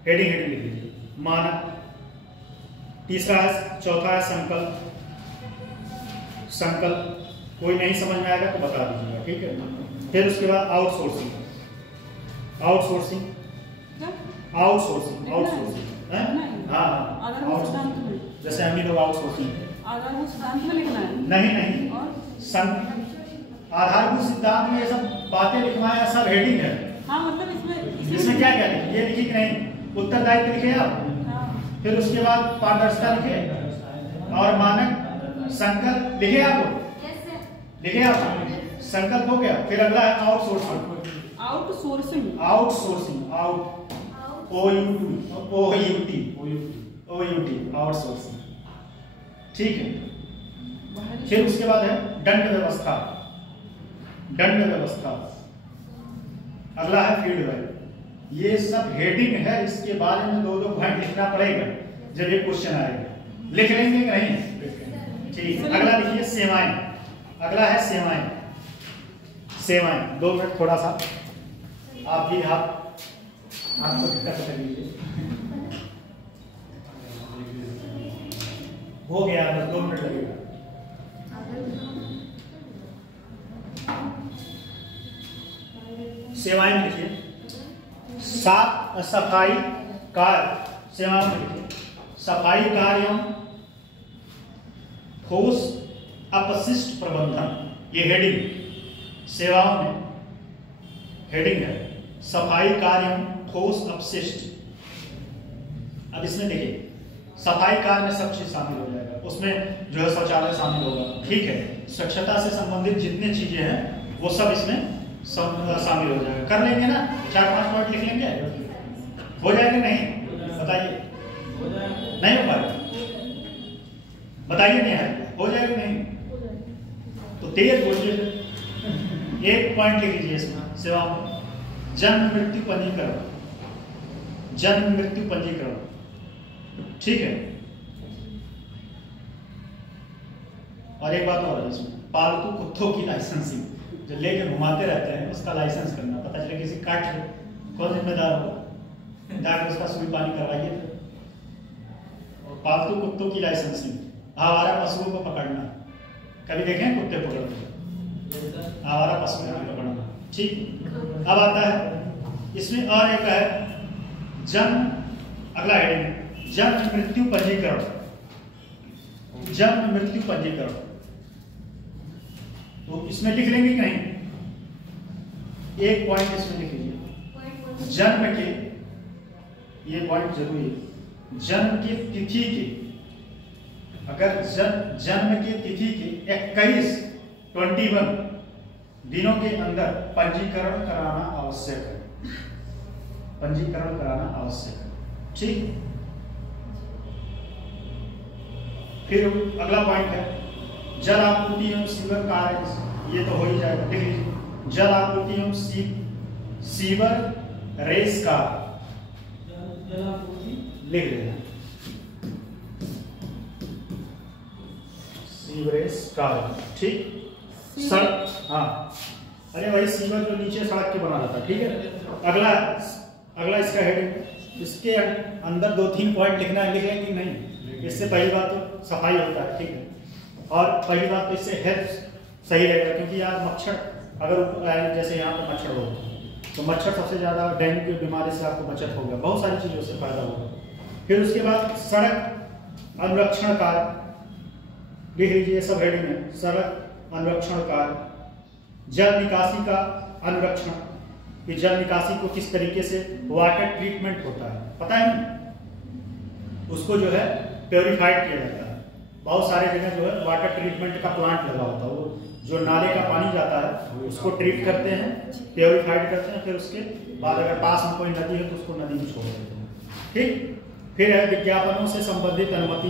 हेडिंग लिख लीजिए मानक। तीसरा है, चौथा है संकल्प। कोई नहीं समझ में आएगा तो बता दीजिएगा, ठीक है। फिर उसके बाद आउटसोर्सिंग जैसे हम लोग आउटसोर्सिंग आधारभूत सिद्धांत में लिखना है। नहीं आधारभूत सिद्धांत में ये सब बातें लिखवाया, सब हेडिंग है। हाँ, मतलब इसमें क्या क्या लिखे, ये लिखी कि नहीं, उत्तरदायित्व लिखे आप। हाँ। फिर उसके बाद पारदर्शिता लिखे और मानक, संकल्प लिखे आप, संकल्प हो गया। फिर अगला है आउटसोर्सिंग, आउटसोर्सिंग, ठीक है। फिर उसके बाद है दंड व्यवस्था। अगला है फीडबैक। ये सब हेडिंग है, इसके बारे में 2-2 पॉइंट लिखना पड़ेगा जब ये क्वेश्चन आएगा। लिख लेंगे कि नहीं, ठीक। अगला लिखिए सेवाएं। अगला है सेवाएं। 2 मिनट थोड़ा सा आप भी आपको दिक्कत कर लीजिए। हो गया, बस 2 मिनट लगेगा। सेवाएं में लिखिए सफाई कार्य। सेवाओं में लिखिए सफाई कार्य एवं ठोस अपशिष्ट प्रबंधन। ये हेडिंग सेवाओं में हेडिंग है, सफाई कार्य एवं ठोस अपशिष्ट। अब इसमें देखिए सफाई कार्य में सब चीज शामिल हो जाएगा, उसमें जो है शौचालय शामिल होगा, ठीक है। स्वच्छता से संबंधित जितनी चीजें हैं वो सब इसमें शामिल हो जाएगा। कर लेंगे ना, 4-5 पॉइंट लिख लेंगे, हो जाएगा नहीं बताइए? नहीं हो पाएगा, बताइए नहीं है, हो जाएगा नहीं तो तेज बोलिए। 1 पॉइंट लिख लीजिए इसमें सेवा में, जन्म मृत्यु पंजीकरण, ठीक है। और एक बात और है इसमें, पालतू कुत्तों की लाइसेंसिंग, जो लेके घुमाते रहते हैं उसका लाइसेंस करना। पता चले किसी काट ले, कौन जिम्मेदार होगा? जाकर उसका सुई पानी करवाइए। और पालतू कुत्तों की लाइसेंसिंग, आवारा पशुओं को पकड़ना। कभी देखें कुत्ते पकड़ते, आवारा पशुओं को पकड़ना, ठीक। अब आता है इसमें और एक है जन्म, अगला हेडिंग जन्म मृत्यु पंजीकरण। तो इसमें लिख लेंगे कि नहीं? 1 पॉइंट इसमें लिख लीजिए, जन्म के, ये पॉइंट जरूरी है, जन्म की तिथि के, अगर जन्म की तिथि के 21 दिनों के अंदर पंजीकरण कराना आवश्यक है, ठीक। फिर अगला पॉइंट है जल आपूर्ति एवं सीवर कार्य, ये तो हो ही जाएगा, लिख लीजिए जल आपूर्ति एवं सीवर रेस का लिख देना, सीवरेज का, ठीक। सड़क, हाँ, अरे भाई सीवर जो नीचे सड़क के बना रहता है, ठीक है। अगला इसका हेडिंग, इसके अंदर 2-3 पॉइंट लिखना है, लिख लेंगे नहीं। इससे पहली बात तो सफाई होता है, ठीक है। और पहली बात तो इससे हेल्थ सही रहेगा, क्योंकि यार मच्छर अगर जैसे यहाँ पे मच्छर हो तो मच्छर सबसे ज़्यादा डेंगू की बीमारी से आपको बचत होगा, बहुत सारी चीज़ों से फायदा होगा। फिर उसके बाद सड़क अनुरक्षण कार्य लिख लीजिए, सब हेडिंग है। सड़क अनुरक्षण कार्य, जल निकासी का अनुरक्षण, कि जल निकासी को किस तरीके से वाटर ट्रीटमेंट होता है, पता है नहीं, उसको जो है प्योरीफाइड किया जाता है। बहुत सारे जगह जो है वाटर ट्रीटमेंट का प्लांट लगा होता है, वो जो नाले का पानी जाता है उसको ट्रीट करते हैं, प्योरीफाइड करते हैं, फिर उसके बाद अगर पास में कोई नदी है तो उसको नदी में छोड़ देते हैं, ठीक। फिर है विज्ञापनों से संबंधित अनुमति,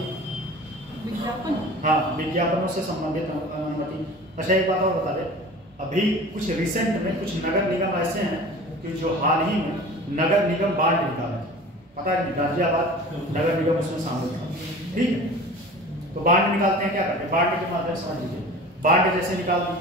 विज्ञापन, हाँ, विज्ञापनों से संबंधित अनुमति। अच्छा एक बात और बता दे, अभी कुछ रिसेंट में कुछ नगर निगम ऐसे हैं कि जो हाल ही में नगर निगम बांड निकाला है, पता है, गाजियाबाद नगर निगम उसमें शामिल था, ठीक है। तो बांड निकालते हैं, क्या करते हैं, बांड के माध्यम से मान लीजिए बांड जैसे निकाल दिए,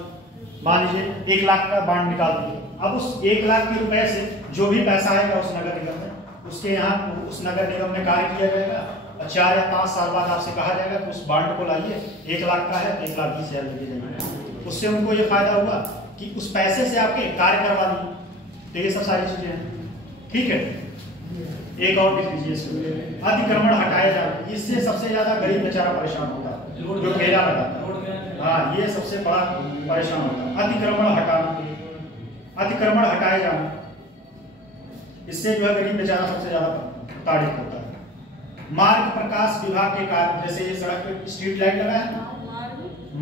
मान लीजिए 1 लाख का बांड निकाल दिए। अब उस 1 लाख के रुपए से जो भी पैसा आएगा उस नगर निगम में, उसके यहाँ उस नगर निगम में कार्य किया जाएगा। 4 या 5 साल बाद आपसे कहा जाएगा कि उस बांड को लाइए, 1 लाख का है तो 1,20,000 लगे जाएंगे। उससे उनको ये फायदा हुआ कि उस पैसे से आपके कार्य करवा दिए। तो ये सब सारी चीजें हैं, ठीक है। एक और लिख लीजिए, अतिक्रमण हटाया जाए, इससे सबसे ज्यादा गरीब बेचारा परेशान होता है, जो ठेला लगाता है, हाँ, ये सबसे बड़ा परेशान होता है। अतिक्रमण हटाना, अतिक्रमण हटाया जाना, इससे जो है गरीब बेचारा सबसे ज्यादा तारीफ होता है। मार्ग प्रकाश विभाग के कार्य, जैसे ये सड़क पे स्ट्रीट लाइट लगा है ना,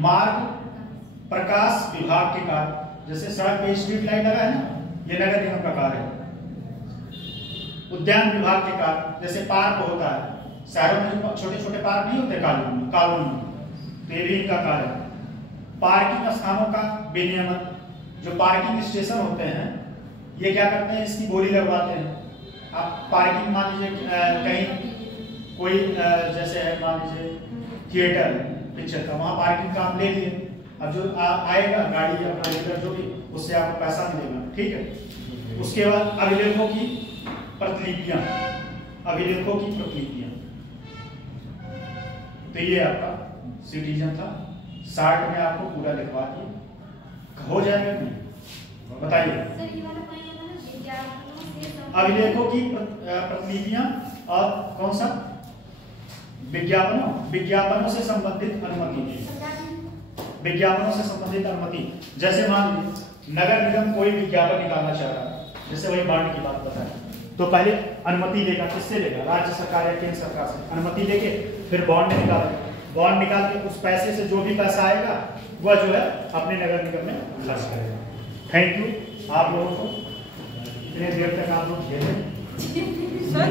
मार्ग प्रकाश विभाग के कार्य, जैसे सड़क पे स्ट्रीट लाइट लगा है ना, ये नगर निगम का कार्य है। उद्यान विभाग के कार्य, जैसे पार्क होता है शहरों में, जो छोटे छोटे पार्क नहीं होते कॉलोनी में, तो ये भी इनका कार्य है। पार्किंग स्थानों का विनियमन, जो पार्किंग स्टेशन होते हैं ये क्या करते हैं, इसकी बोली लगवाते हैं। आप पार्किंग मान लीजिए कहीं कोई जैसे है, मान लीजिए थिएटर पिक्चर का, वहाँ पार्किंग का आप ले लिए, अब जो आएगा गाड़ी या फोर जो भी, उससे आपको पैसा मिलेगा, ठीक है। उसके बाद अभिलेखों की प्रतिलिपियां, अभिलेखों की प्रतिलिपियां, तो ये आपका सिटीजन था। 60 में आपको पूरा लिखवा दिया, हो जाएगा नहीं, बताइए। अभिलेखों की प्रतिलिपियां और कौन सा, विज्ञापनों से संबंधित अनुमति, विज्ञापनों से संबंधित अनुमति। जैसे मान लीजिए नगर निगम कोई विज्ञापन निकालना चाह रहा है, जैसे वही बांड की बात बताएं, तो पहले अनुमति लेगा, किससे लेगा, राज्य सरकार या केंद्र सरकार से अनुमति लेके फिर बॉन्ड निकालेगा। बॉन्ड निकाल के उस पैसे से जो भी पैसा आएगा वह जो है अपने नगर निगम में खर्च करेगा। थैंक यू आप लोगों को, इतने देर तक आप लोग खेले। सर